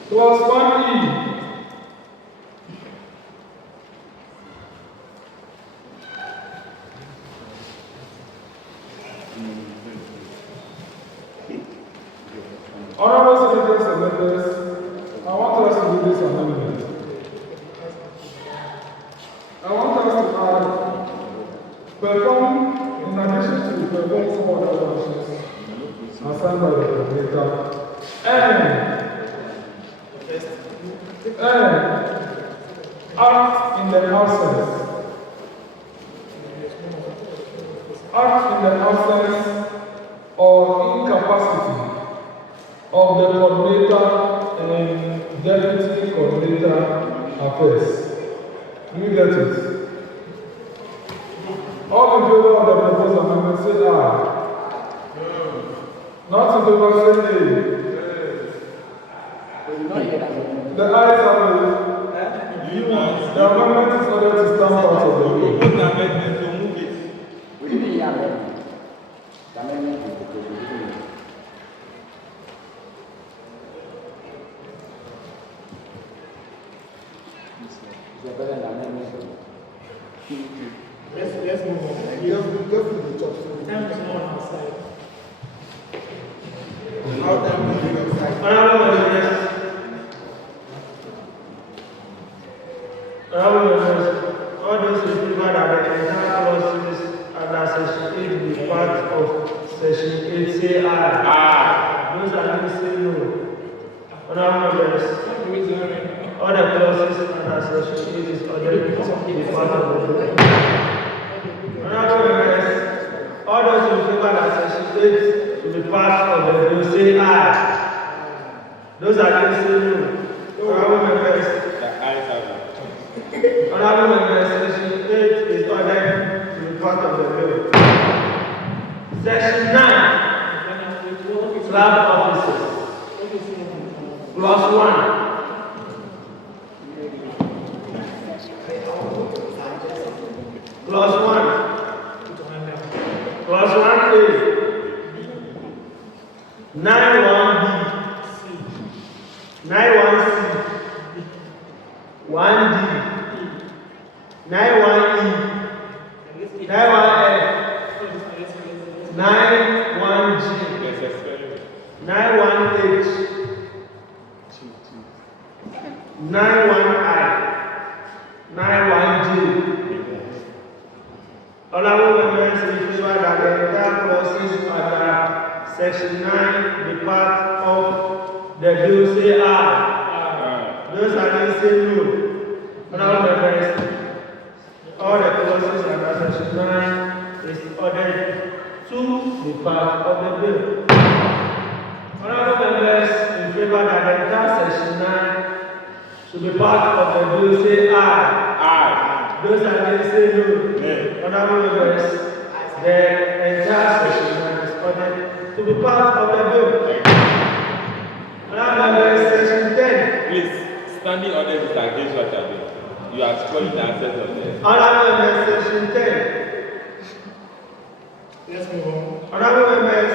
Clause 1E. Honorable senators and members, I want us to do this amendment. I want us to add, perform, in addition to perform some other functions assigned by the coordinator, and act in the absence. Act in the absence or incapacity of the coordinator and deputy coordinator affairs. Do you get it? All in favor of the proposed amendment favor say nay. The ayes have it. The amendment is ordered to stand part of the bill. Propose the amendment to move it. We didn't hear amendment. The amendment is proposed. We didn't hear. Mr. President, amendment. Let's move on. You have to go through the top. Time is more on our side. How time will be outside? Honorable members, all those in favor that the entire clauses under section 8 be part of section 8 say aye. Aye. Those against say no. Honorable members, all the clauses under section 8 is ordered to be part of the bill. Honorable members, all those in favor that section 8 to be part of the bill say aye. Those against say no. Honorable members, The ayes have it. honorable members, section 8 is ordered to be part of the bill. Section 9, club officers. Clause 1. Clause 1. Clause 1A. 91B. 91C. 1D. 91E. 91F. 91G. Necessary. 91H. 91I. 91J. Honorable members, in favor that the entire clauses under section 9 be part of the bill say aye. Those against say no. Honorable members, all the clauses under section 9 is ordered to be part of the bill. Honorable members, in favor that the entire section 9 should be part of the bill say aye. Aye. Those against say no. Nay. Honorable members, the entire section 9 is ordered to be part of the bill. Honorable members, section 10. Please, standing orders is against what you are doing. You are spoiling the assets of the. Honorable members, section 10. Let's move on. Honorable members.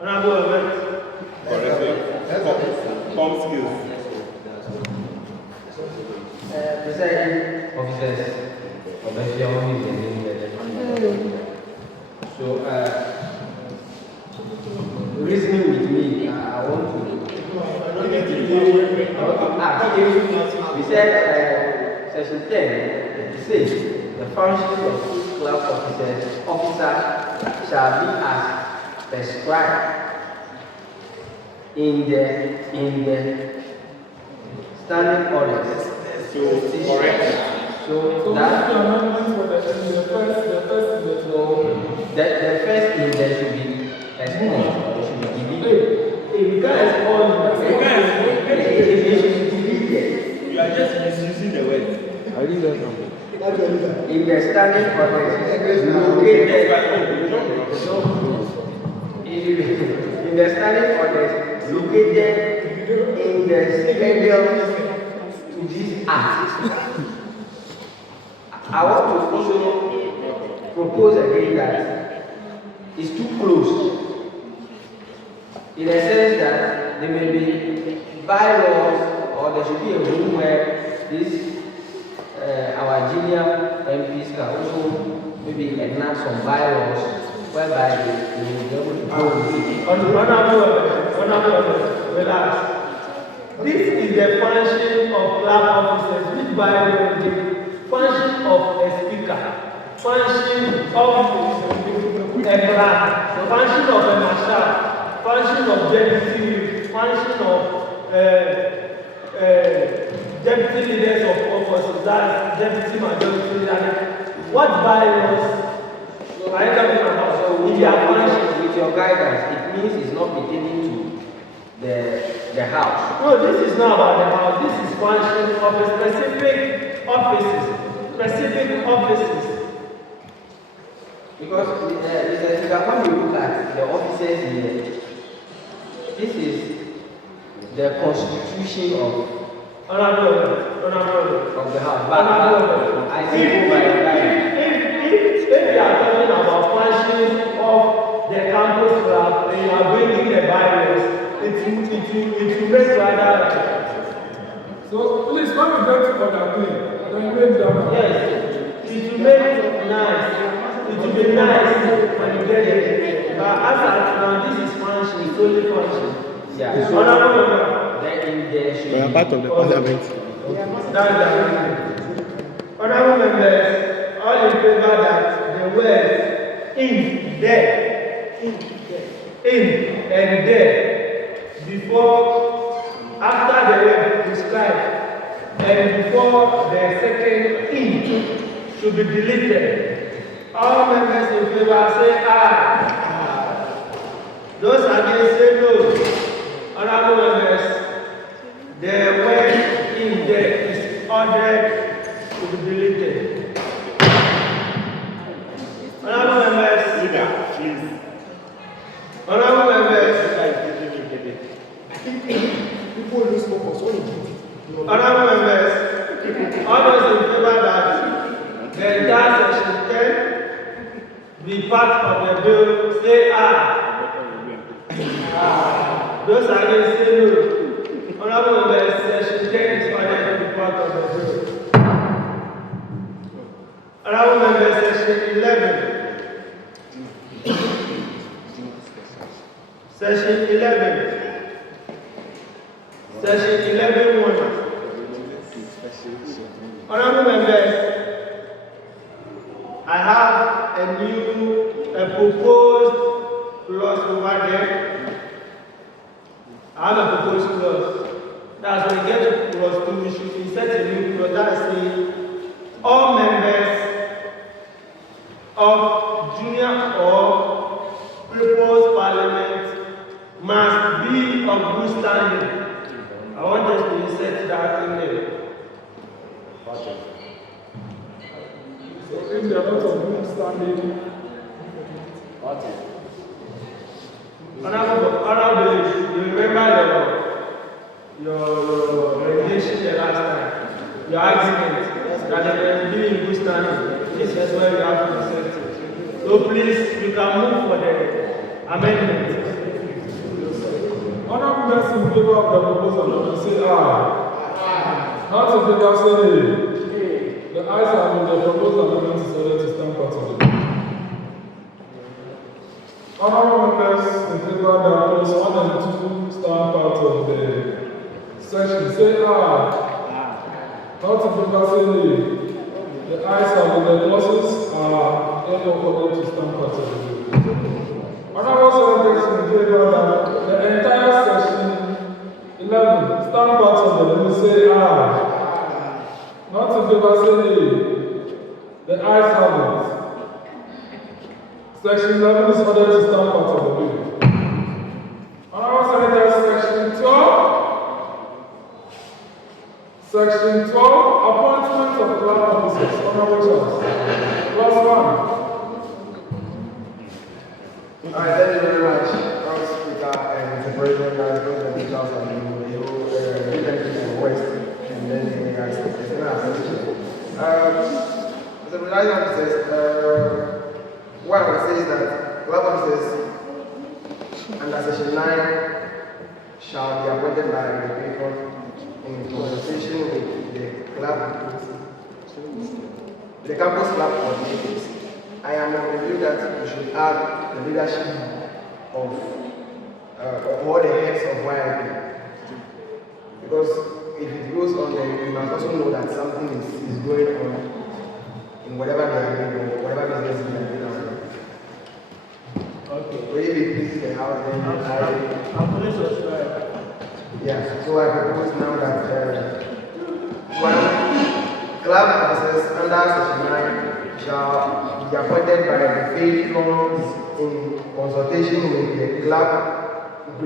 Honorable members. Correctly. Form skills. Presiding officers of the Fiaomi So, reasoning with me, I want to ask if we said section 10, it says the functions of each club officer shall be as prescribed in the standing orders. So, correct. So That the amendment for the first the first index should be explained, it should be deleted. If you can't respond, It should be deleted. You are just misusing the word. I read that something. In the standing orders, in the standing orders located in the schedule to this act. I want to also propose again that it's too close. In a sense that there may be bylaws or there should be a room where this our junior MPs can also maybe enact some bylaws whereby they will be able to go with it. Honorable, relax. This is the function of club officers, which by the function of a speaker, function of a clerk, function of a marshal, function of deputy, function of deputy leaders of offices, that's deputy majority leader. What bylaws are you talking about? So with your guidance, it means it's not pertaining to the house. No, this is not about the house. This is function of a specific offices. Specific offices. Because when you look at the officers here, this is the constitution of the house. But I think if they are talking about functions of the campus club, they are bringing the bylaws, it will make rather. So please, when we get to other thing, then you make that. Yes, it will make nice. It will be nice when you get it. But as at now, this is function, solely function. yeah. Then We are part of the parliament. Honorable members, all in favor that the word in there, in and there, before, after the word prescribed, and before the second in should be deleted. All members in favor say aye. Those against say no. Honorable members, the word in there is ordered to be deleted. Honorable members, please. Honorable members, People lose focus when you do it. honorable members, all those in favor that the entire section 10 be part of the bill, say aye. Those against say no. Honorable members, section 10 is ordered to be part of the bill. Honorable members, section 11. Section 11. Section 11.1. Honorable members, I have a proposed clause over there. I have a proposed clause. That's when we get to clause 2, we should insert a new clause that says all members of junior or proposed parliament must be of good standing. I want us to insert that in there. So if they are not of good standing, Honorable, you remember your mediation the last time, your argument that they will be in good standing. This is where we have to accept it. So please, you can move for the amendment. honorable members in favor of the proposal, say aye. Not in favor, say nay. The ayes have it, the proposed amendment is ordered to stand part of the bill. Honorable members in favor that clause 1 and 2 stand part of the session, say aye. Not in favor, say nay. The ayes have it, the clauses are ordered to stand part of the bill. Honorable senators in favor that the entire session 11 stand part of the bill, say aye. Not in favor, say nay. The ayes have it. Section 11 is ordered to stand part of the bill. Honorable senators, section 12. Section 12, appointment of clerk officers. Honorable Charles. Clause 1. Alright, thank you very much. House Speaker and the President, President Charles, and you thank you for the request, and then you guys explain our position. As a presiding officers, what I would say is that club officers under section 9 shall be appointed by the patron in consultation with the campus club coordinators. I am of the view that we should add the leadership of all the heads of YIP. Because if it goes on, then we must also know that something is going on in whatever they are doing, or whatever business they are doing. Okay. So if it pleases the house, then yeah, so I propose now that one club officers under section 9 shall be appointed by the patrons in consultation with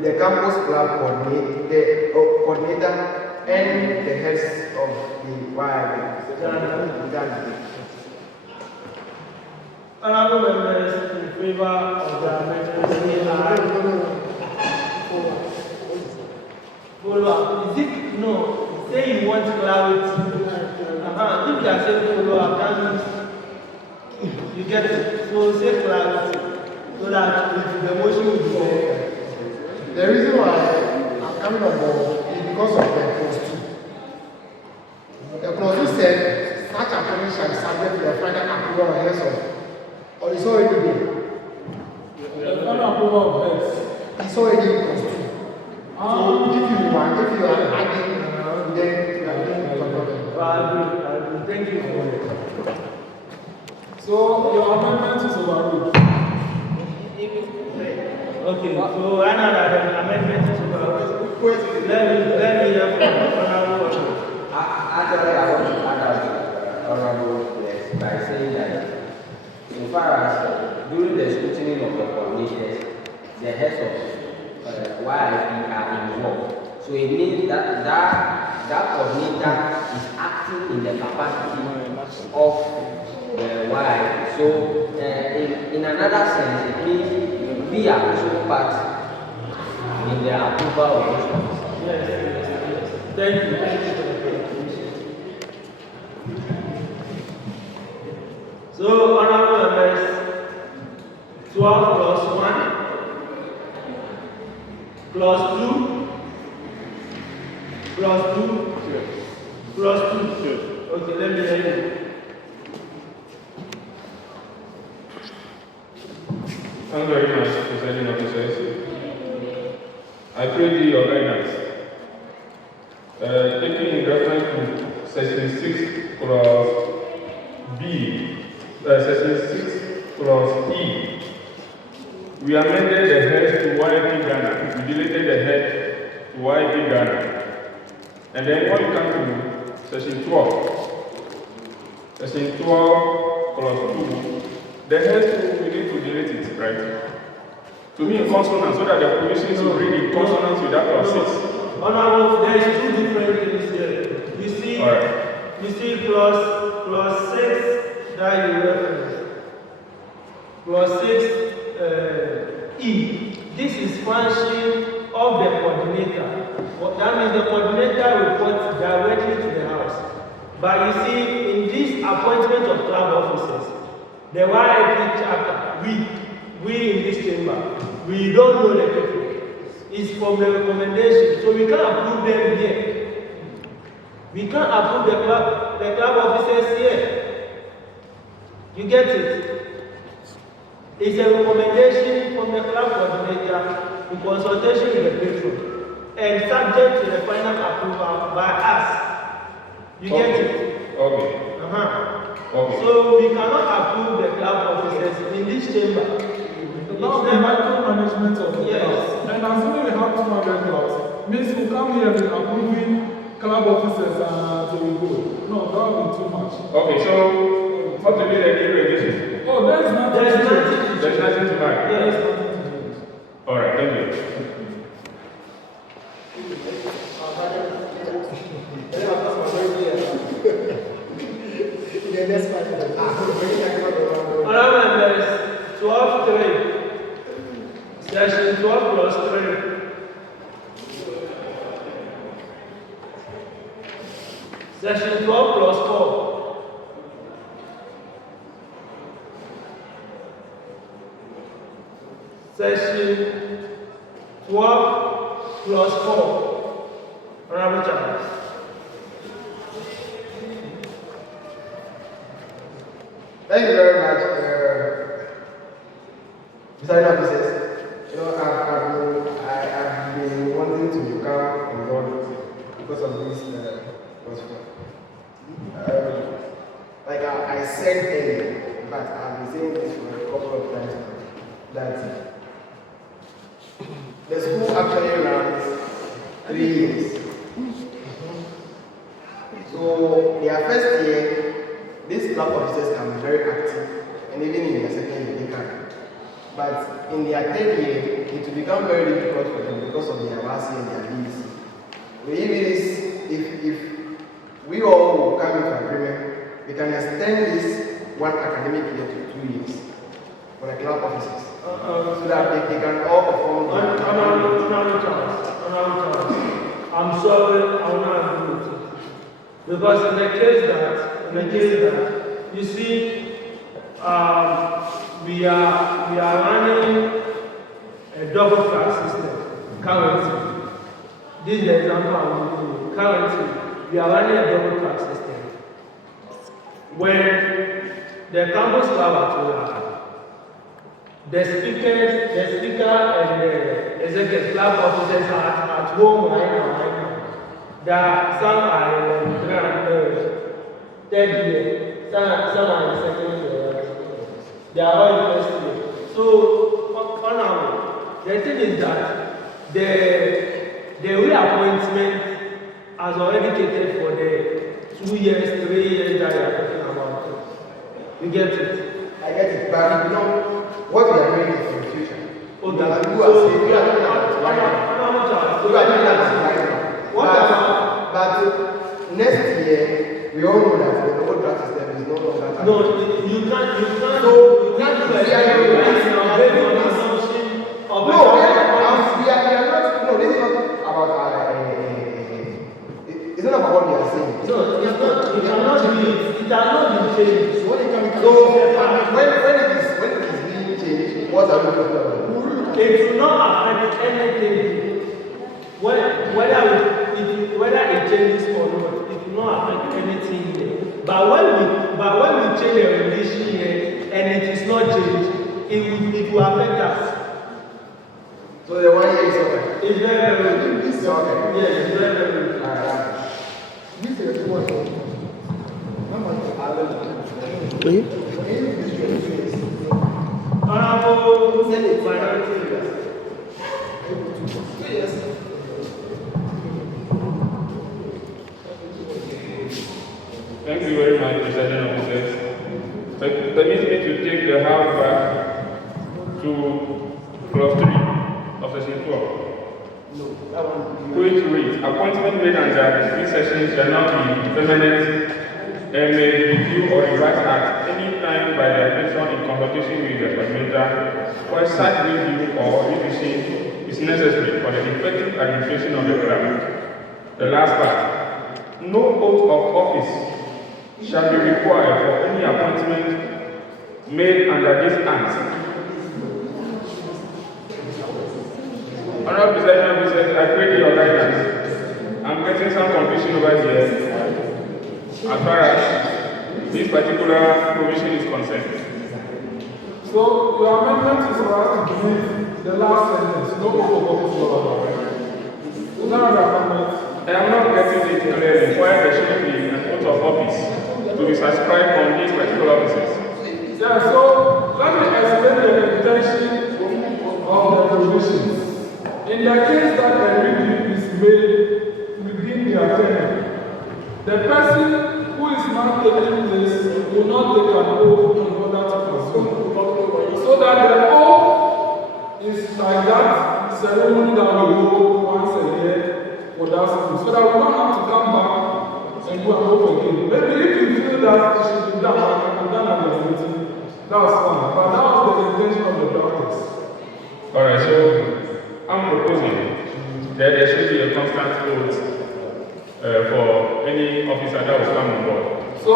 the campus club coordinator and the heads of the YIP. Honorable members in favor of the amendment say aye. Follow up. Is it no? Say you want clarity. If you are saying follow up, that means you get it. So say clarity. So that the motion will be there. The reason why I'm coming on board is because of the clause 2. The clause 2 said such appointment shall be subject to the final approval of heads of, or it's already there. The final approval of heads. It's already in clause 2. So if you are adding, then you are doing the I agree. Thank you for it. So your amendment is overruled. Okay, so right now that the amendment is overruled, let me hear from Honorable. Actually, I want to add out honorable place by saying that so far as during the scrutiny of the coordinators, the heads of YIP are involved. So it means that coordinator is acting in the capacity of the YIP. So in another sense, it means we are also part in the approval of this office. Yes. Thank you for the clarification. So, honorable members, 12 plus 1 plus 2 plus 2 plus 2. Okay, let me hear you. Thank you very much, presiding officers. I pray thee your guidance. Taking in reference to section 6 plus B, section 6 plus E, we amended the head to YIP Ghana. We deleted the head to YIP Ghana. And then when we come to section 12 plus 2, the head we need to delete it, right? To me, in consonance, so that the provisions will read in consonance with that clause 6. Honorable, there is two different things here. You see, You see clause 6 that you reference. Clause 6 E. This is function of the coordinator. That means the coordinator reports directly to the house. But you see, in this appointment of club officers, the YIP chapter, we in this chamber, we don't know the people. It's from the recommendation, so we can't approve them here. We can't approve the club officers here. You get it? It's a recommendation from the club coordinator in consultation with the patron and subject to the final approval by us. You get it? Okay. Okay. So we cannot approve the club officers in this chamber. Now the micromanagement of the yes. class. And assuming we have 200 class, means we come here with approving club officers and we go. No, that will be too much. Okay, so what will be the new revision? Oh, there's nothing to change. There's nothing to add. There is nothing to change. Alright, thank you. Honorable members, 12.3. Section 12 plus 3. Section 12 plus 4. Section 12 plus 4. Honorable Chairman. Thank you very much, presiding officers. You know, I've been wanting to come on board because of this like I said earlier, but I've been saying this for a couple of times now, that the school actually runs 3 years. So their first year, these club officers can be very active, and even in their second year they can. But in their third year, it will become very difficult for them because of their last year and their leaves. If we all will come into agreement, we can extend this one academic year to 2 years. club offices, so that they can all perform. I'm sorry, I will not agree with it. Because in the case that, you see, we are running a double track system currently. This is the example I'm giving you. Currently, we are running a double track system. When the campus club at the speaker and the executive club officers are at home right now. There are some are in third year, some are in second year. They are all in first year. So, for now, the thing is that the reappointment has already catered for the 2 years, 3 years that you are talking about. You get it? I get it, but you know what we are doing is for the future. Okay. You are talking about right now. But next year, we all know that the old draft system is no longer. No, you can't do it. This is not about it's not about what we are saying. No, it's not. It cannot be. It cannot be changed. So when it is being changed, what are we talking about? It will not affect anything. Whether it changes or not, it will not affect anything. But when we change the regulation here and it is not changed, it will affect us. So the 1 year is okay. It's very, very good. It's okay. Yes, it's very, very good. This is what Honorable Senate Minority Leaders. Yes. Thank you very much, President Officers. Permit me to take the House back to clause 3 of section 12. Which reads, appointment made under this section shall not be permanent and may be reviewed or revised at any time by the attention in consultation with the coordinator, where such review or revision is necessary for the effective administration of the club. The last part, no oath of office shall be required for any appointment made under this act. Honorable President Officers, I pray your guidance. I'm getting some confusion over here as far as this particular provision is concerned. So, your amendment is for us to delete the last sentence, no oath of office law. Is that the amendment? I am not getting it clearly why there shouldn't be an oath of office to be subscribed on these particular offices. Yeah, so let me explain the intention of the provisions. In the case that a review is made within their tenure, the person who is now taking this will not take an oath in order to pursue. So that the oath is like that ceremony that we hold once a year for that school. So that we don't have to come back and do an oath again. Maybe if you feel that it should be done, I can be done at the meeting. That's fine. But that was the intention of the doctors. Alright, so I'm proposing that there should be a constant oath for any officer that will come on board. So,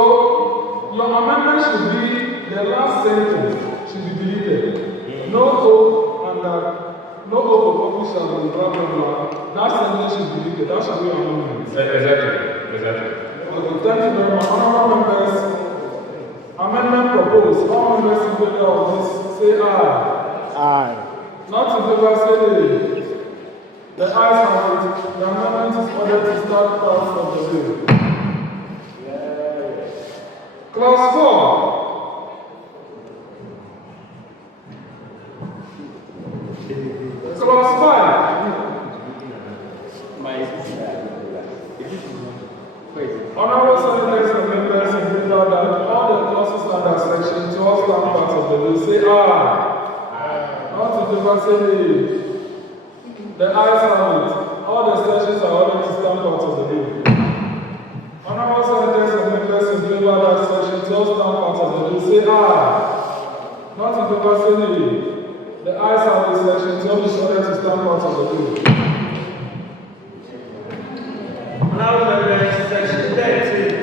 your amendment should be the last sentence should be deleted. No oath and no oath of office shall be blah blah blah. That sentence should be deleted. That should be your amendment. Exactly. Okay, thank you very much. Honorable members, amendment proposed. All members in favor of this, say aye. Aye. Not in favor, say nay. The ayes have it. The amendment is ordered to start part of the bill. Clause 4. Clause 5. Honorable senators and members in favor that all the clauses under section 12 stand part of the bill, say aye. Not in favor, say nay. The ayes have it. All the sections are ordered to stand part of the bill. Honorable senators and members in favor that section 12 stand part of the bill, say aye. Not in the person. The eyes have the section, so be sure to stand out of the room. Now remember section 13.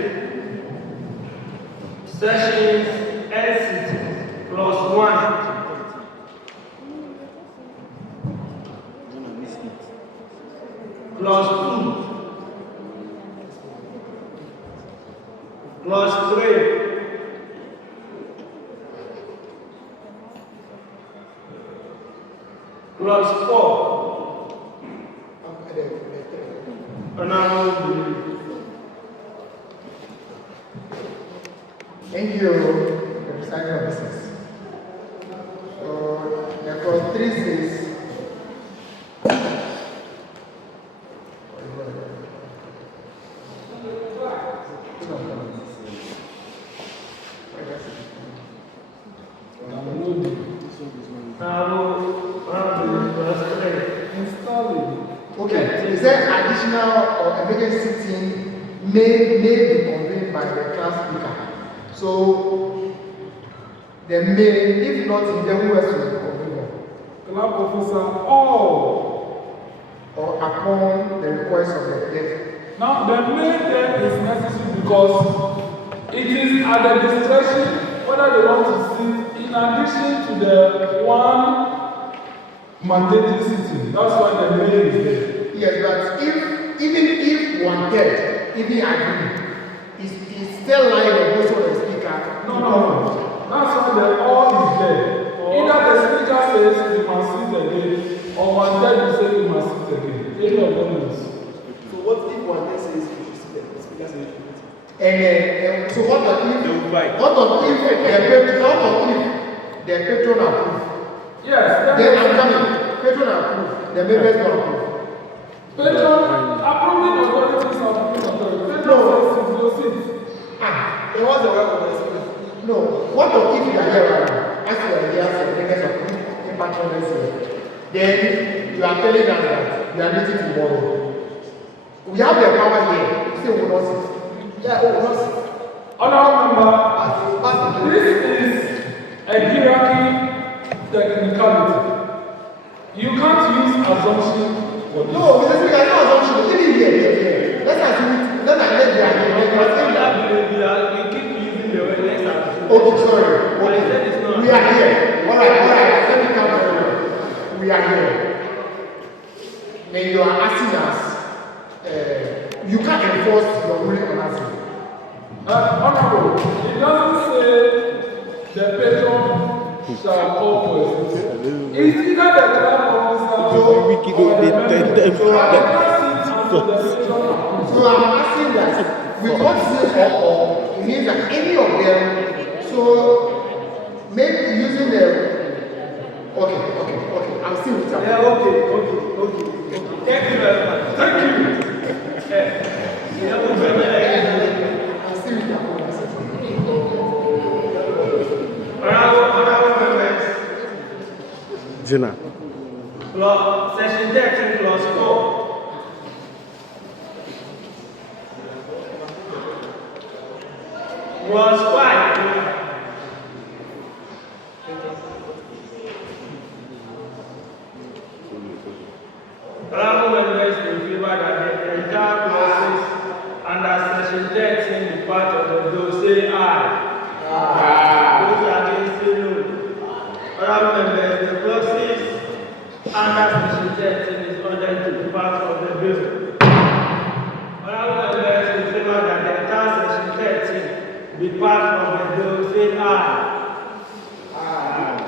Sessions and sittings plus 1. Plus 2. Plus 3. Plus 4. And now Thank you, the presiding officers. So, the clause 3 says, okay, is there additional or emergency sitting may be convened by the class speaker? So, the may, if not in the who has to be convened? Club officer, all. Or upon the request of the guest. Now, the main thing is necessary because it is at the discretion whether they want to sit in addition to the one mandatory sitting. That's why the main is there. Yes, but even if wanted, even agree, is still lying on also the speaker. No. That's why the all is there. Either the speaker says you must sit again, or wanted you say you must sit again. Any of them is. So what if one day says you should sit there, the speaker says you should sit? And so what if the patron approve? Yes. Then I'm coming. Patron approve. The members don't approve. Patron approving authorities approving authorities. Patron says you sit. Then what's the work of the speaker? No. What if you are here right now? As you are here, as the members approve, in patronage here. Then you are telling us that you are meeting tomorrow. We have the power here. You say we will not sit. Yeah, oh, not sit. Honorable member, this is a hierarchy technicality. You can't use assumption for this. No, Mr. Speaker, no assumption. Even here. Let's assume. Let you keep using the word next time. Okay, sorry. But I said it's not. We are here. All right. Let me come very well. We are here. When you are asking us, you can't enforce your ruling on us. Honorable, it doesn't say the patron shall call for a sitting. It's either the club officer or the member. So I'm asking that we don't say or it means that any of them. So maybe using the okay. I'm still with you. Yeah, okay. Thank you very much. Thank you. I'm still with you. Honorable members. Gina. Section 13 clause 4. Clause 5. Honorable members in favor that the entire clauses under section 13 be part of the bill say aye. Those against say no. Honorable members, the clauses under section 13 is ordered to be part of the bill. Honorable members in favor that the entire section 13 be part of the bill say aye.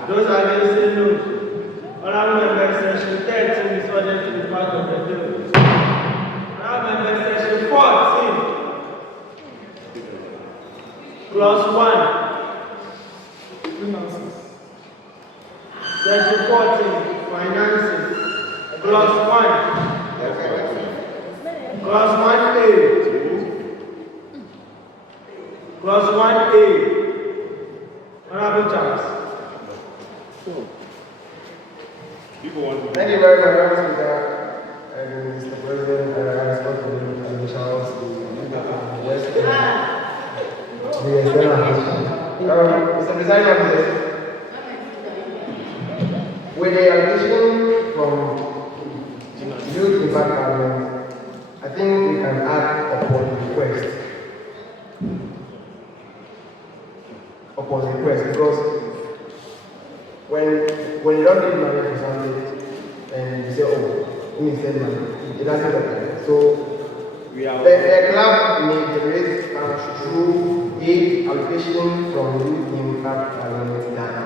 Those against say no. Honorable members, section 13 is ordered to be part of the bill. Honorable members, section 14. Clause 1. Section 14. Finances. Clause 1. Clause 1A. Clause 1A. Honorable Charles. Thank you very much, Mr. President. I respect the Charles, the Mr. President of this. With the allocation from youth impact parliament, I think we can add upon request. Because when you don't need money for something and you say, oh, let me send money, it doesn't work. So the club may generate through aid allocation from youth impact parliament Ghana.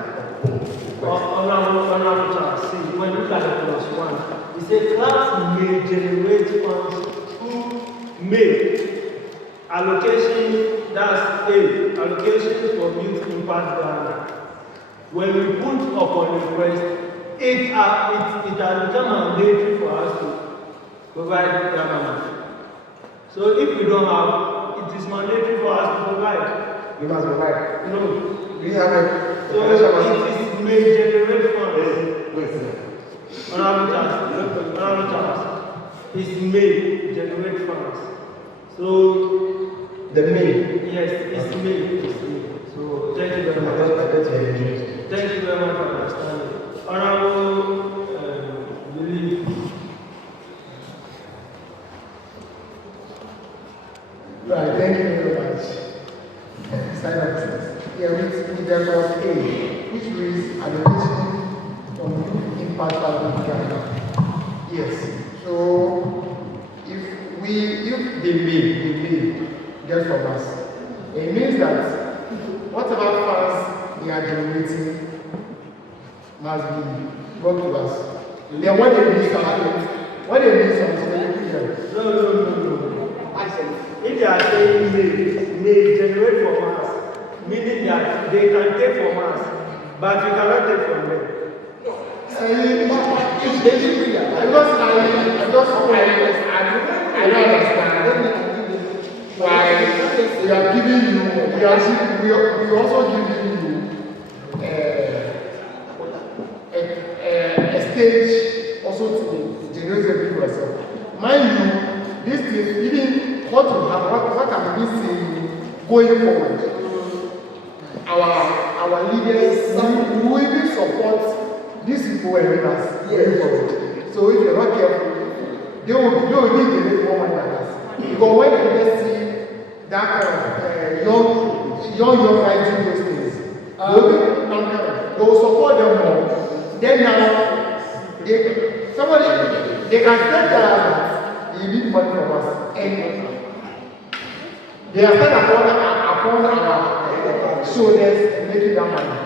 Honorable Charles, see, when you look at the plus one, it says clubs may generate funds through allocation, that's aid, allocations for youth impact Ghana. When we put upon request, it has become mandatory for us to provide government. So if we don't have, it is mandatory for us to provide. We must provide. No. We have a so it is may generate funds. Honorable Charles, it may generate funds. So the may? Yes, it's may. So thank you very much. Thank you very much for understanding. Honorable Believe. Right, thank you very much. Sign up. Yeah, with the clause A, which reads allocation from impact of Ghana. Yes. So if they may get from us, it means that whatever funds they are generating must be brought to us. Then when they need something, No. I said, if they are saying may generate from us, meaning that they can take from us, but we cannot take from them. I don't understand why we are giving you, we also giving you a stage also to generate the yourself. Mind you, this thing, even what I'm really saying going forward, our leaders will even support these people and us going forward. So if you're not careful, they will generate more money than us. Because when they see that kind of young guys doing those things, they will support them more. Then now, they can step that they need money from us. And they are set upon our shoulders and making that money.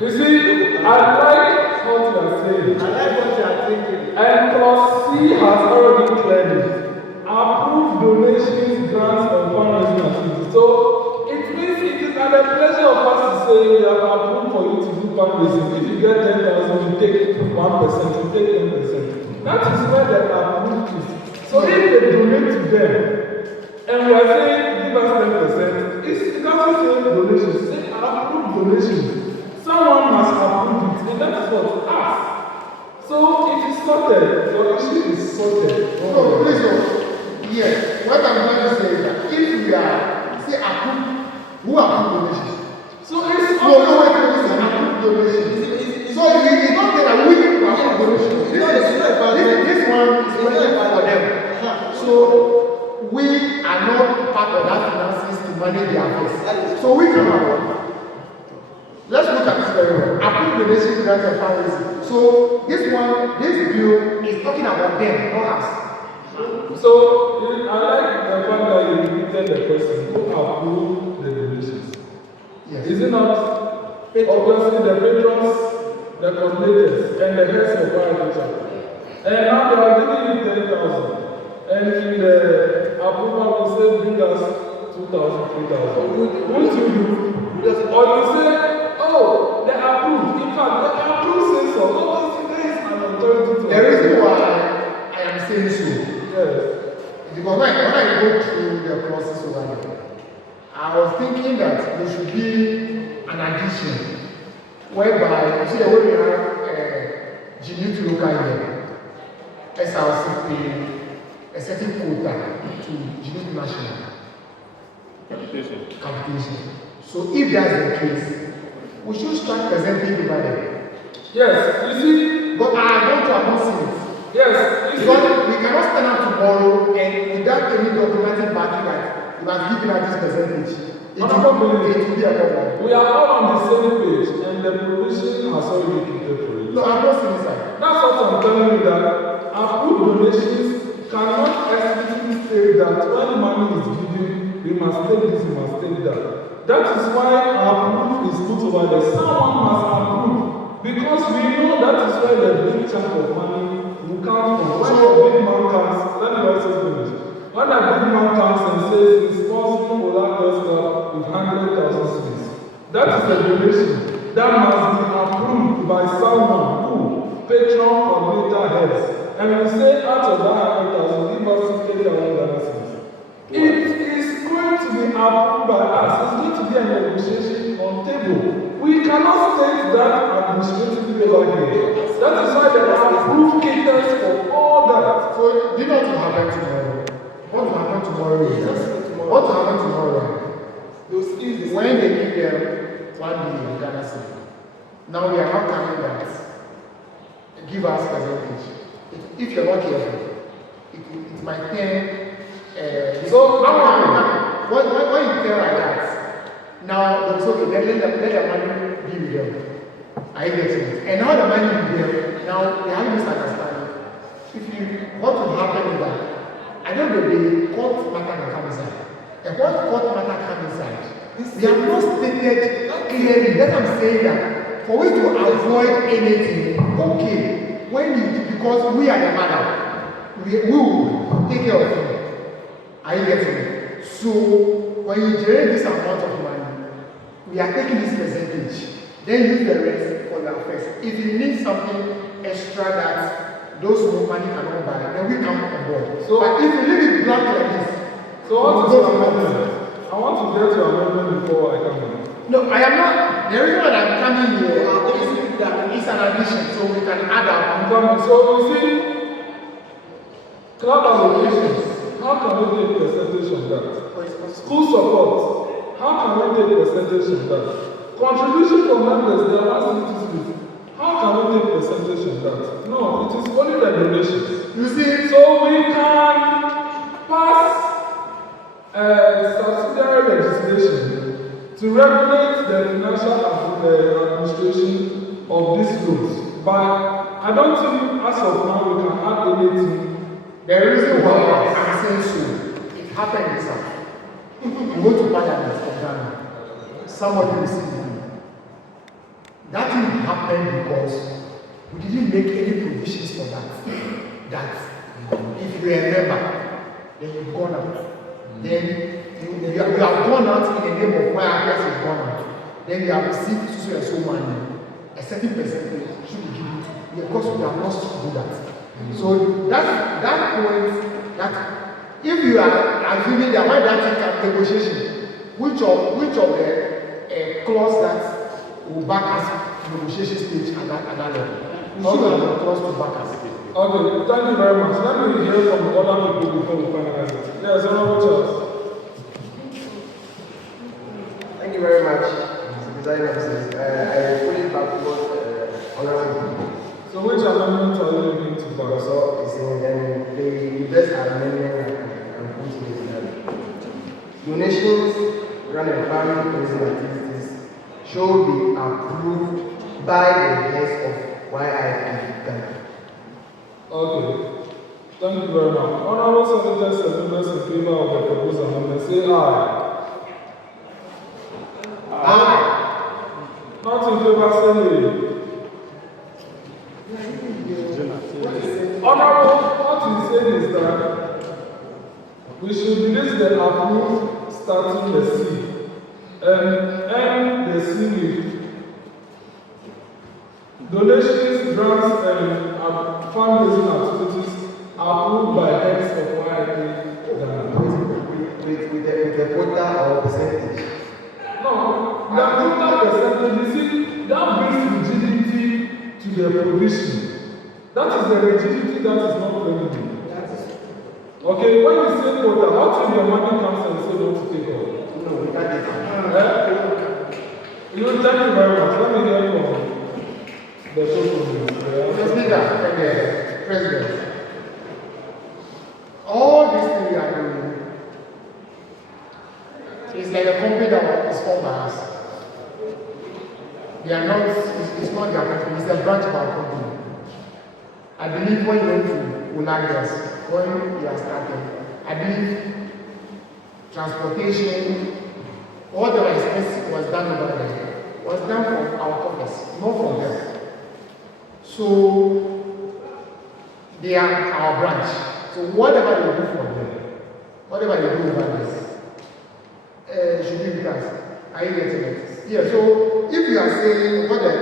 You see, I like what you are saying. I like what you are thinking. And Clause C has already cleared it. Approved donations, grants, and fundraising activities. So it means it is at the pleasure of us to say we have approved for you to do fundraising. If you get 10,000, you take 1%, you take 10%. That is where the approved is. So if they donate to them, and we are saying give us 10%, it doesn't say donations, say approved donations. Someone must approve it, and that is what us. So it is sorted. Your issue is sorted. No, please. Yes, what I'm trying to say is that if we are, say, approved, who approved donations? So it's no, wait, approved donations. So it's not that we approve donations. This one is waiting for them. So we are not part of that finances to manage their affairs. So we can afford. Let's look at this very well. Approved donation grants and fundraising. So this bill is talking about them, not us. So I like the fact that you repeated the question. Who approved the donations? Yes. Is it not obviously the patrons, the coordinators, and the heads of agriculture? And now they are giving you 10,000. And in the approval, we say bring us 2,000, 3,000. What do you do? Or you say, oh, they approved. In fact, the approved says so. Because there is an authority to. The reason why I am saying so. Yes. Because when I go through the process over there, I was thinking that there should be an addition whereby, you see the way we have G to local here, SRC pay a certain quota to G national capitation. So if that's the case, we should start presenting over there. Yes, you see, But I want to announce it. Yes, Because we cannot stand up tomorrow and without any documented backing that you have given us this percentage. It will be a problem. we are all on the same page and the provision has already been prepared for it. No, I'm not saying that. That's what I'm telling you, that approved donations cannot explicitly state that when money is given, we must take this, we must take that. That is why our proof is put over there. Someone must approve. Because we know that is where the big chunk of money will come from. When a big man comes, let me also finish. When a big man comes and says he's sponsoring Ola Club with 100,000 cities, that is a donation that must be approved by someone who patron coordinator heads. And we say out of that 100,000, give us 50,000 cities. It is going to be approved by us. It's going to be a negotiation on table. We cannot state that administratively over here. That is why there are approved caterers for all that. So, do you know what will happen tomorrow? What will happen tomorrow is, what will happen tomorrow? When they give them 1 million Ghana cedi, now we are not coming that. Give us percentage. If you're not careful, it might turn. So now, when you tell like that, now it's okay. Then let the money be with them. I get it. And now the money be there. Now they have misunderstanding. What will happen is that I don't know the court matter can come inside. And what court matter come inside? They have not stated clearly. That I'm saying that for we to avoid anything, okay. When you, because we are the mother, we will take care of you. Are you getting it? So when you generate this amount of money, we are taking this percentage. Then use the rest for the affairs. If you need something extra that those who money cannot buy, then we come on board. So, but if you leave it blank like this, so what is your amendment? I want to get your amendment before I come in. No, I am not. The reason why I'm coming here is that it's an addition, so we can add up. So you see, club allocations, how can we take percentage of that? School support, how can we take percentage of that? Contribution from members, there are activities. How can we take percentage of that? No, it is only the donations. You see, so we can pass subsidiary legislation to regulate the financial administration of these roads. But I don't think as of now we can add anything. The reason why I'm saying so, it happened this time. We go to Parliament of Ghana. Somebody received it. That thing happened because we didn't make any provisions for that. That if you remember, then you've gone out. Then you have gone out in the name of why affairs has gone out. Then you have received so and so money. A certain percentage should be given to you because we have not to do that. So that point, that if you are assuming that when that thing comes negotiation, which of the clause that will back us negotiation stage at that level? We should have a clause to back us. Okay, thank you very much. Let me hear from the other people before we finalize it. Yes, Honorable Charles. Thank you very much, Mr. President Officers. I fully back what Honorable. So which amendment are you looking to back? So it's the best amendment and put in donations run and family tourism activities should be approved by the heads of YIP Ghana. Okay. Thank you very much. Honorable Senators and members in favor of the proposed amendment, say aye. Aye. Not in favor, say nay. Honorable, what we say is that we should release the approved starting the C and end the C with donations, grants, and fundraising activities approved by heads of YIP with the quota or percentage. No, the quota percentage, you see, that brings rigidity to the provision. That is the rigidity that is not credible. Okay, when you say quota, what if the money comes and say don't take off? No, we can't take it. You thank you very much. Let me hear from the proposal. Mr. Speaker and the President, all these things we are doing is like a company that is formed by us. They are not, it's not their company, it's a branch of our company. I believe when you went to Ulagas, when you are starting, I believe transportation, whatever expense was done over there, was done from our office, not from them. So, they are our branch. So whatever they do for them, whatever they do over this, should be with us. Are you getting it? Yeah, so if you are saying what the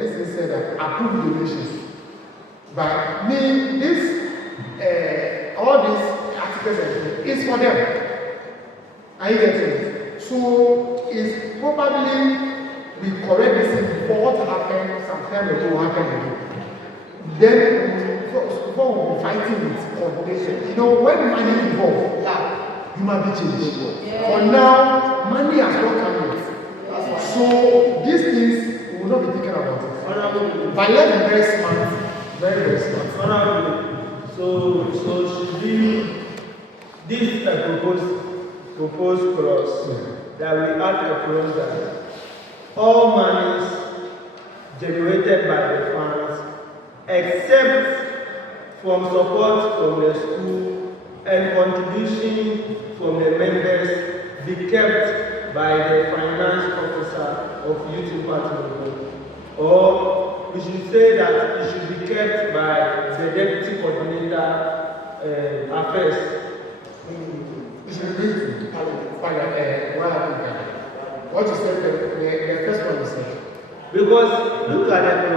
listener said that approve donations, but me, this, all these articles is for them. Are you getting it? So it's probably we correct this before what happened some time ago will happen again. Then before we'll be fighting with coordination. You know, when money is involved, yeah, human being change. Yeah. For now, money has not come yet. So these things we will not be thinking about it. But let's be very smart, very smart. So should be this proposed clause that we add a clause that all monies generated by the funds, except from support from the school and contribution from the members, be kept by the finance officer of youth department. Or we should say that it should be kept by the deputy coordinator affairs. We should read what happened. What you said, the first one you said. Because look at the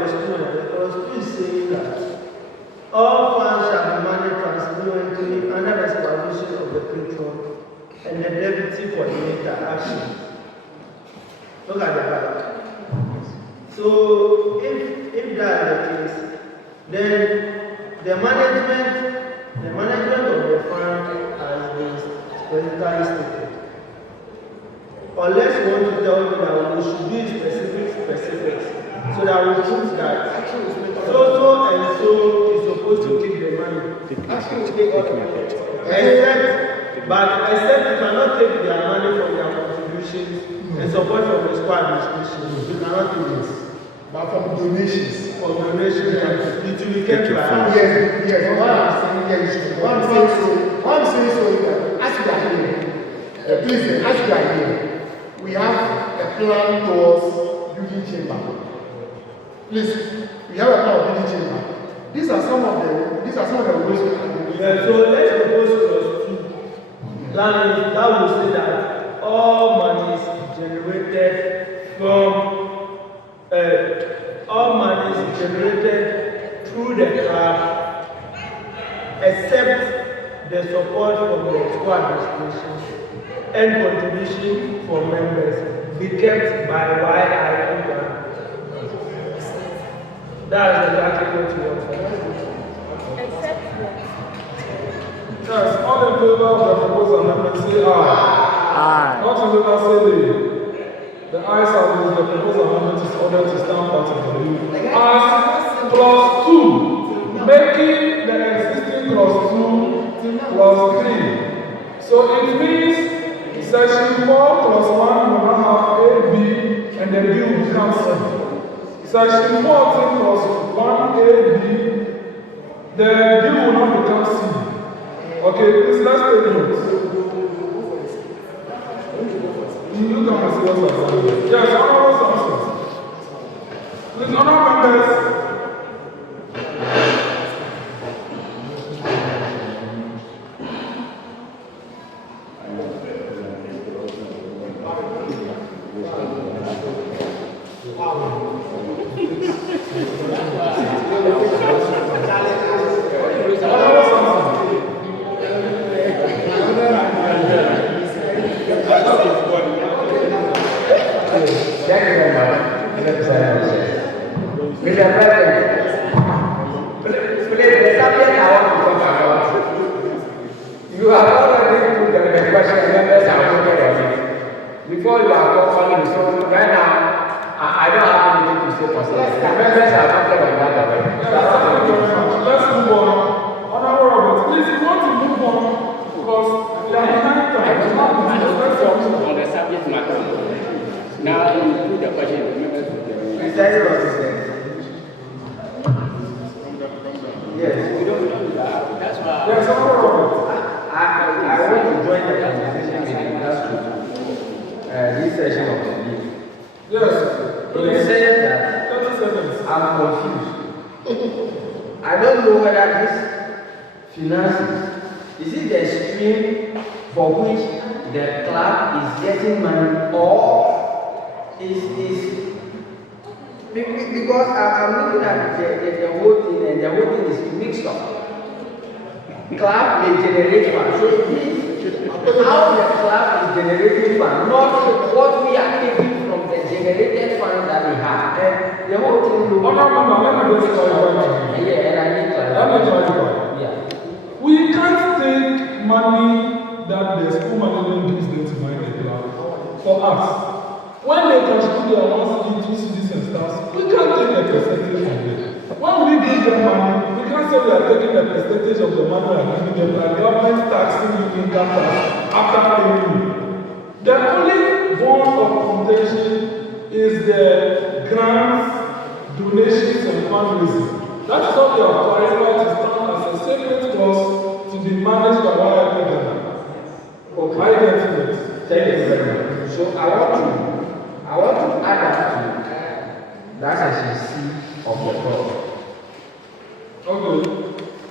clause 2 is saying that all funds shall be managed transparently under the supervision of the patron and the deputy coordinator action. Look at the back. So if that is the case, then the management of the fund has been specifically stated. Unless you want to tell me that we should be specifics, so that we put that so and so is supposed to keep the money. Except you cannot take their money from their contributions and support from the school administration. You cannot do this. But from donations. From donations, it will be kept by. Yes. What I'm saying is that as you are here, please, as you are here, we have a plan towards building chamber. Please, we have a plan of building chamber. These are some of the ways we can do. So let's propose clause 2. That will say that all money is generated through the club, except the support from the school administration and contribution from members be kept by YIP. That is exactly what you want. Except yes, all in favor of the proposed amendment say aye. Not in favor say nay. The ayes have it. The proposed amendment is ordered to stand part of the bill. As clause 2, making the existing clause 2 clause 3. So it means Section 4 plus 1 will not have A, B, and the bill becomes C. Section 14 plus 1 A, B, the bill will not become C. Okay, please let's take note. You come and see what's happening. Yes, honorable Samson. Please, honorable members. Before you are calling, so right now, I don't have anything to so considered. The members are voted on that already. Let's move on. Honorable Robert, please, if you want to move on, because we are behind time. On the subject matter. Now you put the question to members of the Presided officer. Yes. We don't do that. That's why. Yes, Honorable Robert. I want to join the conversation with regards to this session of the meeting. Yes. You said that 30 seconds. I'm confused. I don't know whether this finances, is it the stream for which the club is getting money, or is because I'm looking at the whole thing, and the whole thing is mixed up. Club may generate funds, so it means how the club is generating funds, not what we are taking from the generated funds that we have. And the whole thing looks. Let me just clarify. Yeah, and I need Let me clarify. Yeah. We can't take money that the school management gives them to manage the club for us. When they contribute their own CDs and stuff, we can't take a percentage from them. When we give them money, we can't say we are taking a percentage of the money we are giving them, like government taxing you income tax after paying you. The only form of contention is the grants, donations, and fundraising. That is what we have clarified to stand as a separate cost to be managed by YIP Ghana. Okay. I get it. Thank you very much. So I want to add up to that as you see of the problem. Okay.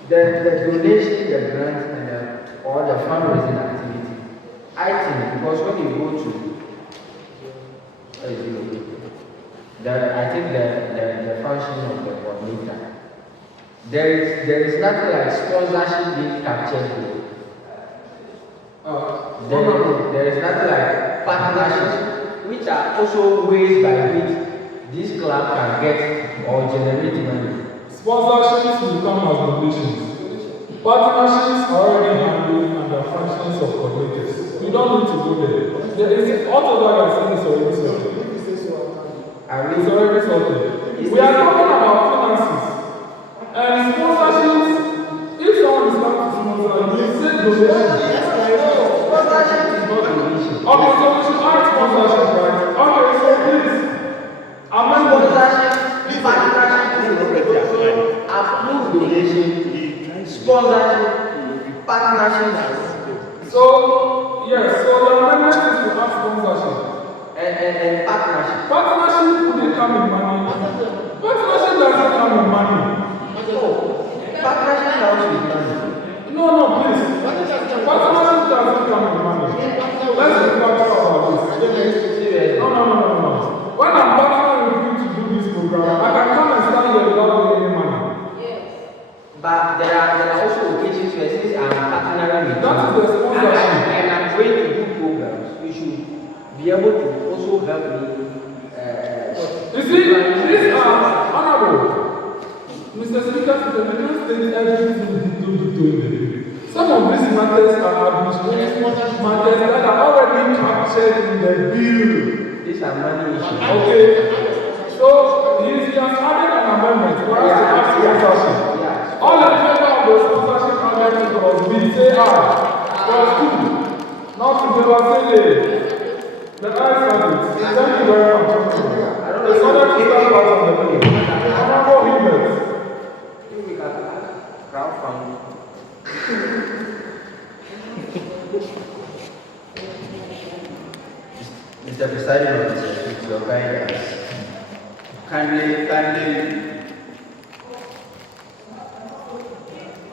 The donation, the grant, and or the fundraising activity. I think because when you go to I think the function of the coordinator, there is nothing like sponsorship being captured here. There is nothing like partnerships, which are also ways by which this club can get or generate money. Sponsorships will come as donations. Partnerships are already handled under functions of coordinators. We don't need to go there. There is whatever I say is already sorted. It's already sorted. We are talking about finances. And sponsorships, if someone is not to sponsor, you say donation. Sponsorship is not donation. Okay, so we should add sponsorship, right? Okay, so please. Sponsorship, approved donation, sponsorship, partnership. So, yes, so the amendment is to have sponsorship. And partnership. Partnership will come in money. Partnership doesn't come in money. Partnership comes with money. No, please. Partnership doesn't come in money. Let's be practical about this. No. When I'm partnering with you to do this program, I can come and stand here without paying any money. Yes. But there are also occasions where since I'm partnering with you, that is the sponsorship. And I'm going to do programs, you should be able to also help me. You see, these are honorable. Mr. Speaker, you can't state everything you do in the bill. Some of these matters are administrative matters that are already captured in the bill. These are money issues. Okay. So, he has added an amendment for us to ask sponsorship. All in favor of the sponsorship amendment was B, say aye. Was 2. Not in favor, say nay. The ayes have it. Thank you very much. The other to start part of the bill. Honorable Hubert. Crowdfunding. Mr. Presiding Officer, with your guidance, kindly,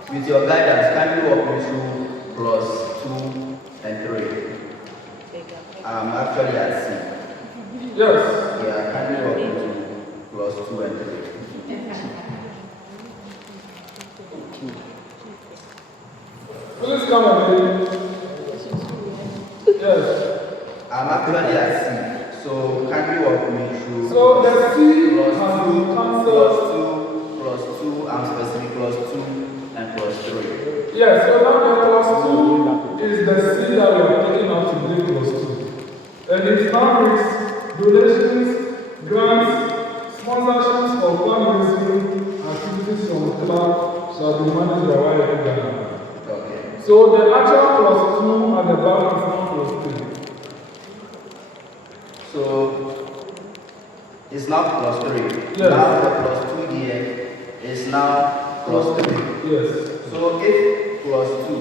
with your guidance, kindly walk me through clause 2 and 3. I'm actually at C. Yes. Yeah, kindly walk me through clause 2 and 3. Please come again. Yes. I'm actually at C. So kindly walk me through. So the C clause has 2, been cancelled. clause 2, I'm specific clause 2 and clause 3. Yes, so now the clause 2 is the C that we are taking out to make clause 2. And it now reads donations, grants, sponsorships, be managed by YIP Ghana. Okay. So the actual clause 2 at the back is not clause 3. So it's now plus 3. Yes. Now the plus 2 here is now plus 3. Yes. So if plus 2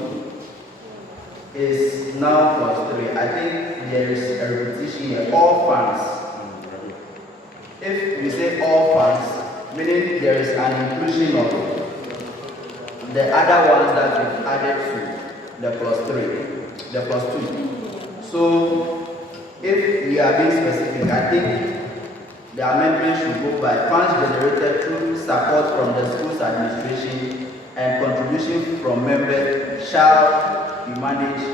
is now plus 3, I think there is a repetition here. All funds. If we say all funds, meaning there is an inclusion of the other ones that we've added to the plus 3, the plus 2. So if we are being specific, I think the amendment should go by funds generated through support from the school's administration and contribution from members shall be managed.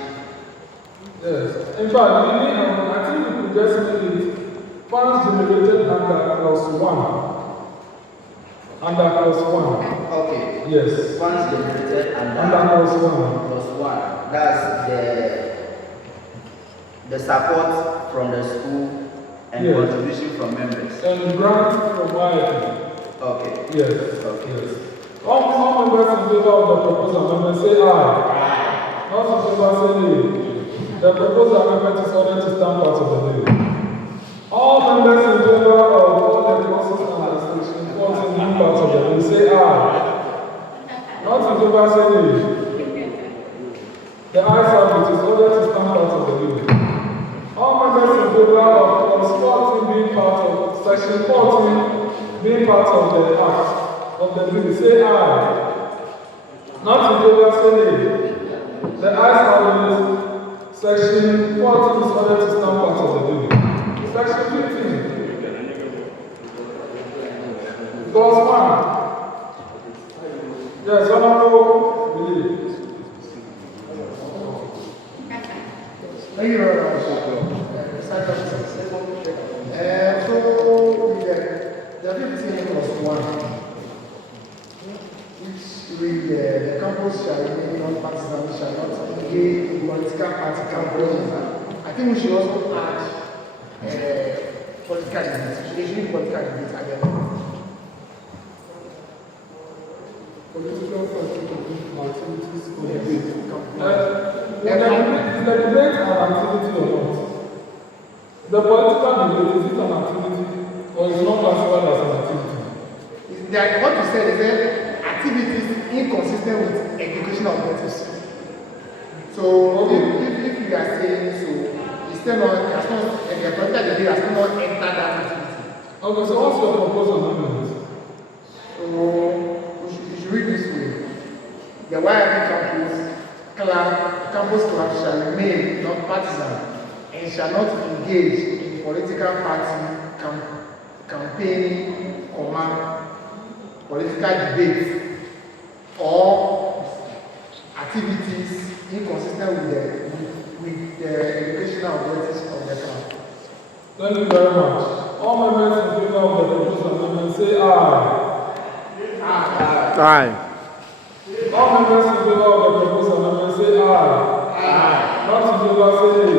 Yes. In fact, I think we could just make it funds generated under clause 1. Under clause 1. Okay. Yes. Funds generated under clause 1. Clause 1. That's the support from the school and yes. contribution from members. And grant from YIP. Okay. Yes. Okay. Yes. All members in favor of the proposal amendment say aye. Aye. Not in favor say nay. The proposal amendment is ordered to stand part of the bill. All members in favor of all the clauses and restrictions falls in being part of the bill say aye. Not in favor say nay. The ayes have it is ordered to stand part of the bill. All members in favor of clause 14 being part of section 14 being part of the act of the bill say aye. Not in favor say nay. The ayes have it. Section 14 is ordered to stand part of the bill. Section 15. Clause 1. Yes, honorable believe. Thank you very much. So the 15 plus 1, which read the campus shall remain non-partisan, shall not engage in political party campaigns. I think we should also add political debates. We should issue political debates again. Political party activities for the debate. Is the debate an activity or not? The political debate, is it an activity or is it not classified as an activity? What you said is that activities inconsistent with educational objectives. So if you are saying so, it's still not, the political debate has still not entered that activity. Okay, so what's your proposal amendment? So you should read this way. The YIP campus club shall remain non-partisan and shall not engage in political party campaigning, political debates or activities inconsistent with the educational objectives of the club. Thank you very much. All members in favor of the proposed amendment say aye. Aye. All members in favor of the proposed amendment say aye. Aye. Not in favor say nay.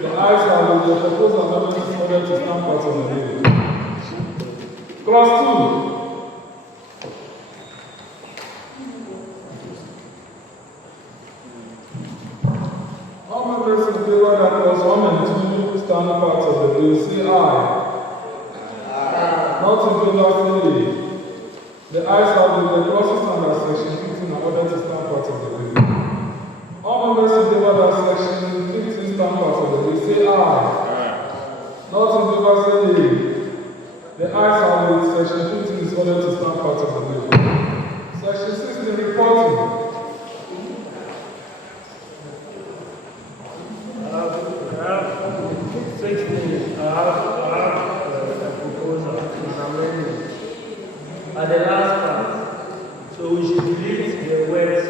The ayes have it. The proposed amendment is ordered to stand part of the bill. Clause 2. All members in favor that clause 1 and 2 stand part of the bill say aye. Not in favor say nay. The ayes have it. The clauses under section 15 are ordered to stand part of the bill. All members in favor that section 15 stand part of the bill say aye. Not in favor say nay. The ayes have it. Section 15 is ordered to stand part of the bill. Section 16 reporting. At the last part, so we should delete the words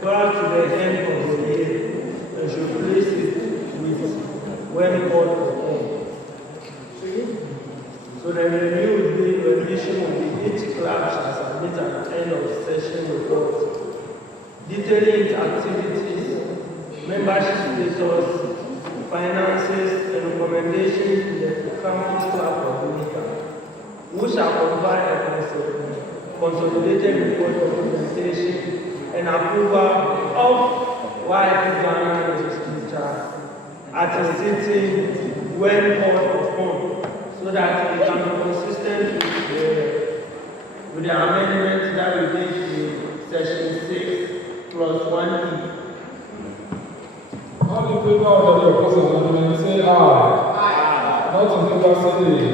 prior to the end of the year and should place it with when God performed. So the review will be rendition will be each club shall submit at the end of session report detailing activities, membership status, finances, and recommendations to the campus club coordinator, who shall provide a consolidated report of implementation and approval of YIP Ghana legislature at a sitting when called upon, so that it can be consistent with the amendment that we did in section 6 plus 1E. All in favor of the proposed amendment, say aye. Aye. Not in favor, say nay.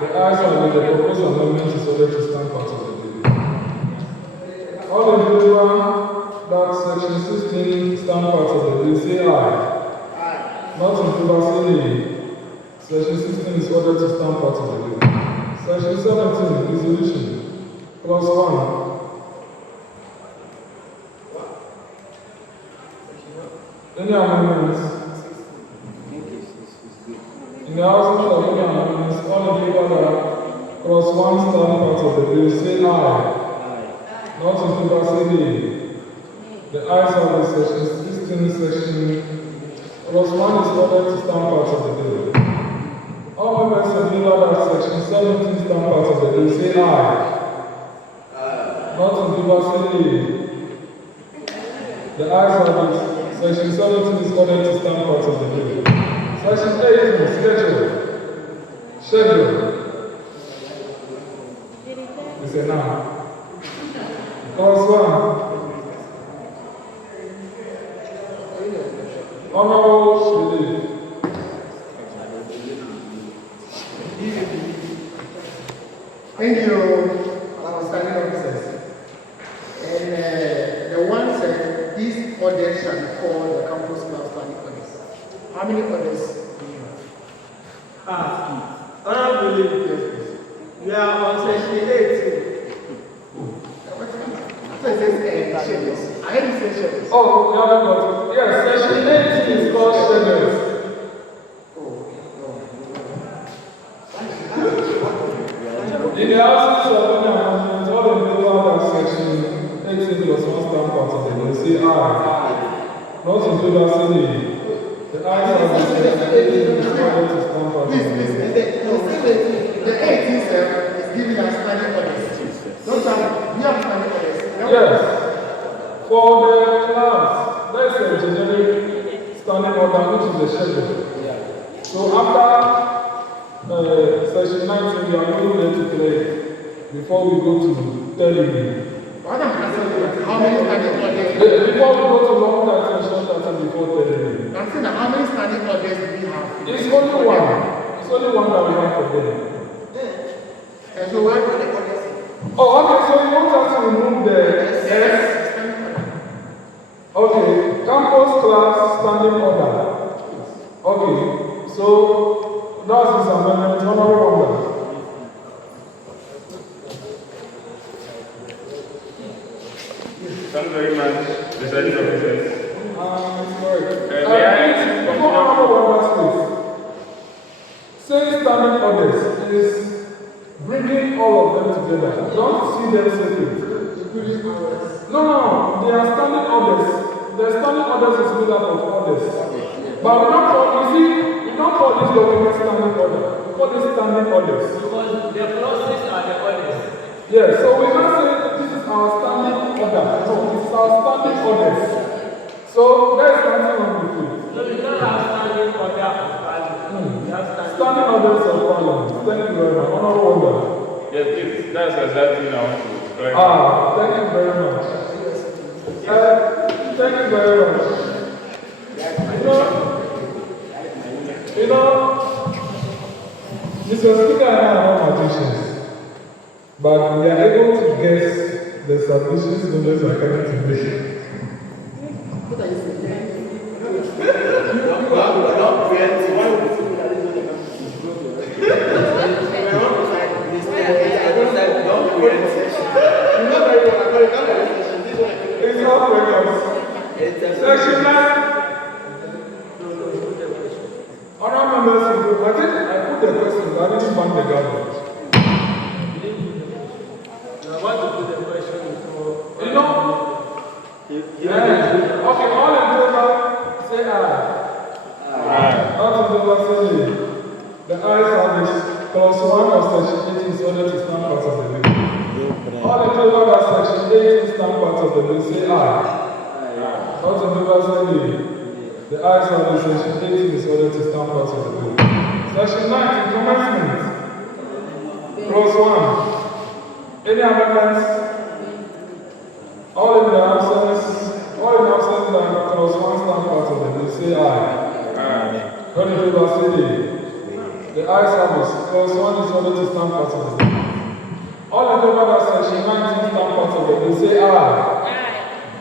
The ayes have it. The proposed amendment is ordered to stand part of the bill. All in favor that section 16 stand part of the bill, say aye. Aye. Not in favor, say nay. Section 16 is ordered to stand part of the bill. Section 17, resolution, plus 1. Any amendments? In the absence of any amendments, all in favor that plus 1 stand part of the bill, say aye. Not in favor, say nay. The ayes have the section 16 section plus 1 is ordered to stand part of the bill. All members in favor that section 17 stand part of the bill, say aye. Not in favor, say nay. The ayes have it. Section 17 is ordered to stand part of the bill. Section 18, schedule. We say now. Clause 1. Honorable Shili. Thank you, our standing officers. And the one said, these orders shall be called the campus class planning orders. How many orders do you have? Honorable, we are on section 18. So it says schedules. I heard you say schedules. Oh, yes, section 18 is called schedules. In the absence of any amendment, all in favor that section 18 plus 1 stand part of the bill, say aye. Not in favor, say nay. The ayes have the section 18 is ordered to stand part of the bill. The 18 is giving us standing orders. Don't have, we have standing orders. Yes. For the class, there's a generic standing order which is the schedule. So after section 19, we are going there to play before we go to telling. What I'm asking is, how many standing orders? Before we go to long title and short title before telling. I'm saying that how many standing orders do we have? It's only one. It's only one that we have for them. And so why do they call this? Oh, okay, so you want us to remove the Yes. Okay, campus class standing order. Okay, so that's this amendment, honorable order. Thank you very much, presiding officers. Sorry. May I Before honorable order speaks, saying standing orders is bringing all of them together. Don't see them separate. No, they are standing orders. The standing orders is made up of orders. But we don't call this document standing order. We call it standing orders. Because the clauses are the orders. Yes, so we can't say this is our standing order. No, this is our standing orders. So there is nothing wrong with it. So we don't have standing order of parliament. We have Standing orders of parliament. Thank you very much. Honorable order. Yes, please. That's exactly what I want to correct. Thank you very much. Thank you very much. You know, Mr. Speaker and I are not magicians, but we are able to guess the submissions numbers are coming to me. What are you saying? It's not records. Section 9. Honourable members, I think I put the question, but I didn't find the government. I want to put the question before. You know? Yeah. Okay, all in favor, say aye. Aye. All in favor, say nay. The ayes have it. Clause 1 of section 8 is ordered to stand part of the bill. All in favor that section 8 is stand part of the bill, say aye. All in favor say nay. The ayes have the section 8 is ordered to stand part of the bill. Section 9, commencement. Clause 1. Any amendments? All in the absence that clause 1 stand part of the bill, say aye. All in favor say nay. The ayes have it. Clause 1 is ordered to stand part of the bill. All in favor that section 19 stand part of the bill, say aye.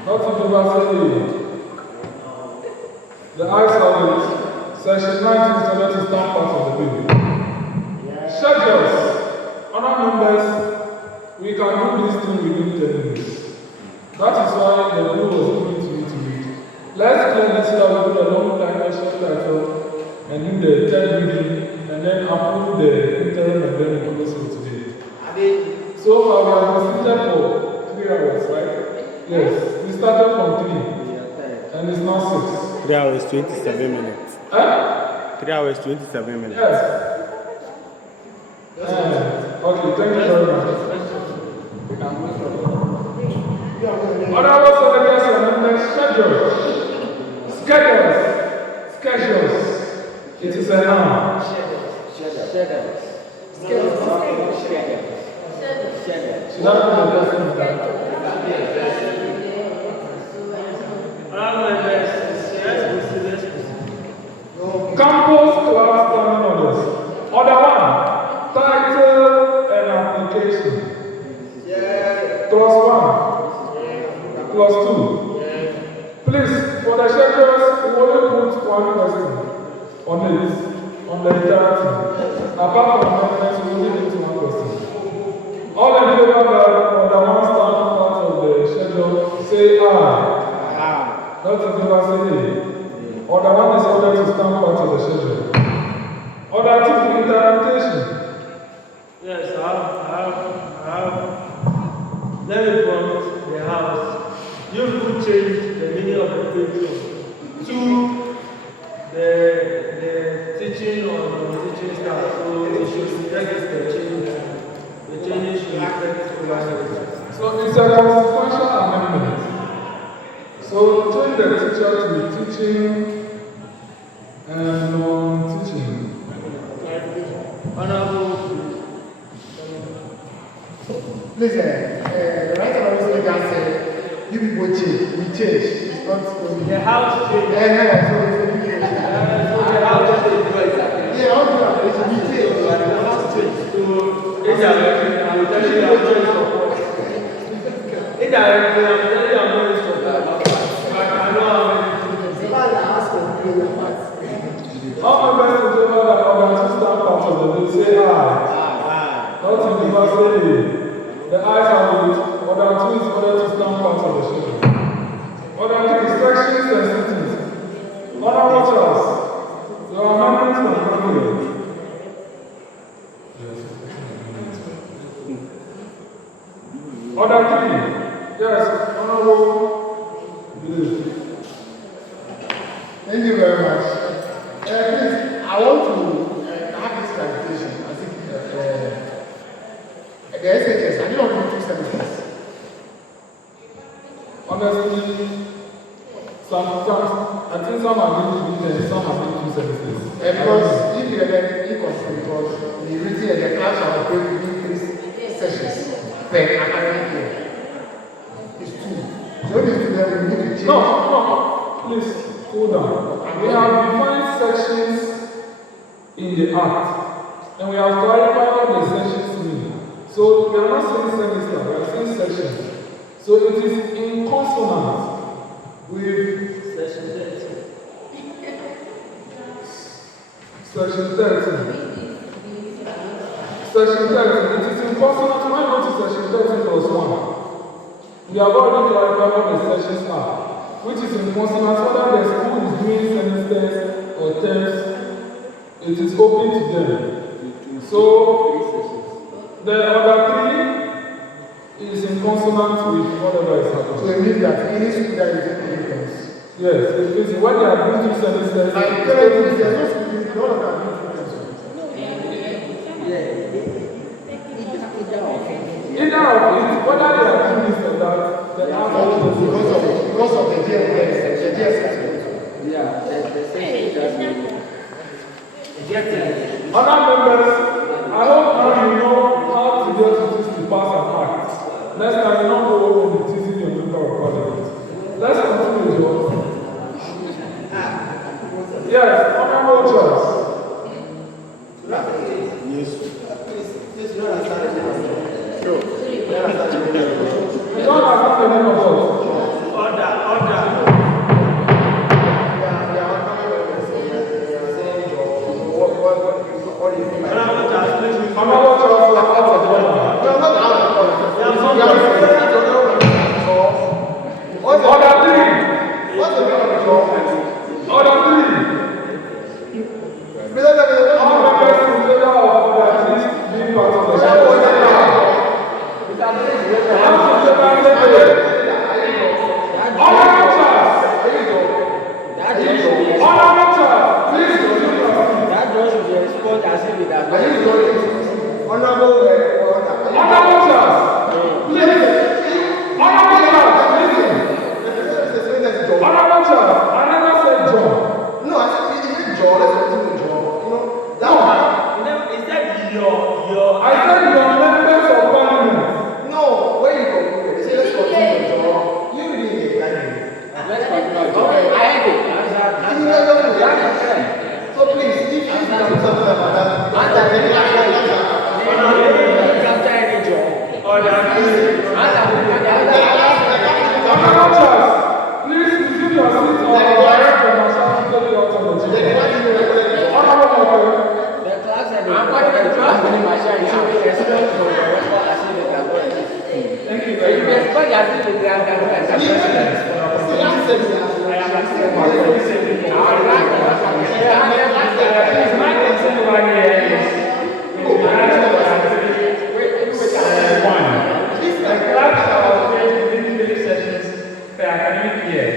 Not in favor say nay. The ayes have it. Section 19 is ordered to stand part of the bill. Schedules. Honour members, we can do this thing within 10 minutes. That is why the bill was given to you to read. Let's clear this here with the long dimension title and do the third reading and then approve the interim and then we close for today. So far we have been seated for 3 hours, right? Yes. We started from 3 and it's now 6. 3 hours, 27 minutes. Huh? 3 hours, 27 minutes. Yes. Okay, thank you very much. Other words of the question, schedules. Schedules. It is a noun. Should I put the question down? Campus class standing orders. Order 1, title and application. Clause 1. Clause 2. Please, for the schedules, we only put one question on it, on the entirety. Apart from amendments, we only need one question. All in favor that order 1 stand part of the schedule, say aye. Not in favor, say nay. Order 1 is ordered to stand part of the schedule. Order 2, interpretation. Yes, I have. Let me prompt the house. You could change the meaning of the paper to the teaching or non-teaching staff. So it should reflect the change. The changes should reflect the So it's a consequential amendment. So change the teacher to teaching and non-teaching. Honorable. Listen, the right honorable speaker said, you people change, we change. It's not supposed to be. The house change. So the house change. Yeah, all the we change. The house change. So, indirectly, I'm telling you, I'm going to stop. But I know how many things. All members in favor that order 2 stand part of the bill, say aye. Not in favor, say nay. The ayes have it. Order 2 is ordered to stand part of the schedule. Order 3, sections and cities. Order watchers. Your amendments are coming. Order 3. Yes, honorable. Thank you very much. Please, I want to have this clarification. I think the SHS, I don't do 2 semesters. Honestly, sometimes, I think some are going to be 10, some are going to 2 semesters. Because if you are then inconsistent, because the written and the class shall operate within 3 sessions per academic year. It's 2. So these students will need to change. No, please, hold on. We have defined sections in the act, and we have clarified what the sections mean. So we are not saying semester, we are saying sections. So it is in consonant with Section 13. Section 13. Section 13. It is in consonant. When you go to section 13 plus 1, we have already clarified what the sections are, which is in consonant whether the school is doing semesters or terms, it is open to them. So the other 3 is in consonant with whatever is happening. So it means that any school that is doing anything. Yes, it means when they are doing 2 semesters, Like currently, there's no school, all of them are doing 2 semesters. Either of it, whether they are doing this or that, the answer Because of the DSS. Yeah, the session just other members, I hope now you know how to get it to pass an act. Next time, you don't go and be teasing your member of parliament. Let's continue, John. Yes, honorable Charles. Yes. You don't understand the name of God. Order. Honorable Charles, out of order. Order 3. What's the name of the job? Order 3. All members in favor of order 3 being part of the shadow. Honorable Charles, please do that just should be exposed as if it has not. Honorable Honorable Charles, please. Honorable Charles, listen. Honorable Charles, I never said John. No, I said it's John. Let's continue with John. You know, that one. Is that your? I said you are members of parliament. No, where you go? They say let's continue with John. You didn't get that. Let's continue. Okay, I had it. So please, if you can do something about that, Honorable Charles, please resume your seat or direct the marshal to take you out of the chamber. Honorable Michael. The class and the class and the marshal is showing respect for the record as if it has not existed. Thank you very much. Respect as if it has not existed. My concern over here is the class shall operate within 3 sessions per academic year,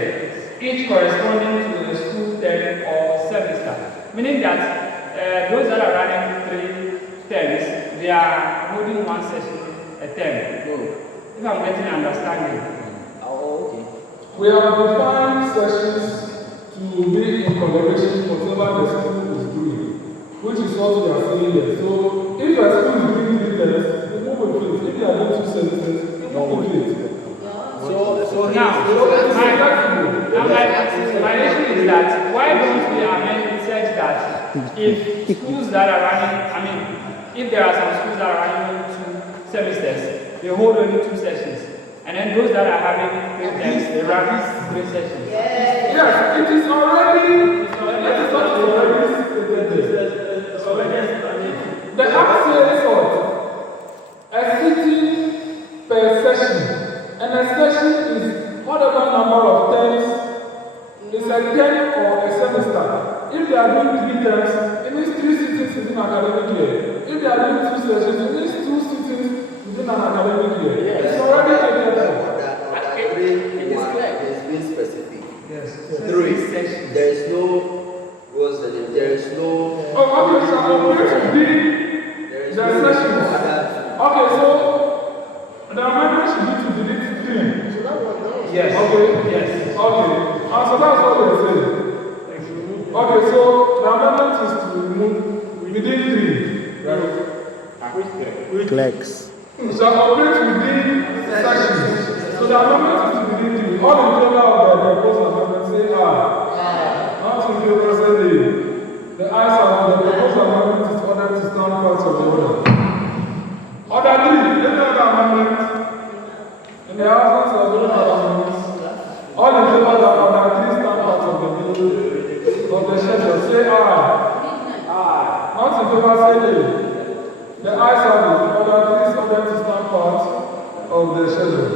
each corresponding to a school term or semester. Meaning that those that are running 3 terms, they are holding 1 session a term. If I'm getting an understanding. Oh, okay. We have defined sessions to be in collaboration with whatever the school is doing, which is what we are saying here. So, if a school is doing 3 terms, they move with it. If they are doing 2 semesters, they move with it. So now, my issue is that why don't we amend it such that if schools that are running, if there are some schools that are running 2 semesters, they hold only 2 sessions. And then those that are having 3 terms, they run 3 sessions. Yes, it is already the act says what? A sitting per session. And a session is whatever number of terms is a term or a semester. If they are doing 3 terms, it means 3 sittings within an academic year. If they are doing 2 sessions, it means 2 sittings within an academic year. It's already taken. It's been specific. Yes. 3 sessions. There is no. There is no. Oh, okay, so I'm going to be the sessions. Okay, so the amendment should be to delete 3. Yes. Okay. Yes. Okay. And so that's what we're saying. Okay, so the amendment is to remove within 3. Right. Clerks. We shall operate within sessions. So the amendment is to within 3. All in favor of the proposed amendment say aye. Not in favor say nay. The ayes have the proposed amendment is ordered to stand part of the order. Order 3. Any other amendment? In the absence of any other amendments, all in favor that order 3 stand part of the schedule say aye. Not in favor say nay. The ayes have it. Order 3 is ordered to stand part of the schedule.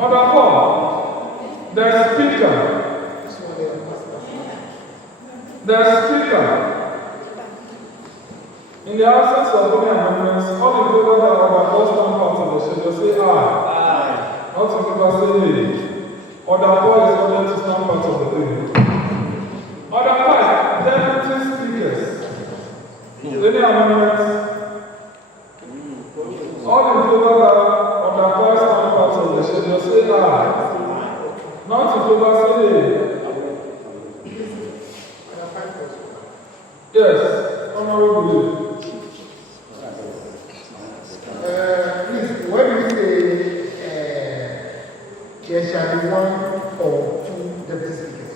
Order 4. The speaker. In the absence of any amendments, all in favor that order 4 stand part of the schedule say aye. Not in favor say nay. Order 4 is ordered to stand part of the thing. Order 5. Deputy speakers. Any amendments? All in favor say nay. Yes, Honorable. Please, what do you say there shall be one or two deputy speakers?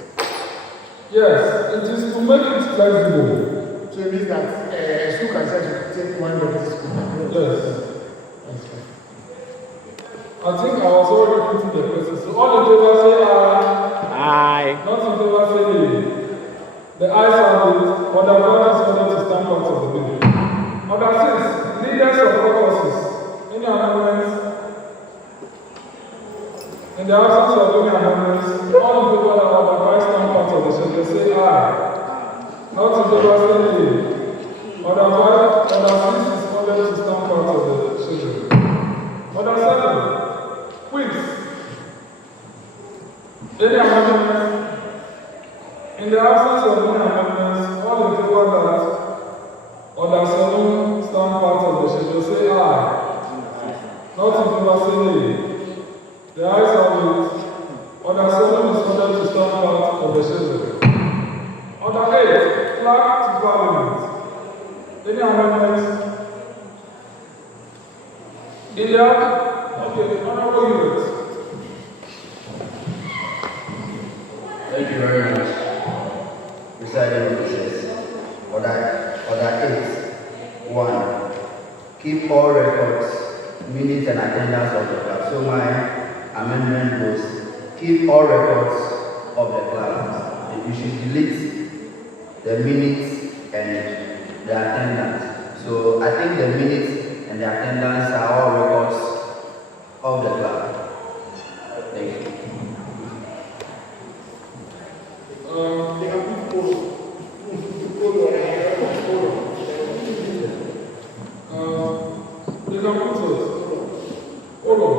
Yes, it is to make it flexible. So it means that a school can say to take one deputy speaker. Yes. I think I was already putting the person. So all in favor say aye. Aye. Not in favor say nay. The ayes have it. Order 5 is ordered to stand out of the bill. Order 6, leaders of caucuses. Any amendments? In the absence of any amendments, all in favor that order 5 stand out of the schedule say aye. Not in favor say nay. Order 6 is ordered to stand out of the schedule. Order 7, quiz. Any amendments? In the absence of any amendments, all in favor that order 7 stand part of the schedule say aye. Not in favor say nay. The ayes have it. Order 7 is ordered to stand part of the schedule. Order 8, flag to Parliament. Any amendments? In the okay, Honorable Unit. Thank you very much. Presided officers. Order 8. 1. Keep all records, minutes and attendance of the class. So my amendment goes, keep all records of the class. You should delete the minutes and the attendance. So I think the minutes and the attendance are all records of the class. Thank you. You can put it. Hold on.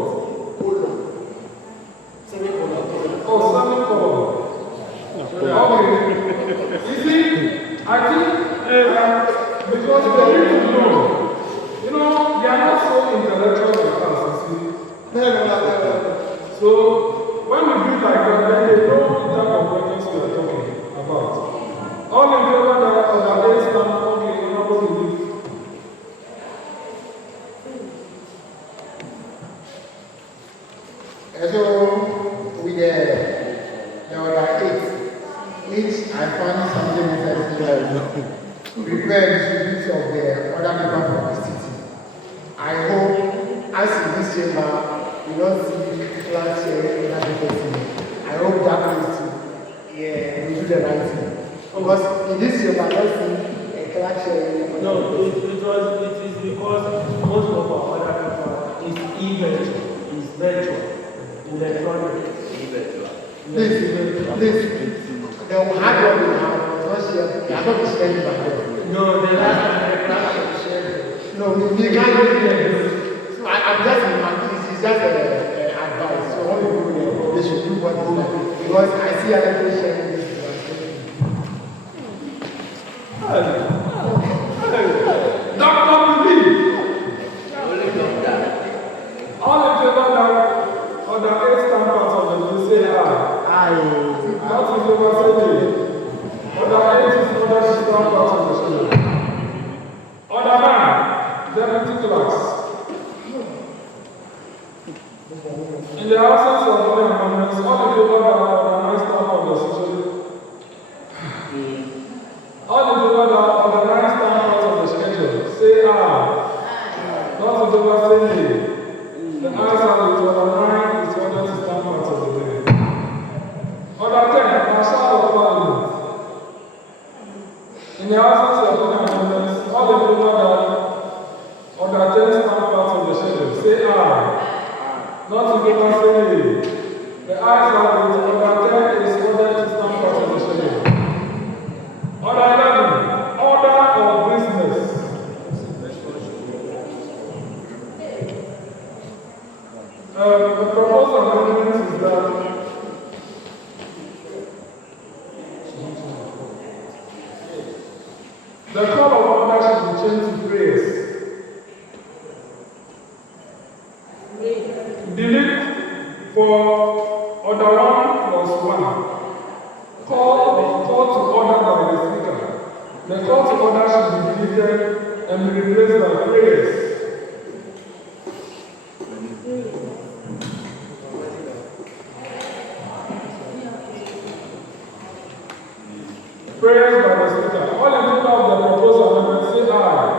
Oh, semicolon. Okay. You see, I think because they need to know, you know, they are not so intellectual like us, you see. So when we do like that, then they know the type of records we are talking about. All in favor that order 8 stand, okay, you know what to do. So with the order 8, which I found something necessary to prepare distribute of the other member from the city. I hope, as in this chamber, we don't see class sharing other people. I hope that place we do the right thing. Because in this chamber, I don't see a class sharing. No, it is because most of our other people is e-virtual, is virtual, electronic. Please, the hard one we have was not shared. They are not shared by them. No, the last time the class was shared. No, we can't do it. So I'm just in my case, it's just advice. So what we do there, they should do what they like. Because I see other people sharing this. Dr. Lee. All in favor that order 8 stand part of the bill say aye. Not in favor say nay. Order 8 is ordered to stand part of the schedule. Order 9, deputy clerks. In the absence of other amendments, all in favor that order 9 stand part of the schedule. All in favor that order 9 stand part of the schedule say aye. Not in favor say nay. The ayes have it. Order 9 is ordered to stand part of the bill. Order 10, Marshal of Parliament. In the absence of any amendments, all in favor that order 10 stand part of the schedule say aye. Not in favor say nay. The ayes have it. Order 10 is ordered to stand part of the schedule. Order 11, order of business. The proposed amendment is that the call of order should be changed to prayers. Delete for order 1 clause 1. Call to order by the speaker. The call to order should be deleted and be replaced by prayers. Prayers by the speaker. All in favor of the proposed amendment say aye.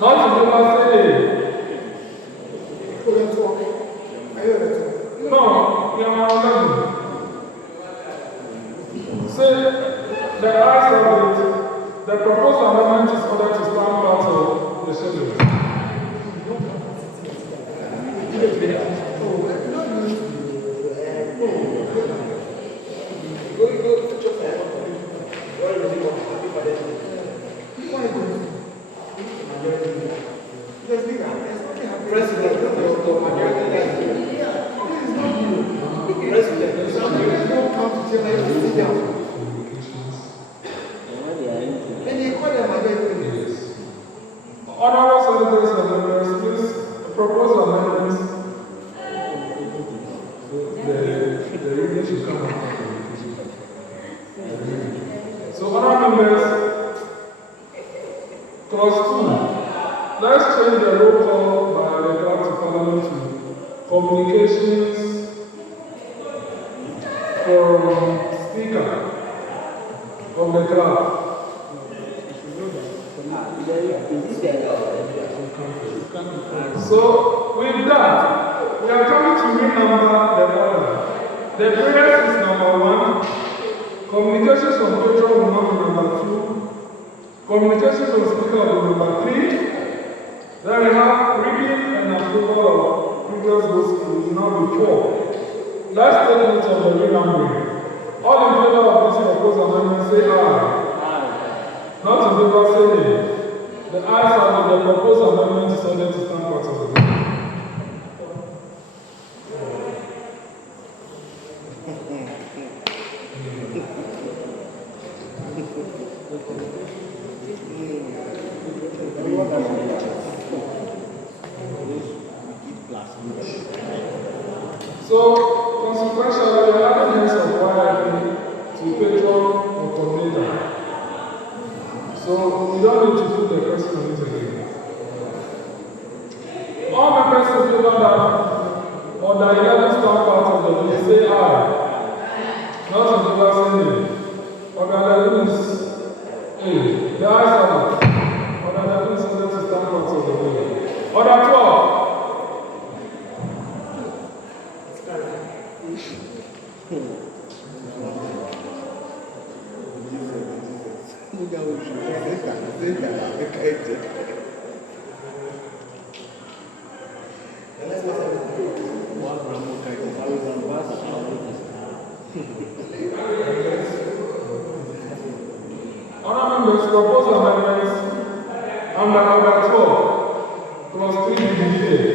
Not in favor say nay. No, we are not. Say the ayes have it. The proposed amendment is ordered to stand part of the schedule. Honorable senators and members, please propose amendments. The reading should come after. So, honorable members, clause 2. Let's change the roll call by the clerk to Parliament to communications from Speaker of the clerk. So, with that, we are coming to renumber the order. The prayers is number 1, communications from patron will not be number 2, communications from speaker will be number 3, then we have reading and approval of previous votes will now be 4. Let's take note of the renumbering. All in favor of this proposed amendment say aye. Not in favor say nay. The ayes have the proposed amendment is ordered to stand part of the bill. So, consequentially, we are adding heads of YIP to patron or coordinator. So, we don't need to put the person on it again. All members in favor that or the 11 stand part of the bill say aye. Not in favor say nay. Or the 11 is A. The ayes have it. Or the 11 is ordered to stand part of the bill. Or the 12. Honourable members, proposed amendments under number 12, clause 3 be deleted.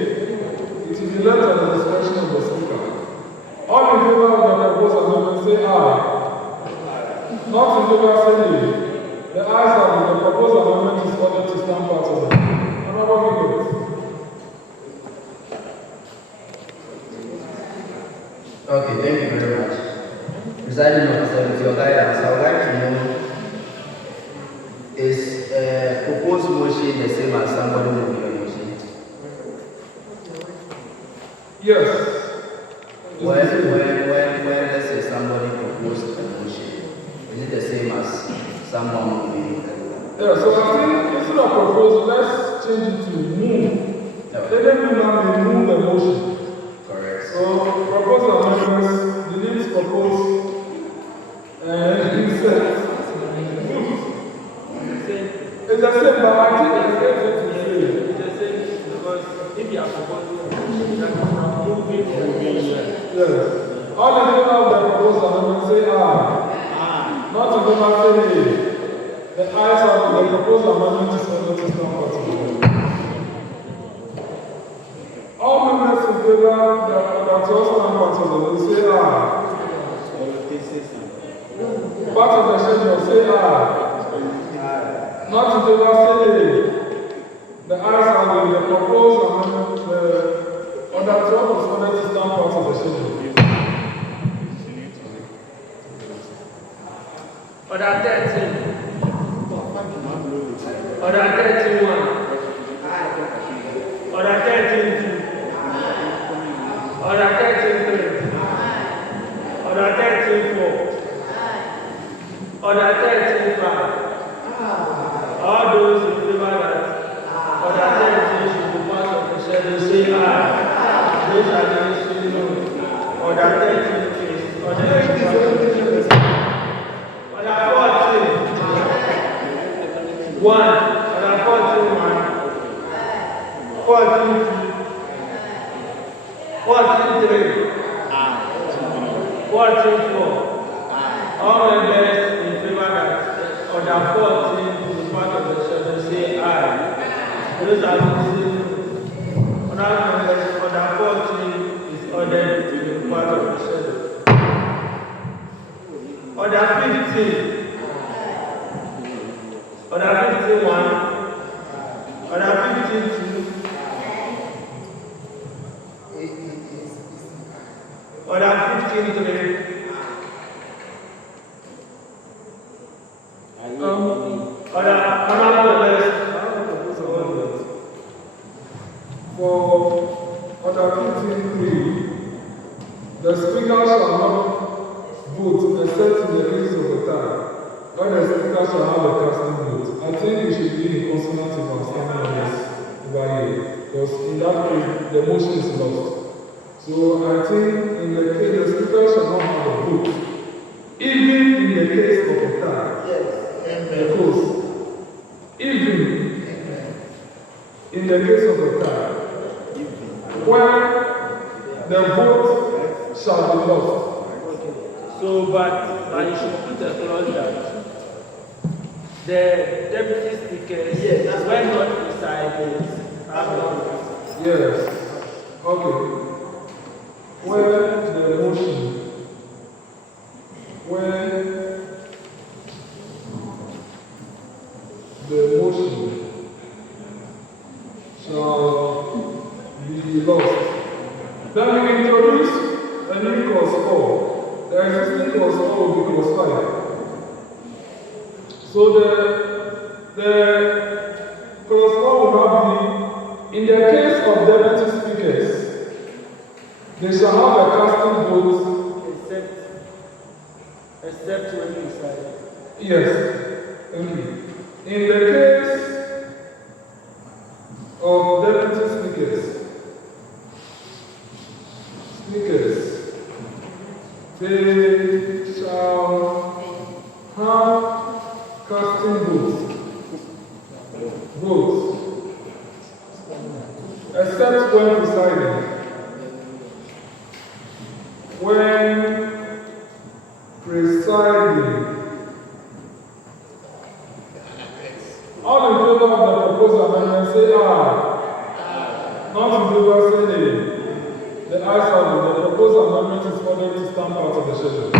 It is the letter at the discretion of the speaker. All in favor of the proposed amendment say aye. Not in favor say nay. The ayes have it. The proposed amendment is ordered to stand part of the Honourable Viglo. Okay, thank you very much. Presiding officer, with your guidance, I would like to know, is proposed motion the same as somebody moving your motion? Yes. When let's say somebody proposed a motion, is it the same as someone moving? Yeah, so I think instead of proposal, let's change it to move. Okay. Let them move the motion. Correct. So, proposed amendments, delete proposed, insert. It's the same, but I think it's the same because if you are proposing, yes. All in favor of the proposed amendment say aye. Not in favor say nay. The ayes have the proposed amendment is ordered to stand part of the bill. All members in favor that all stand part of the bill say aye. Part of the schedule say aye. Not in favor say nay. The ayes have the proposed amendment, order 12 is ordered to stand part of the schedule. Order 13. Order 31. Order 32. Order 33. Order 34. Order 35. All those in favor that order 13 should be part of the schedule, say aye. Those against, say no. Order 13 is order 14. Order 14. 1. Order 14 1. 14 2. 14 3. 14 4. All members in favor that order 14 is part of the schedule, say aye. Those against, say no. Order members, order 14 is ordered to be part of the schedule. Order 15. Order 51. Order 52. Order 53. For order 15.3, the speaker shall not vote except in the case of a tie. When the speaker shall have a casting vote, I think it should be in consonant with our standing orders over here, because in that case, the motion is lost. So I think in the case, the speaker shall not have a vote, even in the case of a tie. Yes. Because even in the case of a tie, when the vote shall be lost. So, but you should put a clause that the deputy speakers, when not presided, Yes. Okay. When the motion, shall be lost, then we introduce a new clause 4. The existing clause 4 will be clause 5. So the clause 4 will now be, in the case of deputy speakers, they shall have a casting vote. except when decided. Yes. Thank you. In the case of deputy speakers, they shall have casting votes, except when presiding. When presiding, all in favor of the proposed amendment say aye. Not in favor say nay. The ayes have it. The proposed amendment is ordered to stand part of the schedule.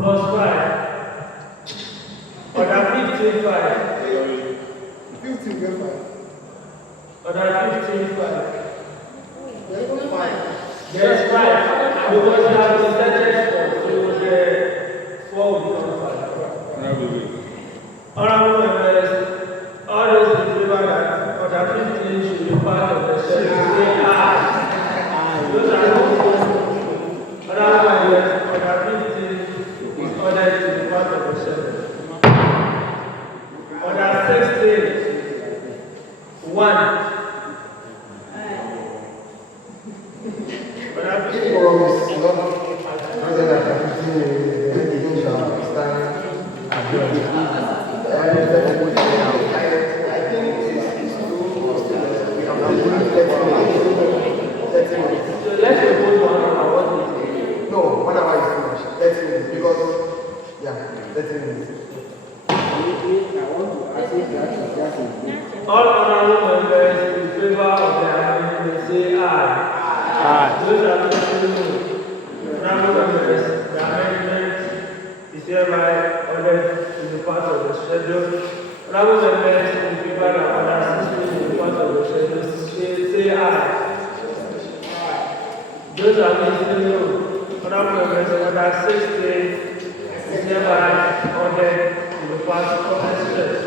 Clause 5. Order 15.5. 15.5. Order 15.5. There's no 5. There's 5. Because you have decided 4, so the 4 will become 5. Honorable members, all those in favor that order 15 should be part of the schedule, say aye. Those are those. Honorable members, order 15 is ordered to be part of the schedule. Order 16, 1. Order 15. Let's propose 1 hour. What is it? No, 1 hour is too much. 30 minutes. Because, yeah, 30 minutes. All honorable members in favor of the amendment say aye. Aye. Those are not saying no. Honorable members, the amendment is hereby ordered to be part of the schedule. Honorable members in favor of order 16 to be part of the schedule say aye. Those are not saying no. Honorable members, order 16 is hereby ordered to the party of the church.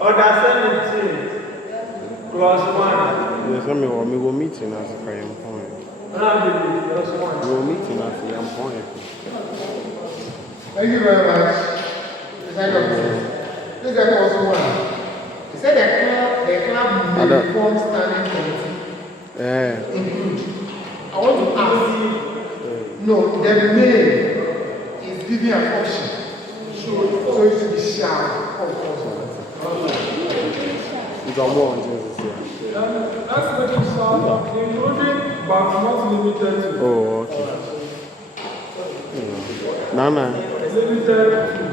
Order 17, clause 1. Yes, we will meeting as a prayer point. We will meeting as a young point. Thank you very much. This is clause 1. He said the club may form standing committee. Include. I want to ask. No, the may is giving an option. So it should be shall. It's a war on Jesus. That's making sound, including but not limited to. Oh, okay. Nana. Limited to.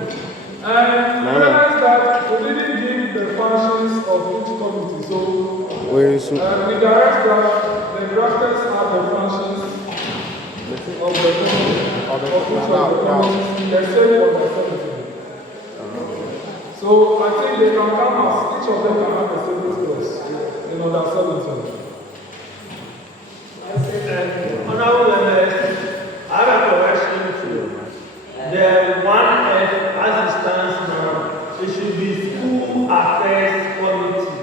And realize that we didn't give the functions of each committee. So we direct that the drafters have the functions of the committee, the same of the committee. So I think they can come as each of them can have a separate clause in order 17. Honorable members, I have a correction to you. The 1F as it stands now, it should be School Affairs Committee.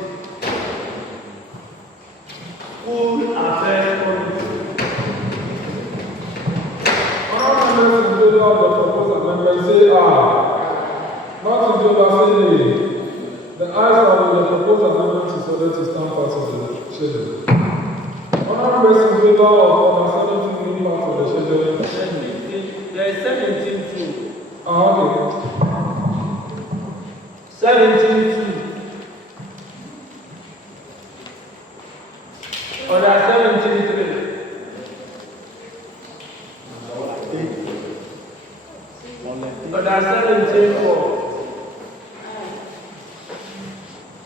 School Affairs Committee. Honorable members, in favor of the proposed amendment, say aye. Not in favor, say nay. The ayes have it, the proposed amendment is ordered to stand part of the schedule. Honorable members, in favor of order 17 being part of the schedule. There is 17 too. Okay. 17 too. Order 17 3. Order 17 4.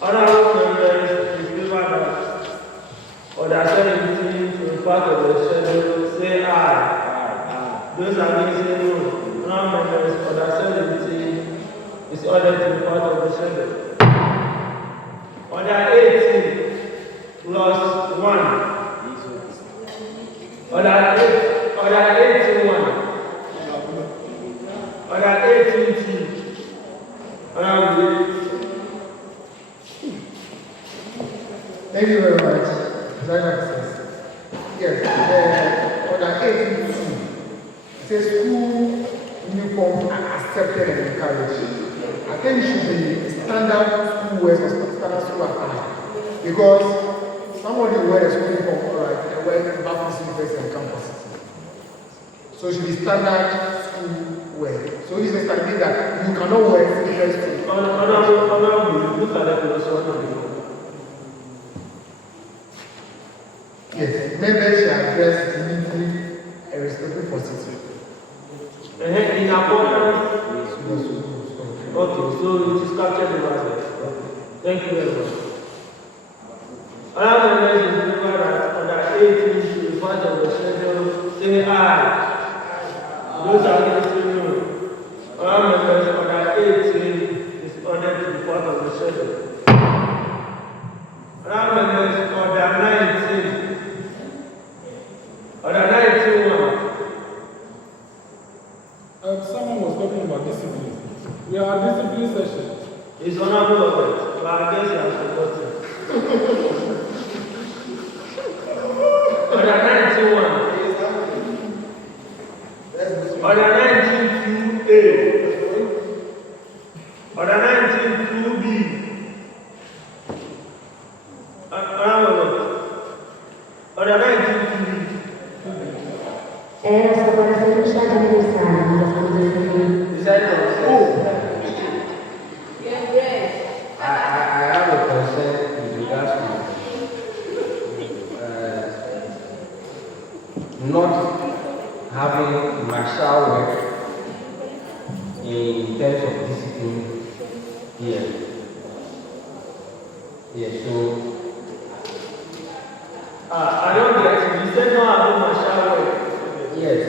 Honorable members, in favor that order 17 to be part of the schedule, say aye. Those against say no. Honorable members, order 17 is ordered to be part of the schedule. Order 18 plus 1. Order 18 1. Order 18 2. Honorable. Thank you very much. Yes, order 82 says school uniform are accepted and encouraged. I think it should be standard school wear or standard school attire. Because somebody wears a school uniform, all right, and wear Baptist university and campuses. So it should be standard school wear. So it's understanding that you cannot wear university. Honorable, look at the philosophy. Yes, members shall address dignity and respectful for citizens. In accordance. Okay, so it is captured in the. Thank you very much. Honorable members, in favor that order 18 should be part of the schedule, say aye. Those against say no. Honorable members, order 18 is ordered to be part of the schedule. Honorable members, order 19. Order 19 someone was talking about discipline. We are a discipline session. It's honorable of it, but I guess you have forgotten. Order 91. Order 92A. Order 92B. Order 92B. I have a concern with regards to not having martial work in terms of discipline here. Yeah, so I don't get it. You said not having martial work. yes,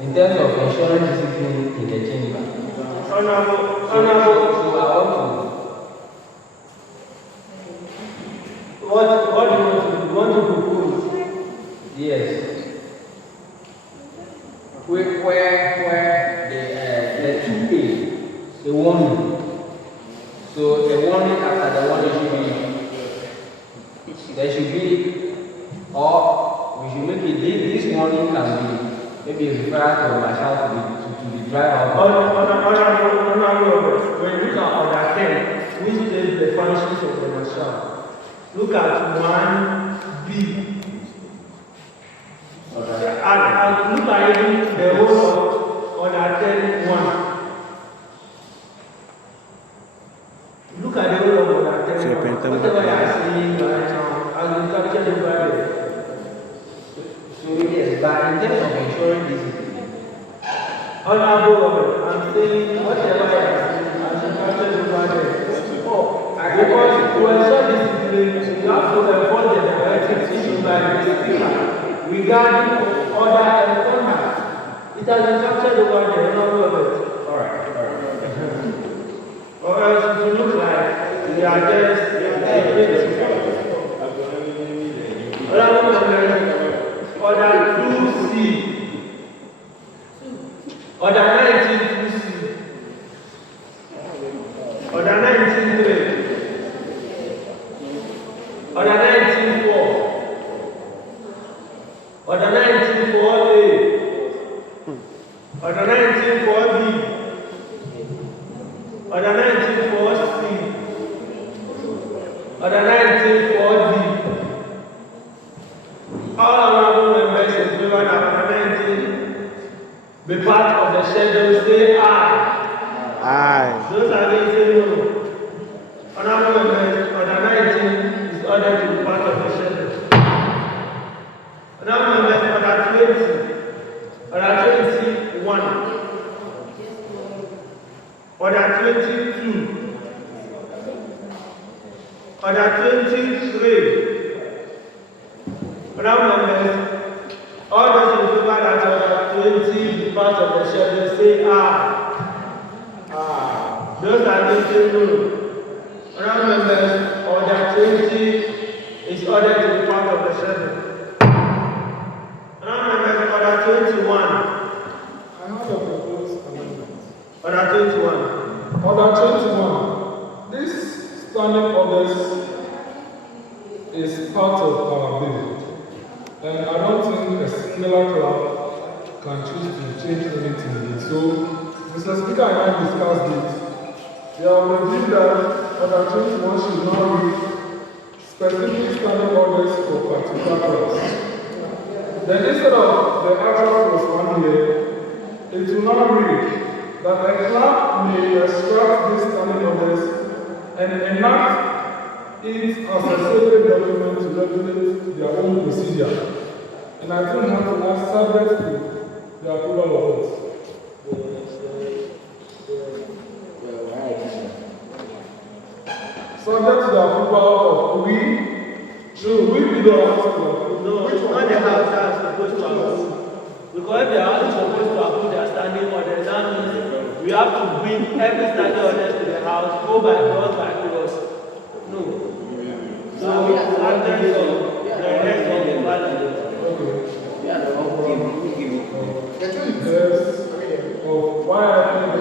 in terms of ensuring discipline in the chamber. Honorable. So I What do you want to propose? there should be, or we should make it, this morning can be maybe referred to Marshall to the driver. Honorable, when you look at order 10, which is the functions of the Marshal, look at 1B. And look at even the whole of order 10-1. Look at the whole of order 10-1. Whatever you are saying right now, I will capture the value. So yes, but in terms of ensuring discipline, Honorable Robert, I'm saying whatever you are saying, I will capture the value. Because to ensure discipline, you have to enforce the directives issued by the speaker regarding order and conduct. It has been captured over there, Honorable Robert. alright. Or else it will look like they are just order 2C. Order 19 2C. Order 19 3. Order 19 4. Order 19 4A. Order 19 4B. Order 19 4C. Order 19 4D. All honorable members in favor that order 19 be part of the schedule say aye. Aye. Those against say no. Honorable members, order 19 is ordered to be part of the schedule. Honorable members, order 20. Order 21. Order 22. Order 23. Honorable members, all those in favor that order 20 be part of the schedule say aye. Those against say no. Honorable members, order 20 is ordered to be part of the schedule. Honorable members, order 21. I have a proposed amendment. Order 21. Order 21. This standing orders is part of our bill. And I don't think a singular club can choose to change anything. So, Mr. Speaker and I discussed it. We have reviewed that Order 21 should not read specific standing orders for particular clubs. Then instead of the actual plus 1 year, it will now read that a club may extract these standing orders and enact it as a separate document to regulate their own procedure. And I think that will not subject to the approval of it. Subject to the approval of we be the house to approve. No, it's not the house that is supposed to approve. Because if the house is supposed to approve their standing orders, that means we have to bring every standing orders to the house, go by cross by cross. No. So we are subject to the rest of the parliament. Of YIP.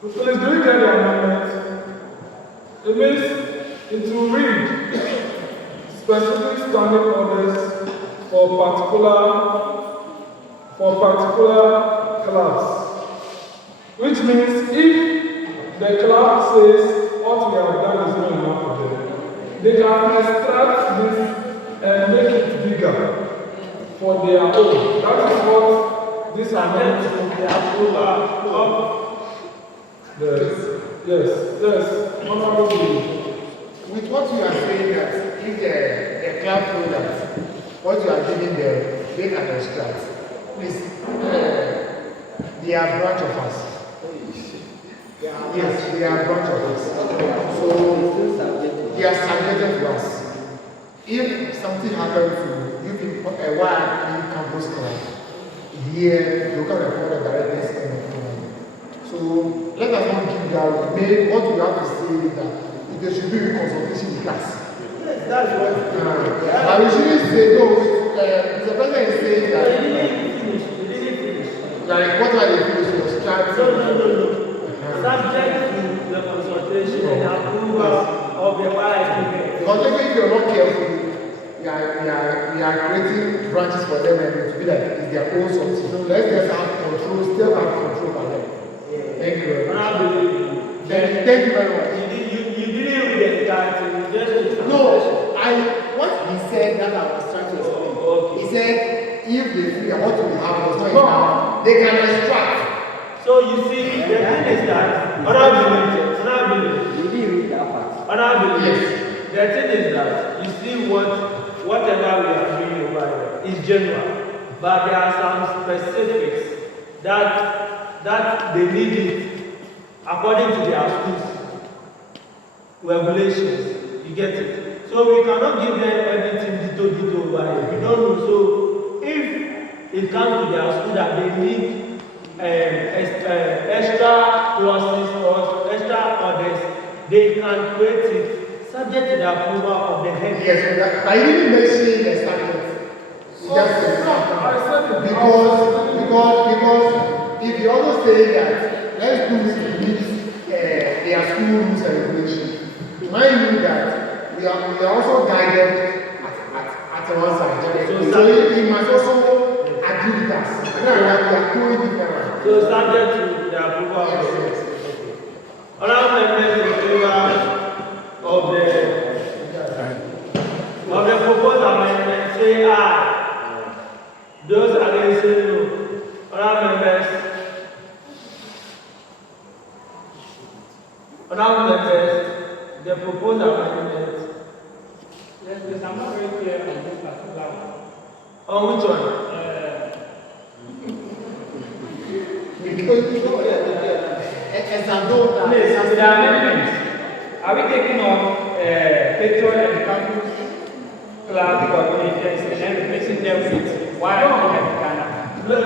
Please do you get the amendment? It means it will read specific standing orders for particular clubs. Which means if the club says what we have done is not enough for them, they can extract this and make it bigger for their own. That is what this amendment will be approval of. Yes, honorable. With what you are saying that if the club know that what you are giving them, they can extract, please, they are branch of us. Yes, they are branch of us. So, they are subjected to us. If something happens to you in a YIP campus club, here, you can report the directors in the phone. So, let us not give that. What we have to say is that there should be a consultation with us. Yes, that's what. But we shouldn't say, no, the president is saying that. They didn't finish. Like, what are they doing? No. Subject to the consultation and approval of the YIP. Because even if you're not careful, we are creating branches for them and it will be like it's their own something. So let's just have control, still have control by them. Thank you very much. Thank you very much. You didn't read the entire thing, you just no, what he said that I was trying to explain. Okay. He said if they feel what will happen is not enough, they can extract. So you see, the thing is that other believers, You didn't read that part. yes. The thing is that you see whatever we are doing over here is general, but there are some specifics that they need it according to their schools regulations. You get it? So we cannot give them everything dito over here. We don't know. So if it comes to their school that they need extra clauses or extra orders, they can create it subject to the approval of the head. Yes, I didn't mention the subject. Just because if you also say that let's do this to meet their school rules and regulations, mind you that we are also guided at one side. So he must also agree with us. We are doing different. So subject to the approval of the head. Other members in favor of the proposed amendment say aye. Those against say no. Other members the proposed amendment. Yes, I'm not very clear on this particular one. On which one? Yes, the amendment. Are we taking off petrol and campus class coordinators and then replacing them with why and Ghana? No.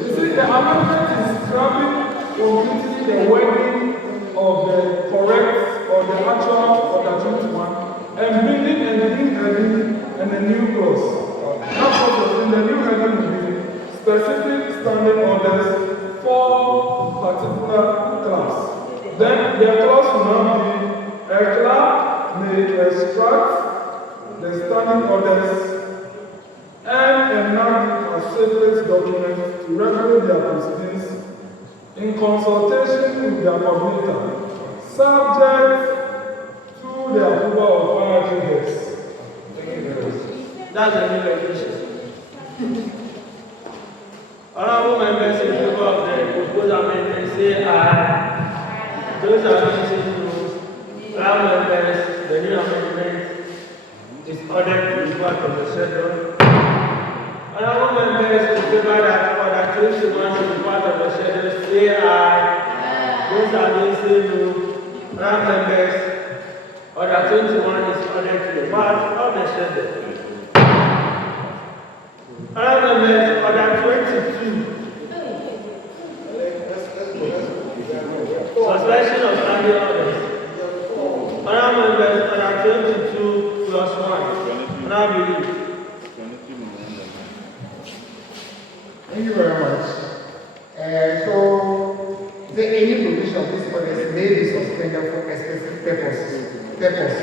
You see, the amendment is scrapping completely the wording of the correct or the actual or the truth one and bringing a new heading and a new clause. That's what in the new heading will be specific standing orders for particular class. Then the clause will now be a clerk may extract the standing orders and enact a separate document to regulate their proceedings in consultation with their coordinator, subject to the approval of financial heads. Thank you very much. That's the new regulation. Honorable members in favor of the proposed amendment say aye. Those against say no. Honorable members, the new amendment is ordered to be part of the schedule. Honorable members in favor that order 21 should be part of the schedule say aye. Those against say no. Honorable members, order 21 is ordered to be part of the schedule. Honorable members, order 22. Suspension of standing orders. Honorable members, order 22 plus 1. Honorable. Thank you very much. So, is there any provision of this orders may be suspended for a specific purpose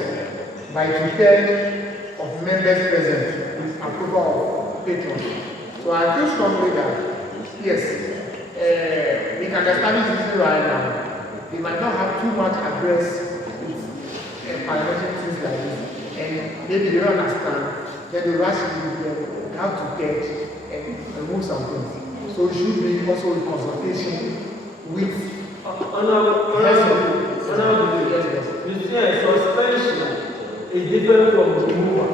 by 2/3 of members present with approval of patrons. So I feel strongly that yes, we can establish this right now. We might not have too much address with parliamentary things like this, and maybe they don't understand. Then they rush into them, they have to get and remove some things. So it should be also in consultation with You see, suspension is different from removal.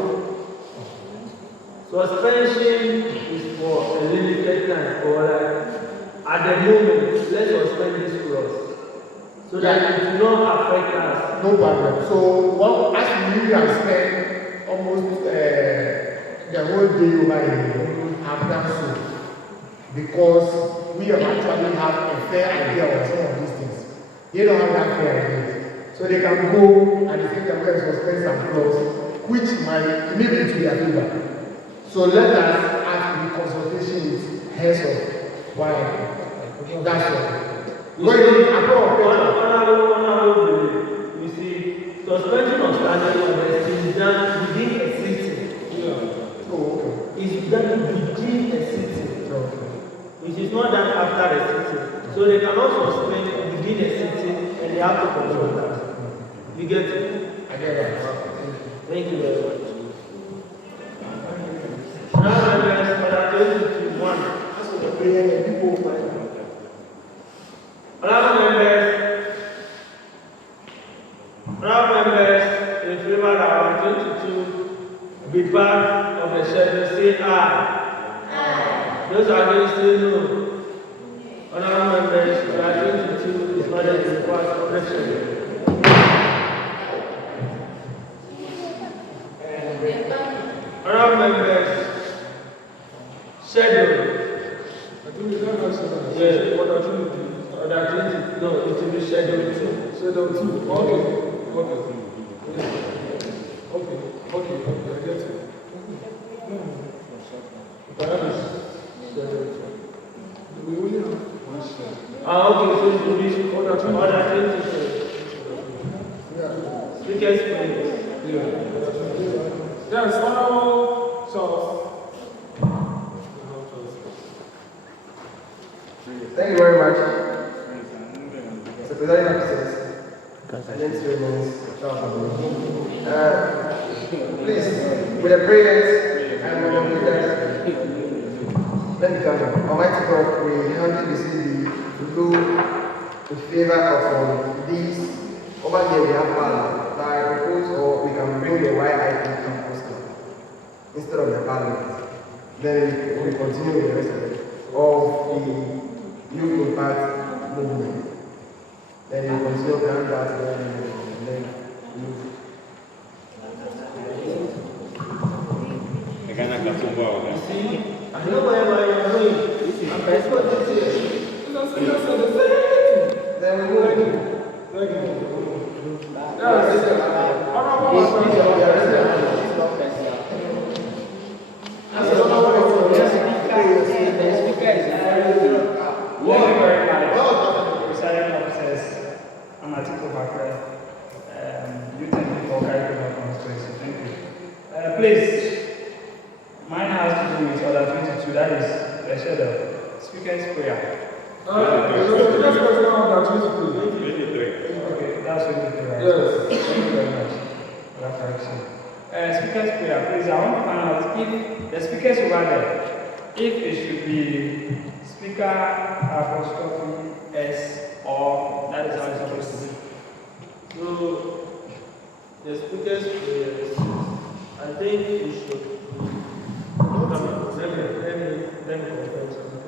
Suspension is for a limited time, or like at the moment, let's suspend this clause so that it will not affect us. No problem. So, as we have spent almost the whole day over here, have done so because we have actually have a fair idea of some of these things. They don't have that fair idea. So they can go and they think they're going to suspend some clause, which might maybe to their favor. So let us act in consultation with heads of why. That's all. You see, suspension after the sitting. So they cannot suspend within a sitting and they have to control that. You get it? I get that. Thank you very much. Now, members, for that 21. That's what the prayer and people find out. Honorable members, in favor of our 22 be part of the schedule, say aye. Aye. Those against say no. Honorable members, our 22 is ordered to be part of the schedule. Honorable members, schedule. Yes, what are you doing? No, it will be schedule 2. Schedule 2. Okay. I get it. Perhaps schedule 2. We only have one schedule. Okay, so it will be order 20. Speakers, please. Yes, Honorable Charles. Thank you very much. So, presiding officers, silent ceremonies, please, with the prayers and with the leaders, let me come. Almighty God, we humbly receive the blue in favor of these. Over here we have Parliament. Now I propose, or we can bring the YIP campus club instead of the Parliament. Then we continue with the rest of the youth impact movement. Then you continue beyond that, and then move. I know where you are going. Then we move. Thank you. Please, mine has to do with order 22, that is the schedule. Speaker's prayer. Okay, That's 23, right? Yes. Thank you very much for that correction. Speaker's prayer, please, I want to find out if the speakers over there, if it should be Speaker apostrophe S or that is how it's supposed to be. So, the speakers prayers, I think we should. Let me confirm something.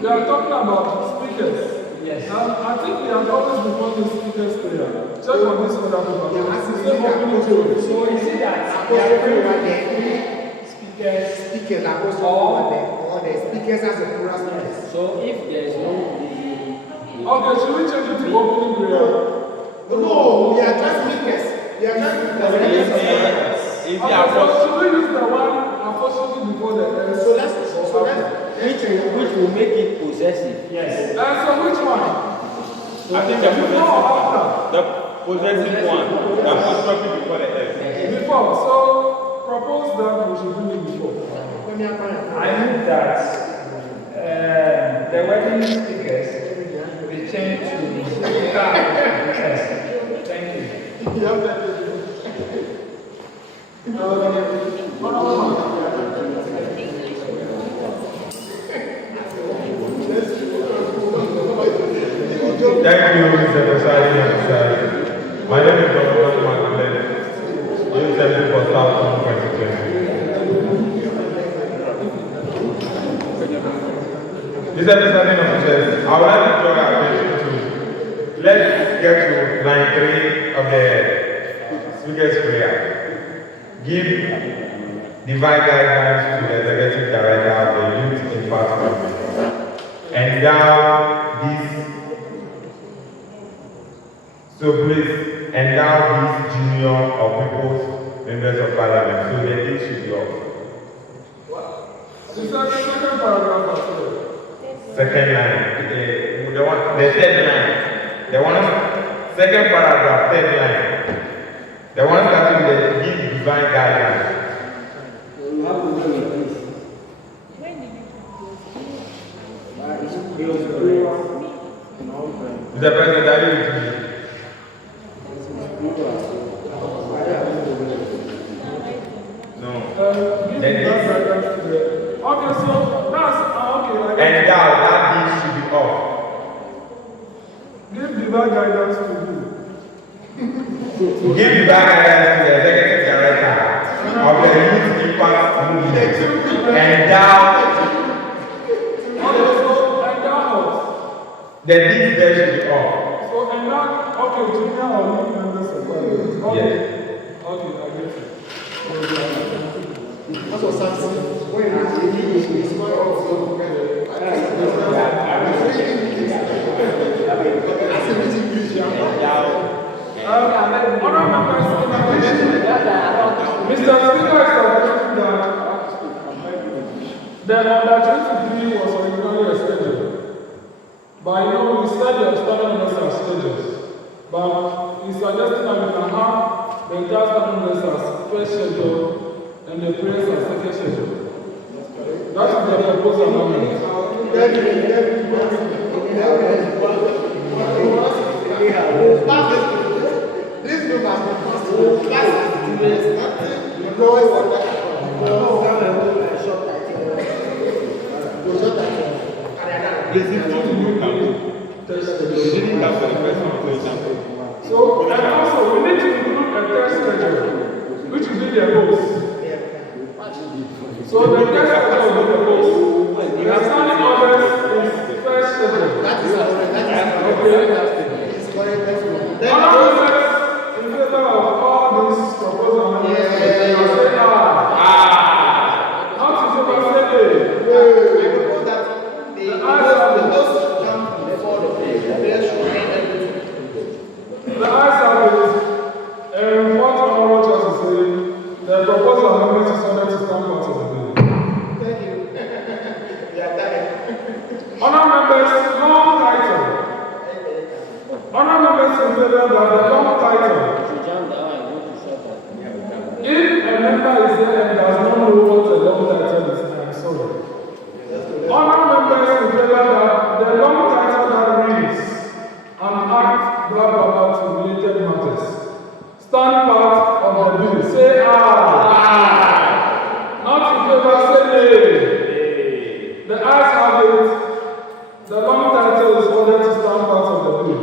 We are talking about speakers. Yes. I think we have always been calling speakers prayer. Check on this other paper. So is it that speakers are supposed to or the speakers as a plural speakers? So if there is no Okay, should we change it to opening prayer? No, we are just speakers. We are just Should we use the one apostrophe before the S? So let's which will make it possessive. Yes. So which one? I think the possessive one. The apostrophe before the S. Before. So propose that we should do it before. I move that the wedding speakers be changed to speaker. Thank you. Thank you, Mr. Presiding Officer. My name is Dr. Usman, Youth Service for South 2020. Mr. Presiding Officer, I would like to draw your attention to, let's get to line 3 of the Speaker's prayer. Give divine guidelines to the Executive Director of the Youth Impact Movement. Endow these. So please endow these junior or people's members of parliament so that they should be off. Second paragraph. Second line, the third line, the one second paragraph, third line, the one starting with the give divine guidelines. You have to do it, please. Mr. President, are you with me? No. Okay, so that's okay. Like and now that deed should be off. Give divine guidance to who? Give divine guidance to the executive director of the Youth Impact Movement. And now the deed there should be off. So and now, okay, junior or new members of parliament. Okay. Yes. Okay, I get it. That's what Sam said. When you it's more of Mr. Speaker is suggesting that the number 23 was originally a schedule. But you know, we said the standing orders are schedules. But he's suggesting that we can have the entire standing orders as first schedule and the prayers as second schedule. That is the proposal amendment. This group has been possible. Last 2 years, nothing. Noise on that. So, and also, we need to include a test schedule, which will be the rules. So, the test schedule will be the rules. The standing orders is first schedule. That is correct. All of us in favor of all these proposed amendments, say aye. Not in favor, say nay. The ayes have it. The ayes have it. And what honorable judge is saying, the proposed amendment is ordered to stand part of the bill. Thank you. Honor members, long title. Honor members in favor that the long title. If a member is there and does not know what the long title is, I'm sorry. Honor members in favor that the long title that reads an act blah blah blah to related matters. Stand part of the bill. Say aye. Not in favor, say nay. The ayes have it. The long title is ordered to stand part of the bill.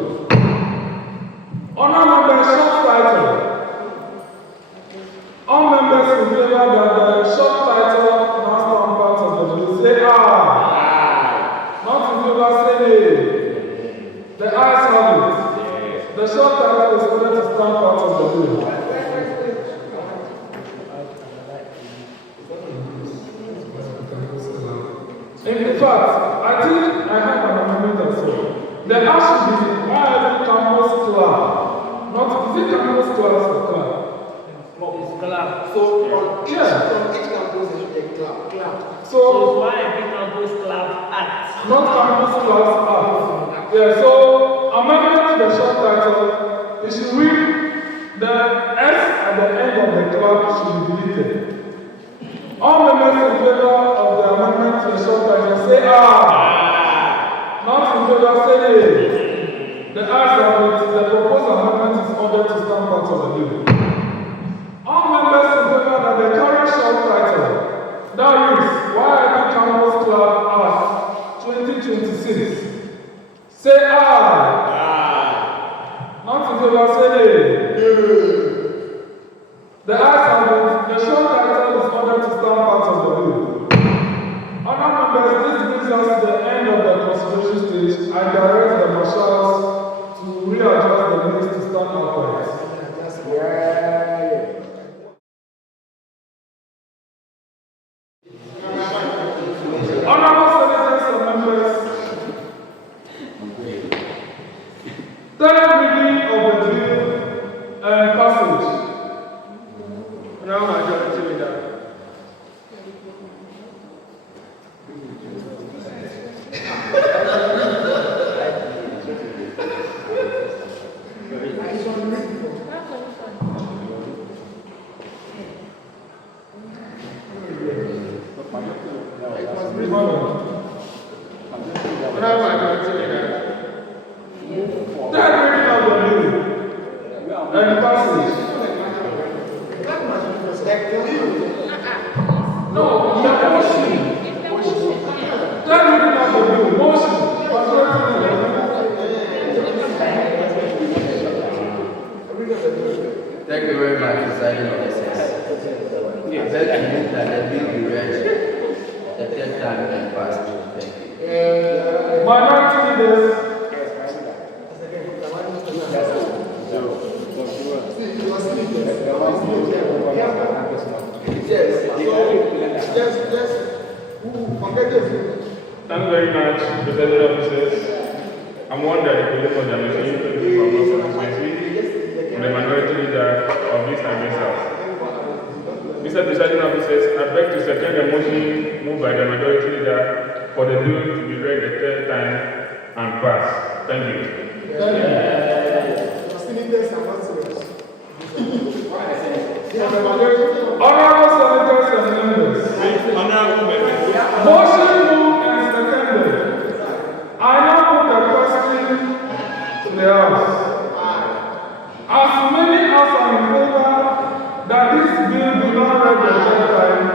Honor members, short title. All members in favor that the short title must stand part of the bill. Say aye. Not in favor, say nay. The ayes have it. The short title is ordered to stand part of the bill. In fact, I think I have an amendment as well. The ash should be YIP campus club. Not, is it campus class or club? So from each campus there should be a club. So YIP campus club act. Not campus class act. Yeah, so amendment to the short title, it should read the S at the end of the club should be deleted. All members in favor of the amendment to the short title say aye. Not in favor, say nay. The ayes have it. The proposed amendment is ordered to stand part of the bill. All members in favor that the current short title that reads YIP Campus Club Act 2026 say aye. Not in favor, say nay. The ayes have it. The short title is ordered to stand part of the bill. Other members, this brings us to the end of the consideration stage. I direct the marshals to readjust the list to stand upright. Honorable senators and members, third reading of the bill and passage. Now, Majority Leader. and passage. No, the motion. Tell me about the bill. Motion. Thank you very much, presiding officers. I beg to move that the bill be read the third time and passed. Thank you. Minority leaders. Thank you very much, presiding officers. I'm wondering if the Amegashie from the minority leader of this Address House. Mr. Presiding officers, I beg to second the motion moved by the majority leader for the bill to be read the third time and pass. Thank you. Honorable senators and members. Motion moved and seconded. I now put the question to the House. As many as are in favor that this bill be not read the third time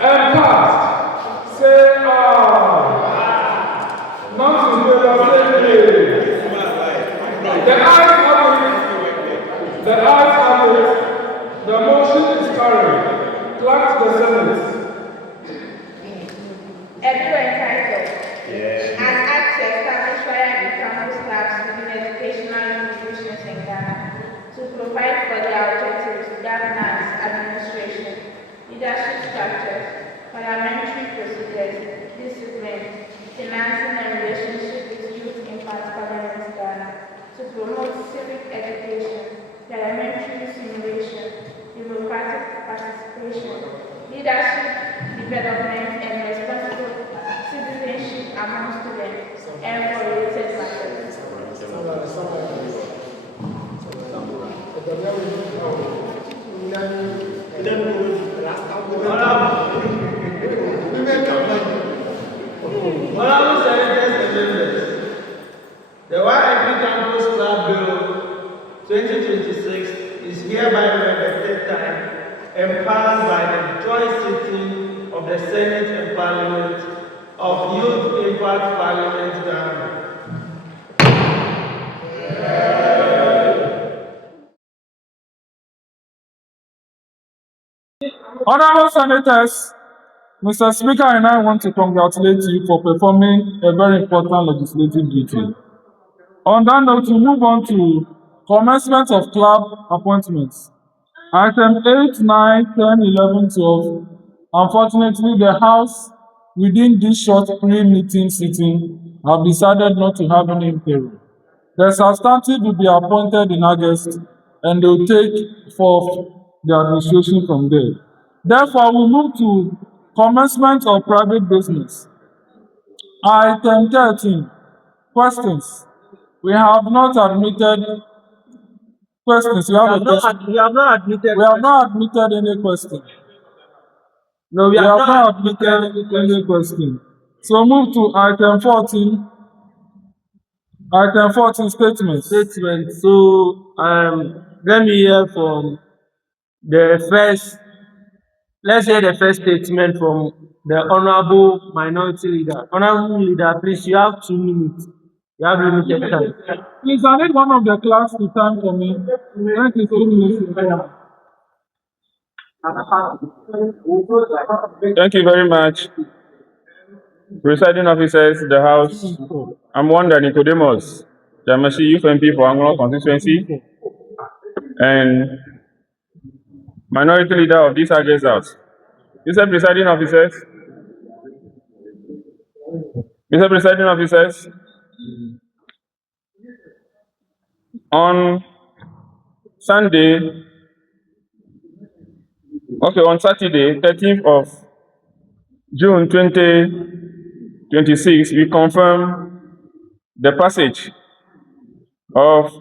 and passed, say aye. Not in favor, say nay. The ayes have it. The ayes have it. The motion is carried. Clerk to the Senate. Everyone entitled. An act to establish YIP campus labs within educational institutions in Ghana to provide for their objectives, governance, administration, leadership structures, parliamentary procedures, discipline, financing and relationship with youth impact parliament Ghana to promote civic education, parliamentary simulation, democratic participation, leadership development and responsible citizenship among students and for related matters. Honorable senators and members, the YIP Campus Club Bill 2026 is hereby read the third time and passed by the joint sitting of the Senate and Parliament of Youth Impact Parliament Ghana. Honorable senators, Mr. Speaker and I want to congratulate you for performing a very important legislative duty. On that note, we move on to commencement of club appointments. Item 8, 9, 10, 11, 12. Unfortunately, the House, within this short pre-meeting sitting, have decided not to have any interim. The substantive will be appointed in August, and they will take forth the administration from there. Therefore, we move to commencement of private business. Item 13, questions. We have not admitted questions. We have not admitted any question. No, we have not admitted any question. So move to item 14. Item 14, statements. Statement. So, let me hear from the first. Let's hear the first statement from the Honorable Minority Leader. Honorable Leader, please, you have 2 minutes. You have limited time. Please, I need one of the class to time for me. 2 minutes. Thank you very much, presiding officers, the House. I'm wondering, Nicodemus, the Amegashie Youth MP for Angola constituency, and minority leader of this Address House. Mr. Presiding officers, on Saturday, 13th of June 2026, we confirm the passage of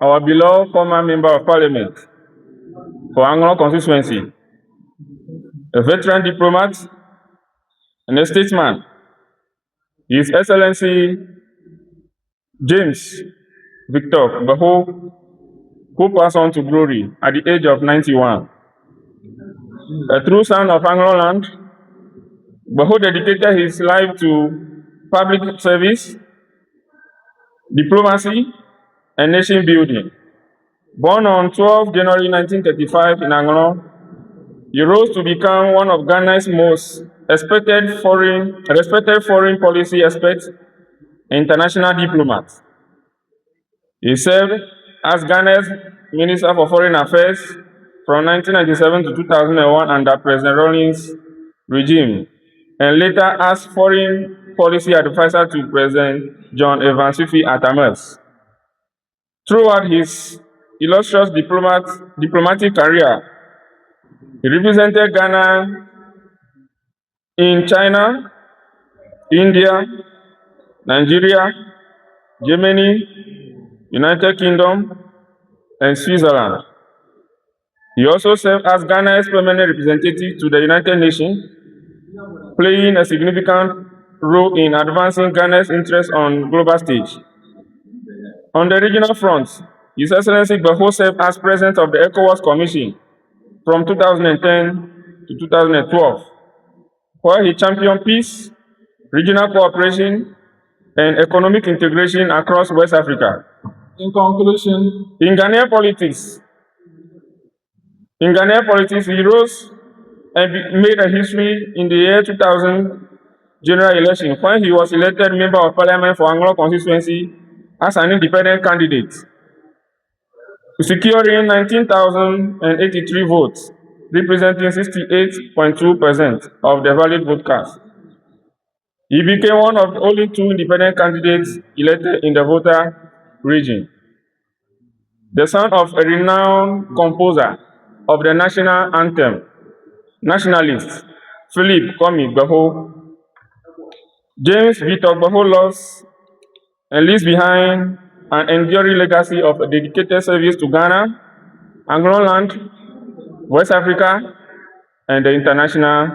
our beloved former Member of Parliament for Angola constituency, a veteran diplomat and a statesman, His Excellency James Victor Baho who passed on to glory at the age of 91. A true son of Anglo-land, but who dedicated his life to public service, diplomacy, and nation building. Born on 12 January 1935 in Anglo, he rose to become one of Ghana's most respected foreign policy experts and international diplomats. He served as Ghana's Minister for Foreign Affairs from 1997 to 2001 under President Rawlings' regime, and later as Foreign Policy Advisor to President John Evans Fifi at Ames. Throughout his illustrious diplomatic career, he represented Ghana in China, India, Nigeria, Germany, United Kingdom, and Switzerland. He also served as Ghana's permanent representative to the United Nations, playing a significant role in advancing Ghana's interests on global stage. On the regional front, His Excellency Gbagbo served as President of the ECOWAS Commission from 2010 to 2012, where he championed peace, regional cooperation, and economic integration across West Africa. In conclusion, In Ghanaian politics, he rose and made a history in the year 2000 general election when he was elected Member of Parliament for Anglo constituency as an independent candidate, securing 19,083 votes, representing 68.2% of the valid vote cast. He became one of the only two independent candidates elected in the Volta region. The son of a renowned composer of the national anthem, nationalist Philip Komi Gbagbo, James Victor Gbagbo lost and leaves behind an enduring legacy of a dedicated service to Ghana, Anglo-land, West Africa, and the international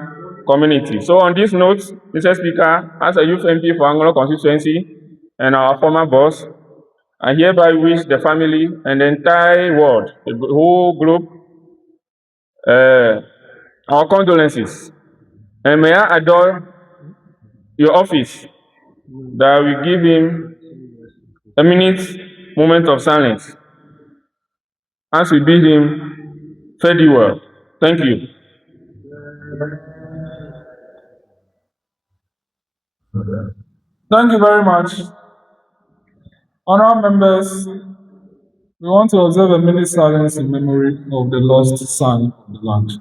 community. So on this note, Mr. Speaker, as a youth MP for Anglo constituency and our former boss, I hereby wish the family and the entire world, the whole globe, our condolences. And may I adore your office that we give him a moment of silence as we bid him fare thee well. Thank you. thank you very much. Honourable members, we want to observe a minute silence in memory of the lost son of the land.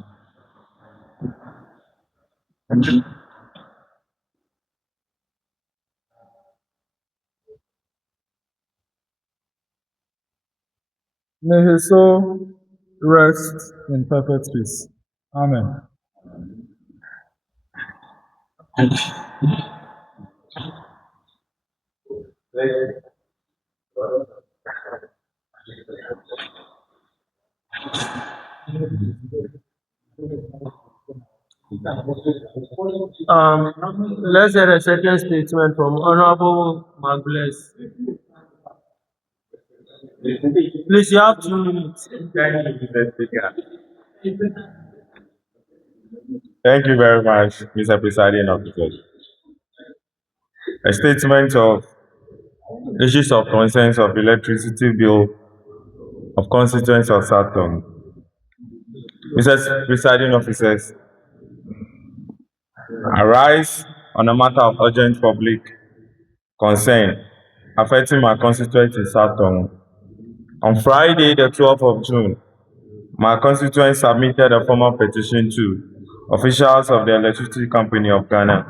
May his soul rest in perfect peace. Amen. Let's get a second statement from Honorable Magulus. Please, you have 2 minutes. Thank you very much, Mr. Presiding Officer. A statement of issues of concerns of electricity bill of constituents of Saturn. Mr. Presiding Officers, arise on a matter of urgent public concern affecting my constituent in Saturn. On Friday, the 12th of June, my constituent submitted a formal petition to officials of the Electricity Company of Ghana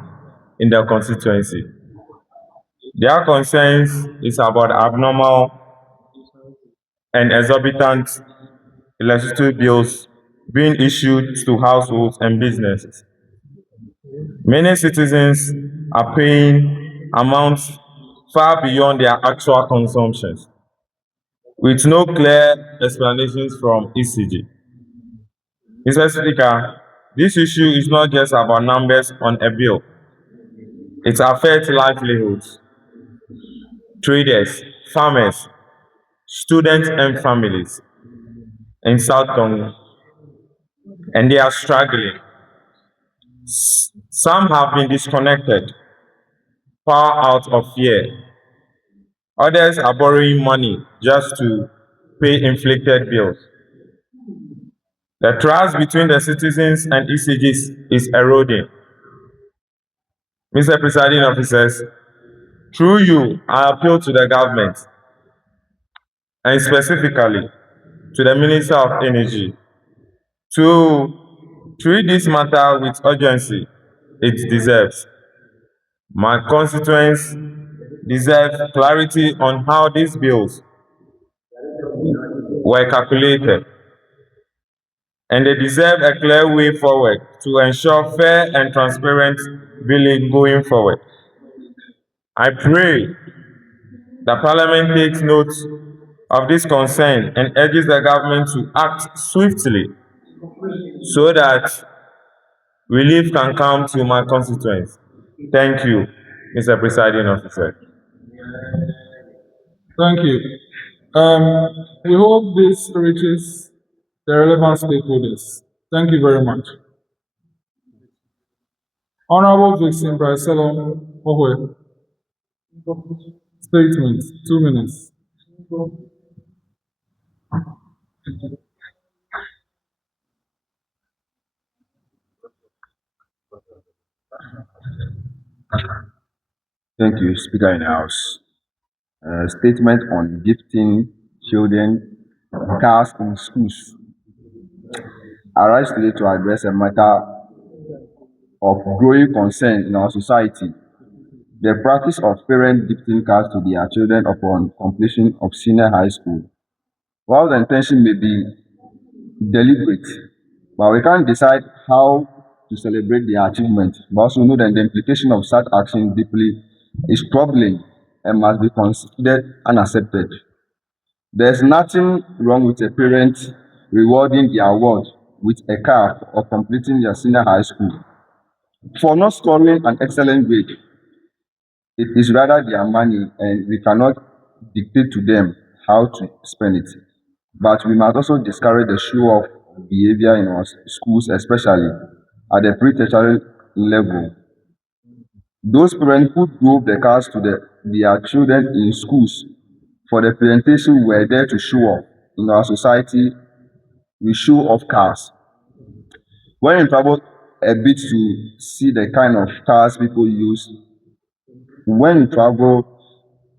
in their constituency. Their concerns is about abnormal and exorbitant electricity bills being issued to households and businesses. Many citizens are paying amounts far beyond their actual consumptions, with no clear explanations from ECG. Mr. Speaker, this issue is not just about numbers on a bill. It affects livelihoods, traders, farmers, students, and families. in South Tongue, and they are struggling. Some have been disconnected, far out of fear. Others are borrowing money just to pay inflicted bills. The trust between the citizens and ECGs is eroding. Mr. Presiding Officers, through you, I appeal to the government, and specifically to the Minister of Energy, to treat this matter with urgency it deserves. My constituents deserve clarity on how these bills were calculated, and they deserve a clear way forward to ensure fair and transparent billing going forward. I pray that Parliament takes note of this concern and urges the government to act swiftly so that relief can come to my constituents. Thank you, Mr. Presiding Officer. Thank you. We hope this reaches the relevant stakeholders. Thank you very much. Honorable Vixen Brycelom Ohwe. Statement, 2 minutes. Thank you, Speaker in the House. Statement on gifting children cars in schools. I rise today to address a matter of growing concern in our society. The practice of parents gifting cars to their children upon completion of senior high school. While the intention may be deliberate, but we can't decide how to celebrate their achievement. But also know that the implication of such action deeply is troubling and must be considered and accepted. There's nothing wrong with a parent rewarding their award with a car or completing their senior high school. For not scoring an excellent grade, it is rather their money and we cannot dictate to them how to spend it. But we must also discourage the show-off behavior in our schools, especially at the pre-tertiary level. Those parents who drove the cars to their children in schools for the presentation were there to show off. In our society, we show off cars. When you travel a bit to see the kind of cars people use, when you travel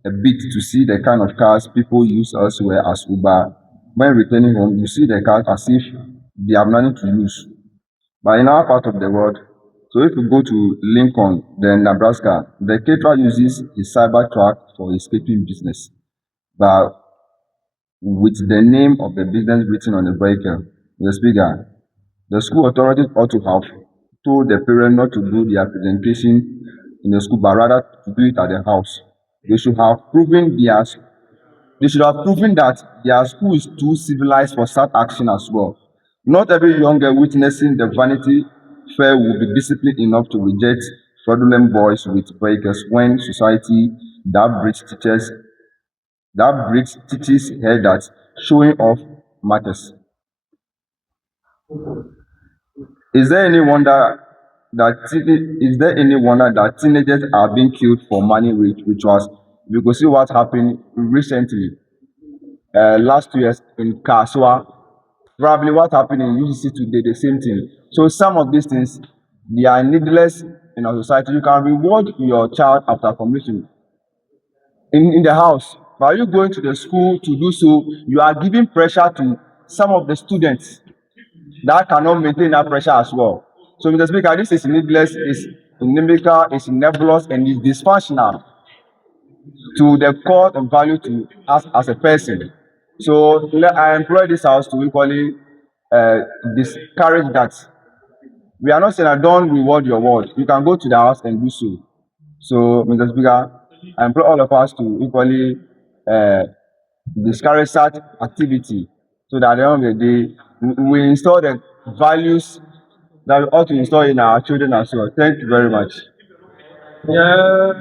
a bit to see the kind of cars people use elsewhere as Uber, when returning home, you see the cars as if they have nothing to use. But in our part of the world, so if you go to Lincoln, then Nebraska, the caterer uses his cyber truck for his catering business, but with the name of the business written on the vehicle. The Speaker, the school authorities ought to have told the parent not to do their presentation in the school, but rather to do it at the house. They should have proven that their school is too civilized for such action as well. Not every young girl witnessing the Vanity Fair will be disciplined enough to reject fraudulent boys with vehicles when society that teaches her that showing off matters. Is there any wonder that teenagers are being killed for money rituals? You could see what happened recently, last 2 years in Kaswa. Probably what happened in UCC today, the same thing. So some of these things, they are needless in our society. You can reward your child after completion in the house. But are you going to the school to do so? You are giving pressure to some of the students that cannot maintain that pressure as well. So, Mr. Speaker, this is needless, is inimical, is nebulous, and is dysfunctional to the core and value to us as a person. So, I employ this house to equally discourage that. We are not saying that don't reward your word. You can go to the house and do so. So, Mr. Speaker, I implore all of us to equally discourage such activity so that at the end of the day, we install the values that we ought to install in our children as well. Thank you very much. Yeah,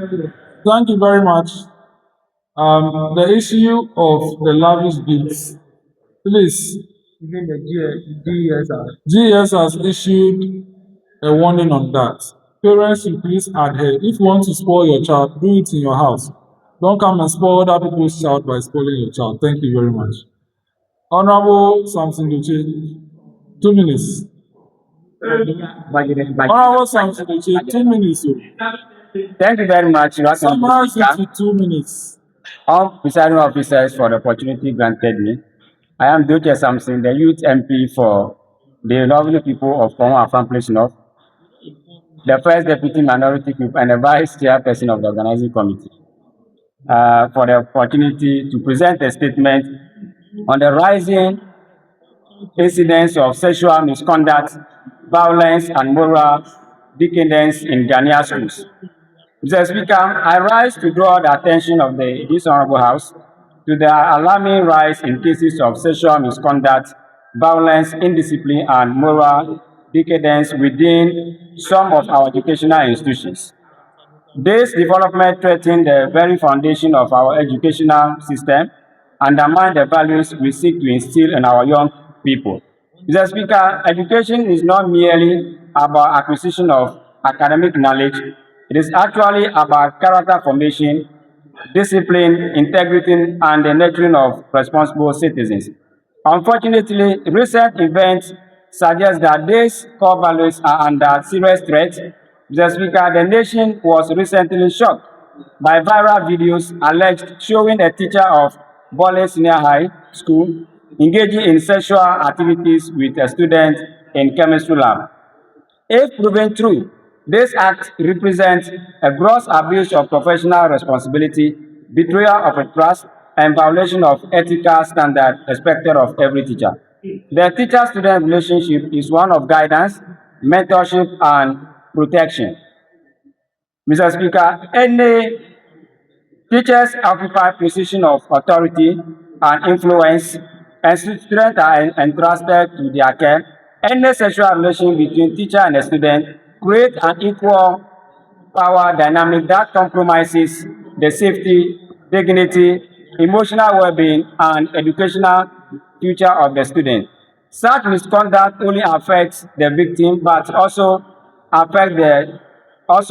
thank you very much. The issue of the lavish gifts, please, Even the GES are. GES has issued a warning on that. Parents should please adhere. If you want to spoil your child, do it in your house. Don't come and spoil other people's child by spoiling your child. Thank you very much. Honorable Samson Duche, 2 minutes. Honorable Samson Duche, 2 minutes. Thank you very much. Summarize it to 2 minutes. All presiding officers for the opportunity granted me. I am Duche Samson, the youth MP for the lovely people of Congo Afan Place North, the first deputy minority group and the vice chairperson of the organizing committee, for the opportunity to present a statement on the rising incidents of sexual misconduct, violence, and moral decadence in Ghanaian schools. Mr. Speaker, I rise to draw the attention of this Honorable House to the alarming rise in cases of sexual misconduct, violence, indiscipline, and moral decadence within some of our educational institutions. This development threatens the very foundation of our educational system, undermine the values we seek to instill in our young people. Mr. Speaker, education is not merely about acquisition of academic knowledge. It is actually about character formation, discipline, integrity, and the nurturing of responsible citizens. Unfortunately, recent events suggest that these core values are under serious threat. Mr. Speaker, the nation was recently shocked by viral videos alleged showing a teacher of Bole Senior High School engaging in sexual activities with a student in chemistry lab. If proven true, this act represents a gross abuse of professional responsibility, betrayal of a trust, and violation of ethical standards expected of every teacher. The teacher-student relationship is one of guidance, mentorship, and protection. Mr. Speaker, any teachers occupy position of authority and influence, and students are entrusted to their care. Any sexual relation between teacher and a student creates an equal power dynamic that compromises the safety, dignity, emotional well-being, and educational future of the student. Such misconduct only affects the victim, but also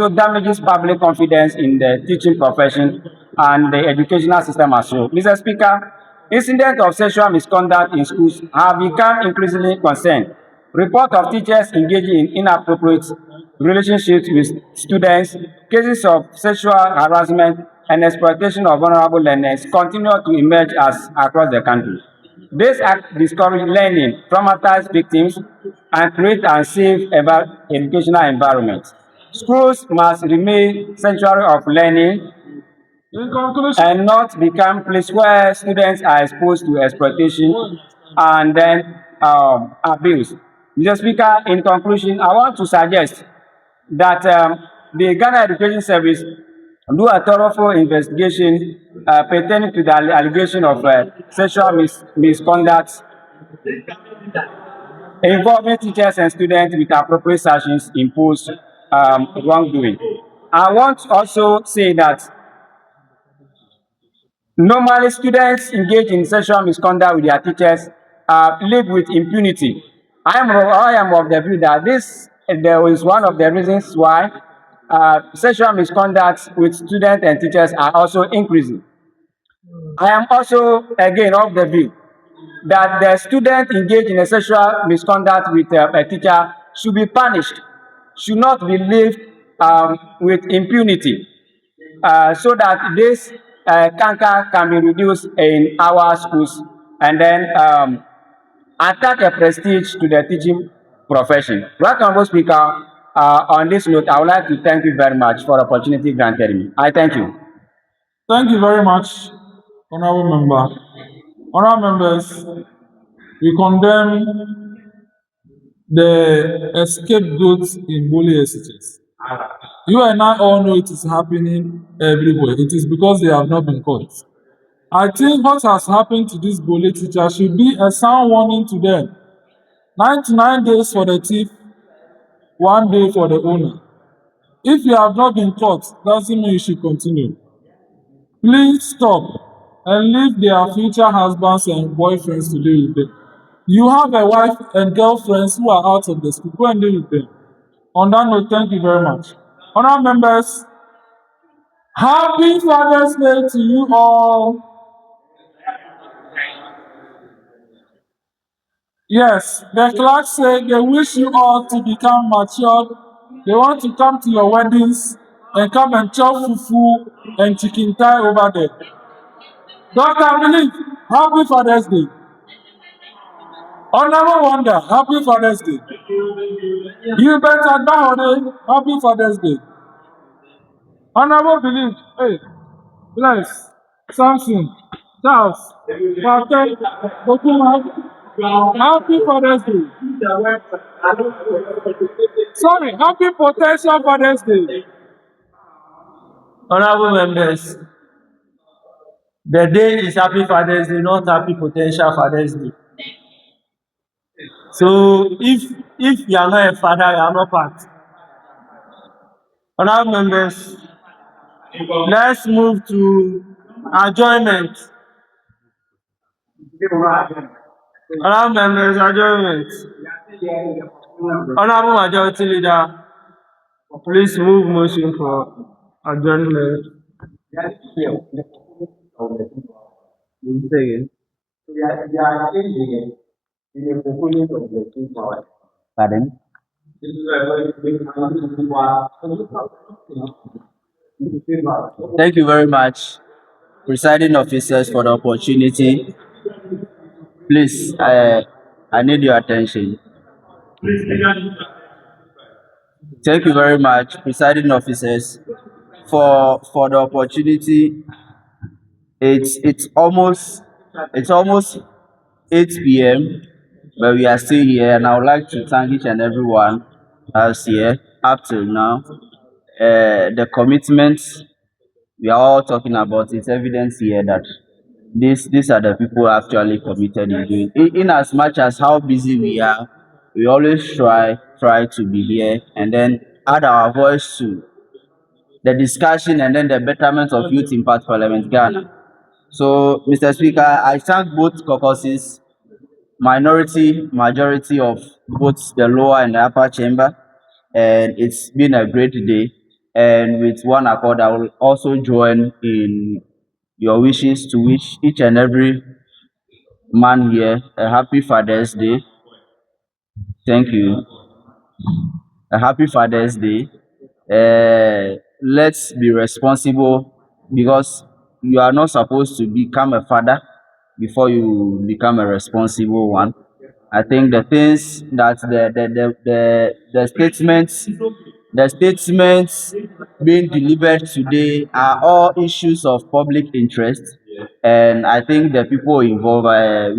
damages public confidence in the teaching profession and the educational system as well. Mr. Speaker, incidents of sexual misconduct in schools have become increasingly concerned. Reports of teachers engaging in inappropriate relationships with students, cases of sexual harassment, and exploitation of vulnerable learners continue to emerge across the country. This act discourages learning, traumatize victims, and create unsafe educational environments. Schools must remain sanctuary of learning and not become place where students are exposed to exploitation and then abuse. Mr. Speaker, in conclusion, I want to suggest that the Ghana Education Service do a thorough investigation pertaining to the allegation of sexual misconduct involving teachers and students with appropriate sanctions imposed wrongdoing. I want to also say that normally students engage in sexual misconduct with their teachers live with impunity. I am of the view that there is one of the reasons why sexual misconduct with students and teachers are also increasing. I am also again of the view that the student engaged in a sexual misconduct with a teacher should be punished, should not be lived with impunity, so that this canker can be reduced in our schools and then attach a prestige to the teaching profession. Honorable Speaker, on this note, I would like to thank you very much for the opportunity granted me. I thank you. Thank you very much, Honorable Member. Honorable members, we condemn the scapegoats in bully SHS. You and I all know it is happening everywhere. It is because they have not been caught. I think what has happened to this bully teacher should be a sound warning to them. 99 days for the thief, 1 day for the owner. If you have not been caught, doesn't mean you should continue. Please stop and leave their future husbands and boyfriends to deal with them. You have a wife and girlfriends who are out of the school. Go and live with them. On that note, thank you very much. Honourable members, happy Father's Day to you all. Yes, the clerk said they wish you all to become matured. They want to come to your weddings and come and chop fufu and chicken thigh over there. Dr. Believe, happy Father's Day. Honorable Wonder, happy Father's Day. You better down, happy Father's Day. Honorable Believe, hey, bless, Samson, Charles, Patel, Okuma, happy Father's Day. Sorry, happy potential Father's Day. Honorable members, the day is Happy Father's Day, not Happy Potential Father's Day. So if you are not a father, you are not part. Honorable members, let's move to adjournment. Honorable members, adjournment. Honorable Majority Leader, please move motion for adjournment. Pardon? Thank you very much, presiding officers, for the opportunity. Please, I need your attention. Thank you very much, presiding officers, for the opportunity. It's almost 8 p.m., but we are still here, and I would like to thank each and everyone that's here up till now. The commitments we are all talking about, it's evidence here that these are the people actually committed in doing. In as much as how busy we are, we always try to be here and then add our voice to the discussion and then the betterment of Youth Impact Parliament Ghana. So, Mr. Speaker, I thank both caucuses, majority of both the lower and the upper chamber, and it's been a great day. And with one accord, I will also join in your wishes to wish each and every man here a happy Father's Day. Thank you. A happy Father's Day. Let's be responsible, because you are not supposed to become a father before you become a responsible one. I think the things that the statements being delivered today are all issues of public interest, and I think the people involved,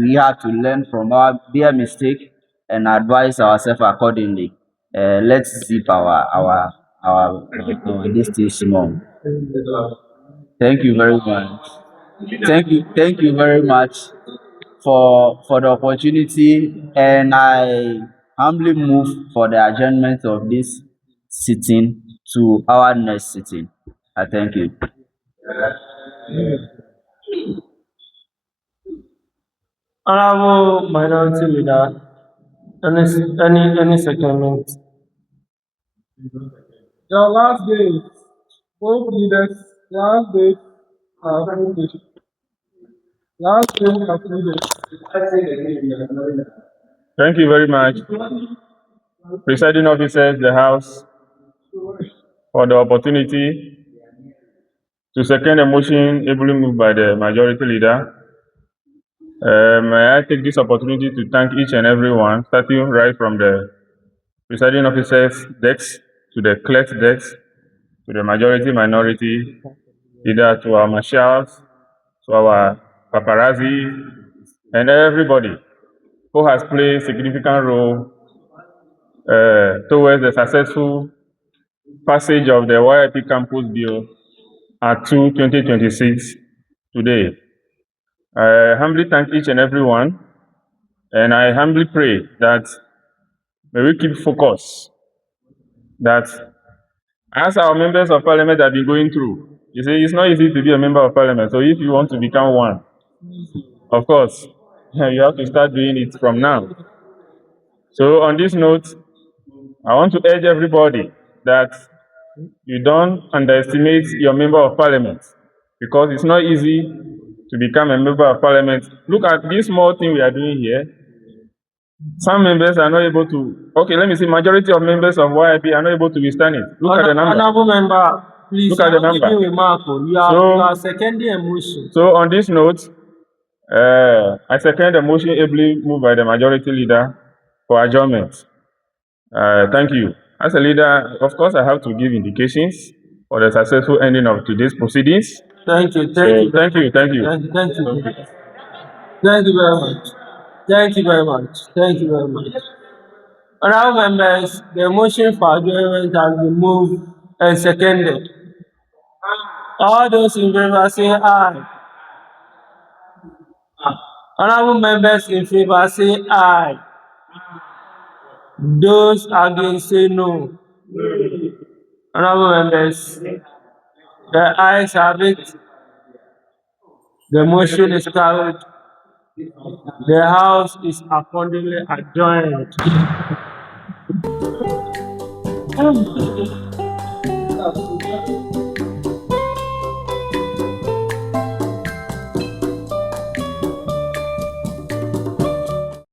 we have to learn from their mistake and advise ourselves accordingly. Let's zip our this thing small. Thank you very much. Thank you very much for the opportunity, and I humbly move for the adjournment of this sitting to our next sitting. I thank you. Honorable Minority Leader, any second. Your last days, both leaders, last days are finished. Last days are finished. Thank you very much, presiding officers, the House, for the opportunity to second a motion ably moved by the majority leader. May I take this opportunity to thank each and every one, starting right from the presiding officers' decks to the clerk's decks, to the majority, minority, leader, to our marshals, to our paparazzi, and everybody who has played significant role towards the successful passage of the YIP Campus Bill Act 2 2026 today. I humbly thank each and every one, and I humbly pray that may we keep focus, that as our members of parliament have been going through, you see, it's not easy to be a member of parliament. So if you want to become one, of course, You have to start doing it from now. So on this note, I want to urge everybody that you don't underestimate your member of parliament, because it's not easy to become a member of parliament. Look at this small thing we are doing here. Some members are not able to, okay, let me see, majority of members of YIP are not able to withstand it. Look at the number. Honorable member, please, Look at the number. give me a mark. You are seconding a motion. So on this note, I second the motion ably moved by the majority leader for adjournment. Thank you. As a leader, of course, I have to give indications for the successful ending of today's proceedings. Thank you. Thank you. Thank you. Thank you very much. Thank you very much. Thank you very much. Honorable members, the motion for adjournment has been moved and seconded. All those in favor say aye. Honorable members in favor say aye. Those against say no. Honorable members, the ayes have it. The motion is carried. The House is accordingly adjourned.